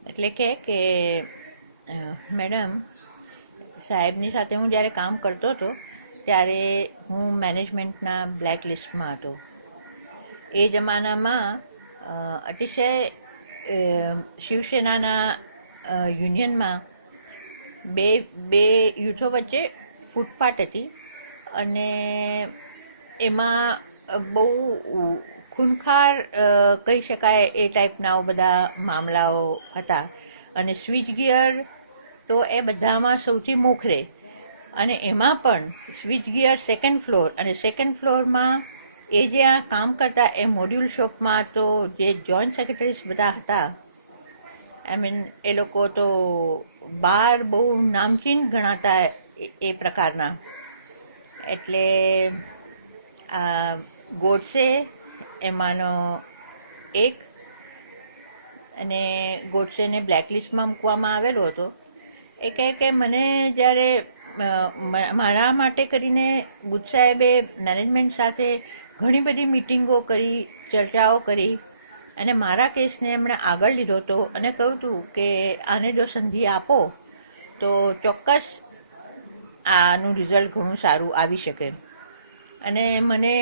એટલે કે મેડમ, સાહેબની સાથે હું જ્યારે કામ કરતો હતો ત્યારે હું મેનેજમેન્ટના બ્લેક લિસ્ટમાં હતો. એ જમાનામાં અતિશય શિવસેનાના યુનિયનમાં બે યુથો વચ્ચે ફૂટપાટ હતી અને એમાં બહુ ખૂનખાર કહી શકાય એ ટાઈપના બધા મામલાઓ હતા. અને સ્વિચ ગિયર તો એ બધામાં સૌથી મોખરે. અને એમાં પણ સ્વિચ ગિયર સેકન્ડ ફ્લોર, અને સેકન્ડ ફ્લોરમાં એ જ્યાં કામ કરતા એ મોડ્યુલ શોપમાં તો જે જોઈન્ટ સેક્રેટરીઝ બધા હતા, આઈ મીન એ લોકો તો બહાર બહુ નામચીન ગણાતા એ પ્રકારના. એટલે ગોડસે એમાંનો એક અને ગોડસેને બ્લેકલિસ્ટમાં મૂકવામાં આવેલો હતો. એ કહે કે મને જ્યારે મારા માટે કરીને બુચ સાહેબે મેનેજમેન્ટ સાથે ઘણી બધી મિટિંગો કરી, ચર્ચાઓ કરી અને મારા કેસને એમણે આગળ લીધો હતો અને કહ્યું હતું કે આને જો સંધિ આપો તો ચોક્કસ આનું રિઝલ્ટ ઘણું સારું આવી શકે. અને મને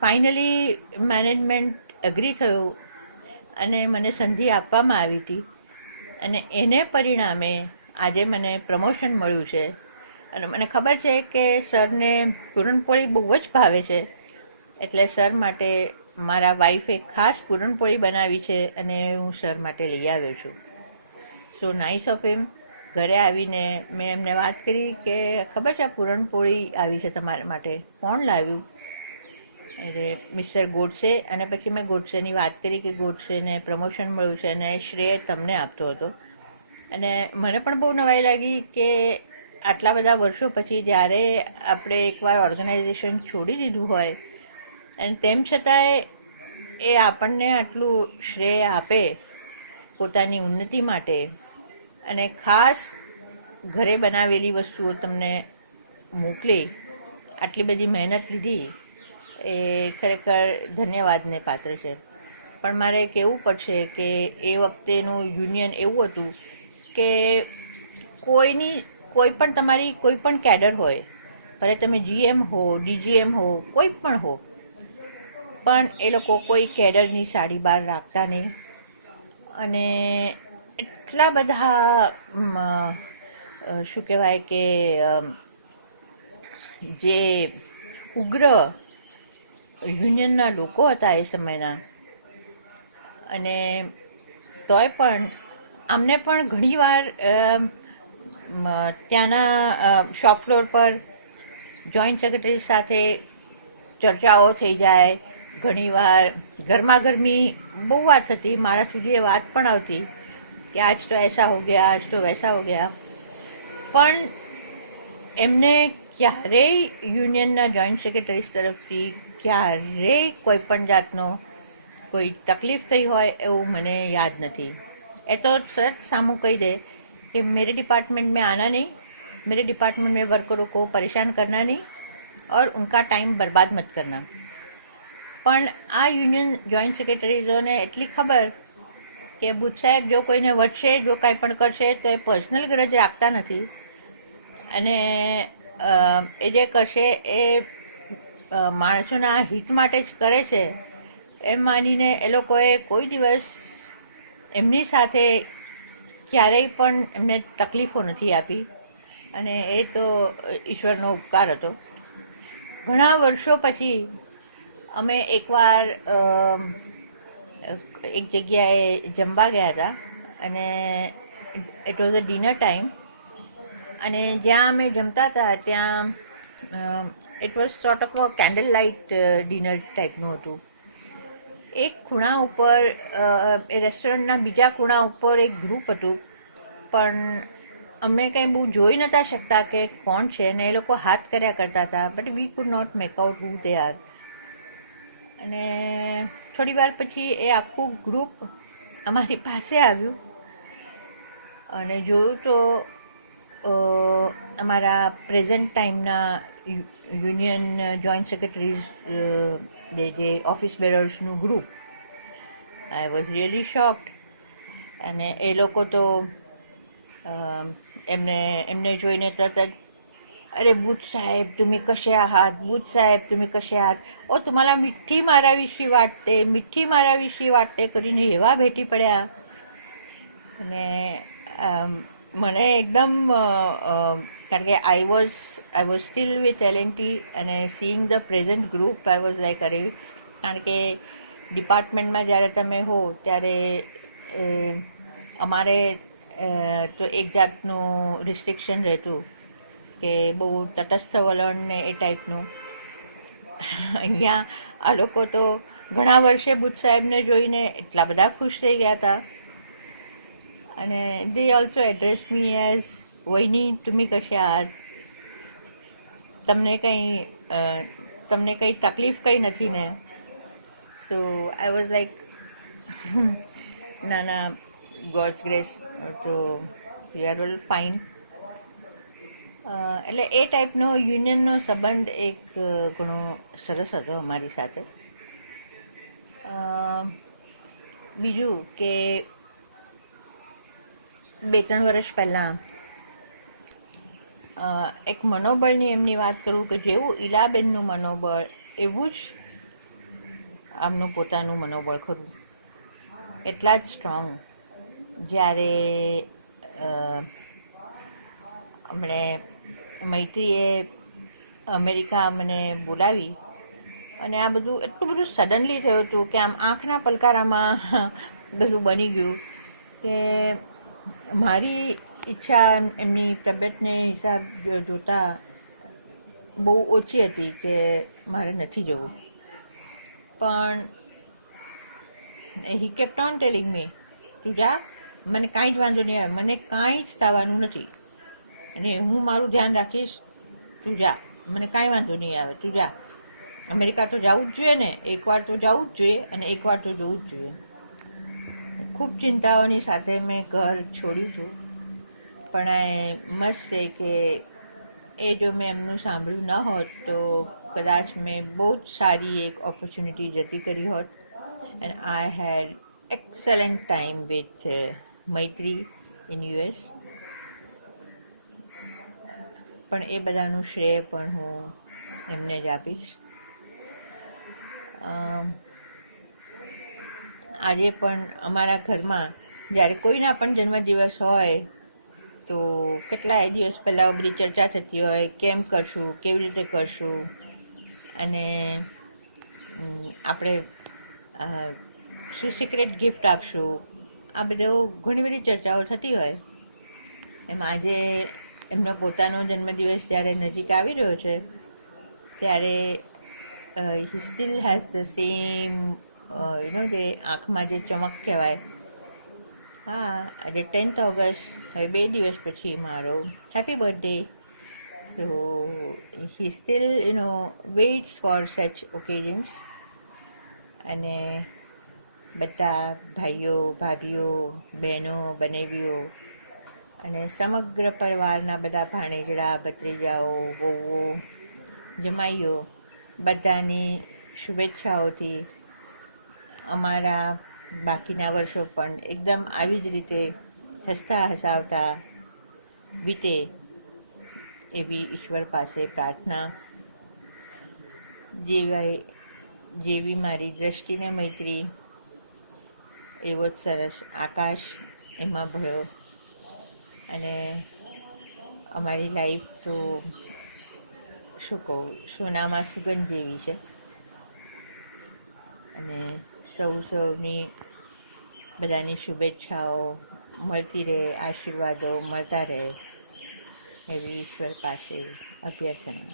ફાઇનલી મેનેજમેન્ટ એગ્રી થયું અને મને સંધિ આપવામાં આવી હતી અને એને પરિણામે આજે મને પ્રમોશન મળ્યું છે. અને મને ખબર છે કે સરને પૂરણપોળી બહુ જ ભાવે છે, એટલે સર માટે મારા વાઈફે ખાસ પૂરણપોળી બનાવી છે અને હું સર માટે લઈ આવ્યો છું. સો નાઇસ ઓફ હિમ. ઘરે આવીને મેં એમને વાત કરી કે ખબર છે પૂરણપોળી આવી છે તમારા માટે, કોણ લાવ્યું? એટલે મિસ્ટર ગોડસે. અને પછી મેં ગોડસેની વાત કરી કે ગોડસેને પ્રમોશન મળ્યું છે અને શ્રેય તમને આપતો હતો. અને મને પણ બહુ નવાઈ લાગી કે આટલા બધા વર્ષો પછી જ્યારે આપણે એકવાર ઓર્ગેનાઇઝેશન છોડી દીધું હોય અને તેમ છતાંય એ આપણને આટલું શ્રેય આપે પોતાની ઉન્નતિ માટે અને ખાસ ઘરે બનાવેલી વસ્તુઓ તમને મોકલી, આટલી બધી મહેનત લીધી, એ ખરેખર ધન્યવાદને પાત્ર છે. પણ મારે કહેવું પડશે કે એ વખતેનું યુનિયન એવું હતું કે કોઈ પણ તમારી કોઈ પણ કેડર હોય, ભલે તમે GM હો, DGM હો, કોઈ પણ હો, પણ એ લોકો કોઈ કેડરની સાડી બહાર રાખતા નહીં. અને એટલા બધા શું કહેવાય કે જે ઉગ્ર યુનિયનના લોકો હતા એ સમયના, અને તોય પણ અમને પણ ઘણીવાર ત્યાંના શોપ ફ્લોર પર જોઈન્ટ સેક્રેટરી સાથે ચર્ચાઓ થઈ જાય. ઘણીવાર ગરમાગરમી બહુ વાત થતી, મારા સુધી એ વાત પણ આવતી કે આજ તો એસા હો ગયા, આજ તો વૈસા હો ગયા. પણ એમને ક્યારેય યુનિયનના જોઈન્ટ સેક્રેટરીઝ તરફથી ક્યારેય કોઈ પણ જાતનો કોઈ તકલીફ થઈ હોય એવું મને યાદ નથી. એ તો સરત સામું કહી દે कि मेरे डिपार्टमेंट में आना नहीं, मेरे डिपार्टमेंट में वर्करों को परेशान करना नहीं और उनका टाइम बर्बाद मत करना. પણ આ યુનિયન જોઈન્ટ સેક્રેટરીઝોને એટલી ખબર કે બુચ સાહેબ જો કોઈને વચશે, જો કાંઈ પણ કરશે તો એ પર્સનલ ગરજ રાખતા નથી અને એ જે કરશે એ માણસોના હિત માટે જ કરે છે એમ માનીને એ લોકોએ કોઈ દિવસ એમની સાથે ક્યારેય પણ એમને તકલીફો નથી આપી અને એ તો ઈશ્વરનો ઉપકાર હતો. ઘણા વર્ષો પછી અમે એકવાર એક જગ્યાએ જમવા ગયા હતા અને it was a dinner time, અને જ્યાં અમે જમતા હતા ત્યાં it was sort of a candle light dinner ટાઈપનું હતું. એક ખૂણા ઉપર એ રેસ્ટોરન્ટના બીજા ખૂણા ઉપર એક ગ્રુપ હતું, પણ અમે કંઈ બહુ જોઈ નહોતા શકતા કે કોણ છે, અને એ લોકો હાથ કર્યા કરતા હતા, but we could not make out who they are. અને થોડી વાર પછી એ આખું ગ્રુપ અમારી પાસે આવ્યું અને જોયું તો અમારા પ્રેઝન્ટ ટાઈમના યુનિયન જોઈન્ટ સેક્રેટરીઝ જે ઓફિસ બેરર્સનું ગ્રુપ. I was really shocked. અને એ લોકો તો એમને જોઈને તરત જ अरे बुच साहेब तुम्ही कसे आहात, बुच साहेब तुम्ही कसे आहात, ओ तुम्हाला मिठ्ठी मारावीशी वाटते, मिठ्ठी मारावीशी वाटते કરીને એવા ભેટી પડ્યા. અને મને એકદમ કારણ કે I was steel with LNT અને seeing the present group I was like અરે, કારણ કે ડિપાર્ટમેન્ટમાં જ્યારે તમે હો ત્યારે અમારે તો એક જાતનું રિસ્ટ્રિક્શન રહેતું કે બહુ તટસ્થ વલણ ને એ ટાઈપનું. અહીંયા આ લોકો તો ઘણા વર્ષે બુચ સાહેબને જોઈને એટલા બધા ખુશ થઈ ગયા હતા અને they also address me as vahini તમે કશે આહાત, તમને કંઈ તકલીફ કંઈ નથી ને. સો આઈ વોઝ લાઈક નાના ગોડ્સ ગ્રેસ તો વી આર ઓલ ફાઇન. એટલે એ ટાઈપનો યુનિયનનો સંબંધ એક ઘણો સરસ હતો અમારી સાથે. બીજું કે 2-3 વર્ષ પહેલાં એક મનોબળની એમની વાત કરું કે જેવું ઈલાબેનનું મનોબળ એવું જ આમનું પોતાનું મનોબળ ખરું, એટલા જ સ્ટ્રોંગ. જ્યારે હમણે મૈત્રીએ અમેરિકા મને બોલાવી અને આ બધું એટલું બધું સડનલી થયું હતું કે આમ આંખના પલકારામાં બધું બની ગયું કે મારી ઈચ્છા એમની તબિયતને હિસાબ જોતા બહુ ઓછી હતી કે મારે નથી જવું. પણ હી કેપ્ટ ઓન ટેલિંગ મી, તું જા, મને કાંઈ જ વાંધો નહીં આવે, મને કાંઈ જ થવાનું નથી અને હું મારું ધ્યાન રાખીશ, તું જા, મને કાંઈ વાંધો નહીં આવે, તું જા. અમેરિકા તો જવું જ જોઈએ ને, એકવાર તો જવું જ જોઈએ અને એકવાર તો જવું જ જોઈએ. ખૂબ ચિંતાઓની સાથે મેં ઘર છોડ્યું હતું, પણ આઈ મસ્ટ સે કે એ જો મેં એમનું સાંભળ્યું ન હોત તો કદાચ મેં બહુ જ સારી એક ઓપોર્ચ્યુનિટી જતી કરી હોત. And I had excellent time with Maitri in US. પણ એ બધાનું શ્રેય પણ હું એમને જ આપીશ. આજે પણ અમારા ઘરમાં જ્યારે કોઈના પણ જન્મદિવસ હોય તો કેટલાય દિવસ પહેલાં બધી ચર્ચા થતી હોય, કેમ કરશું, કેવી રીતે કરશું અને આપણે શું સિક્રેટ ગિફ્ટ આપશું, આ બધો ઘણી બધી ચર્ચાઓ થતી હોય. એમ આજે એમનો પોતાનો જન્મદિવસ જ્યારે નજીક આવી રહ્યો છે ત્યારે he still has the same જે આંખમાં જે ચમક કહેવાય. હા, આજે 10th ઓગસ્ટ, હવે 2 દિવસ પછી મારો happy birthday. So he still waits for such occasions. અને બધા ભાઈઓ, ભાભીઓ, બહેનો, બનેવીઓ અને સમગ્ર પરિવારના બધા ભાણેજડા, ભત્રીજાઓ, વહુઓ, જમાઈઓ બધાની શુભેચ્છાઓથી અમારા બાકીના વર્ષો પણ એકદમ આવી જ રીતે હસતા હસાવતા વીતે એવી ઈશ્વર પાસે પ્રાર્થના. જેવી મારી દ્રષ્ટિને મૈત્રી એવો જ સરસ આકાશ એમાં ભળ્યો અને અમારી લાઈફ તો શું કહું, સોનામાં સુગંધ જેવી છે. અને સૌની બધાની શુભેચ્છાઓ મળતી રહે, આશીર્વાદો મળતા રહે એવી ઈશ્વર પાસે અભ્યર્થના.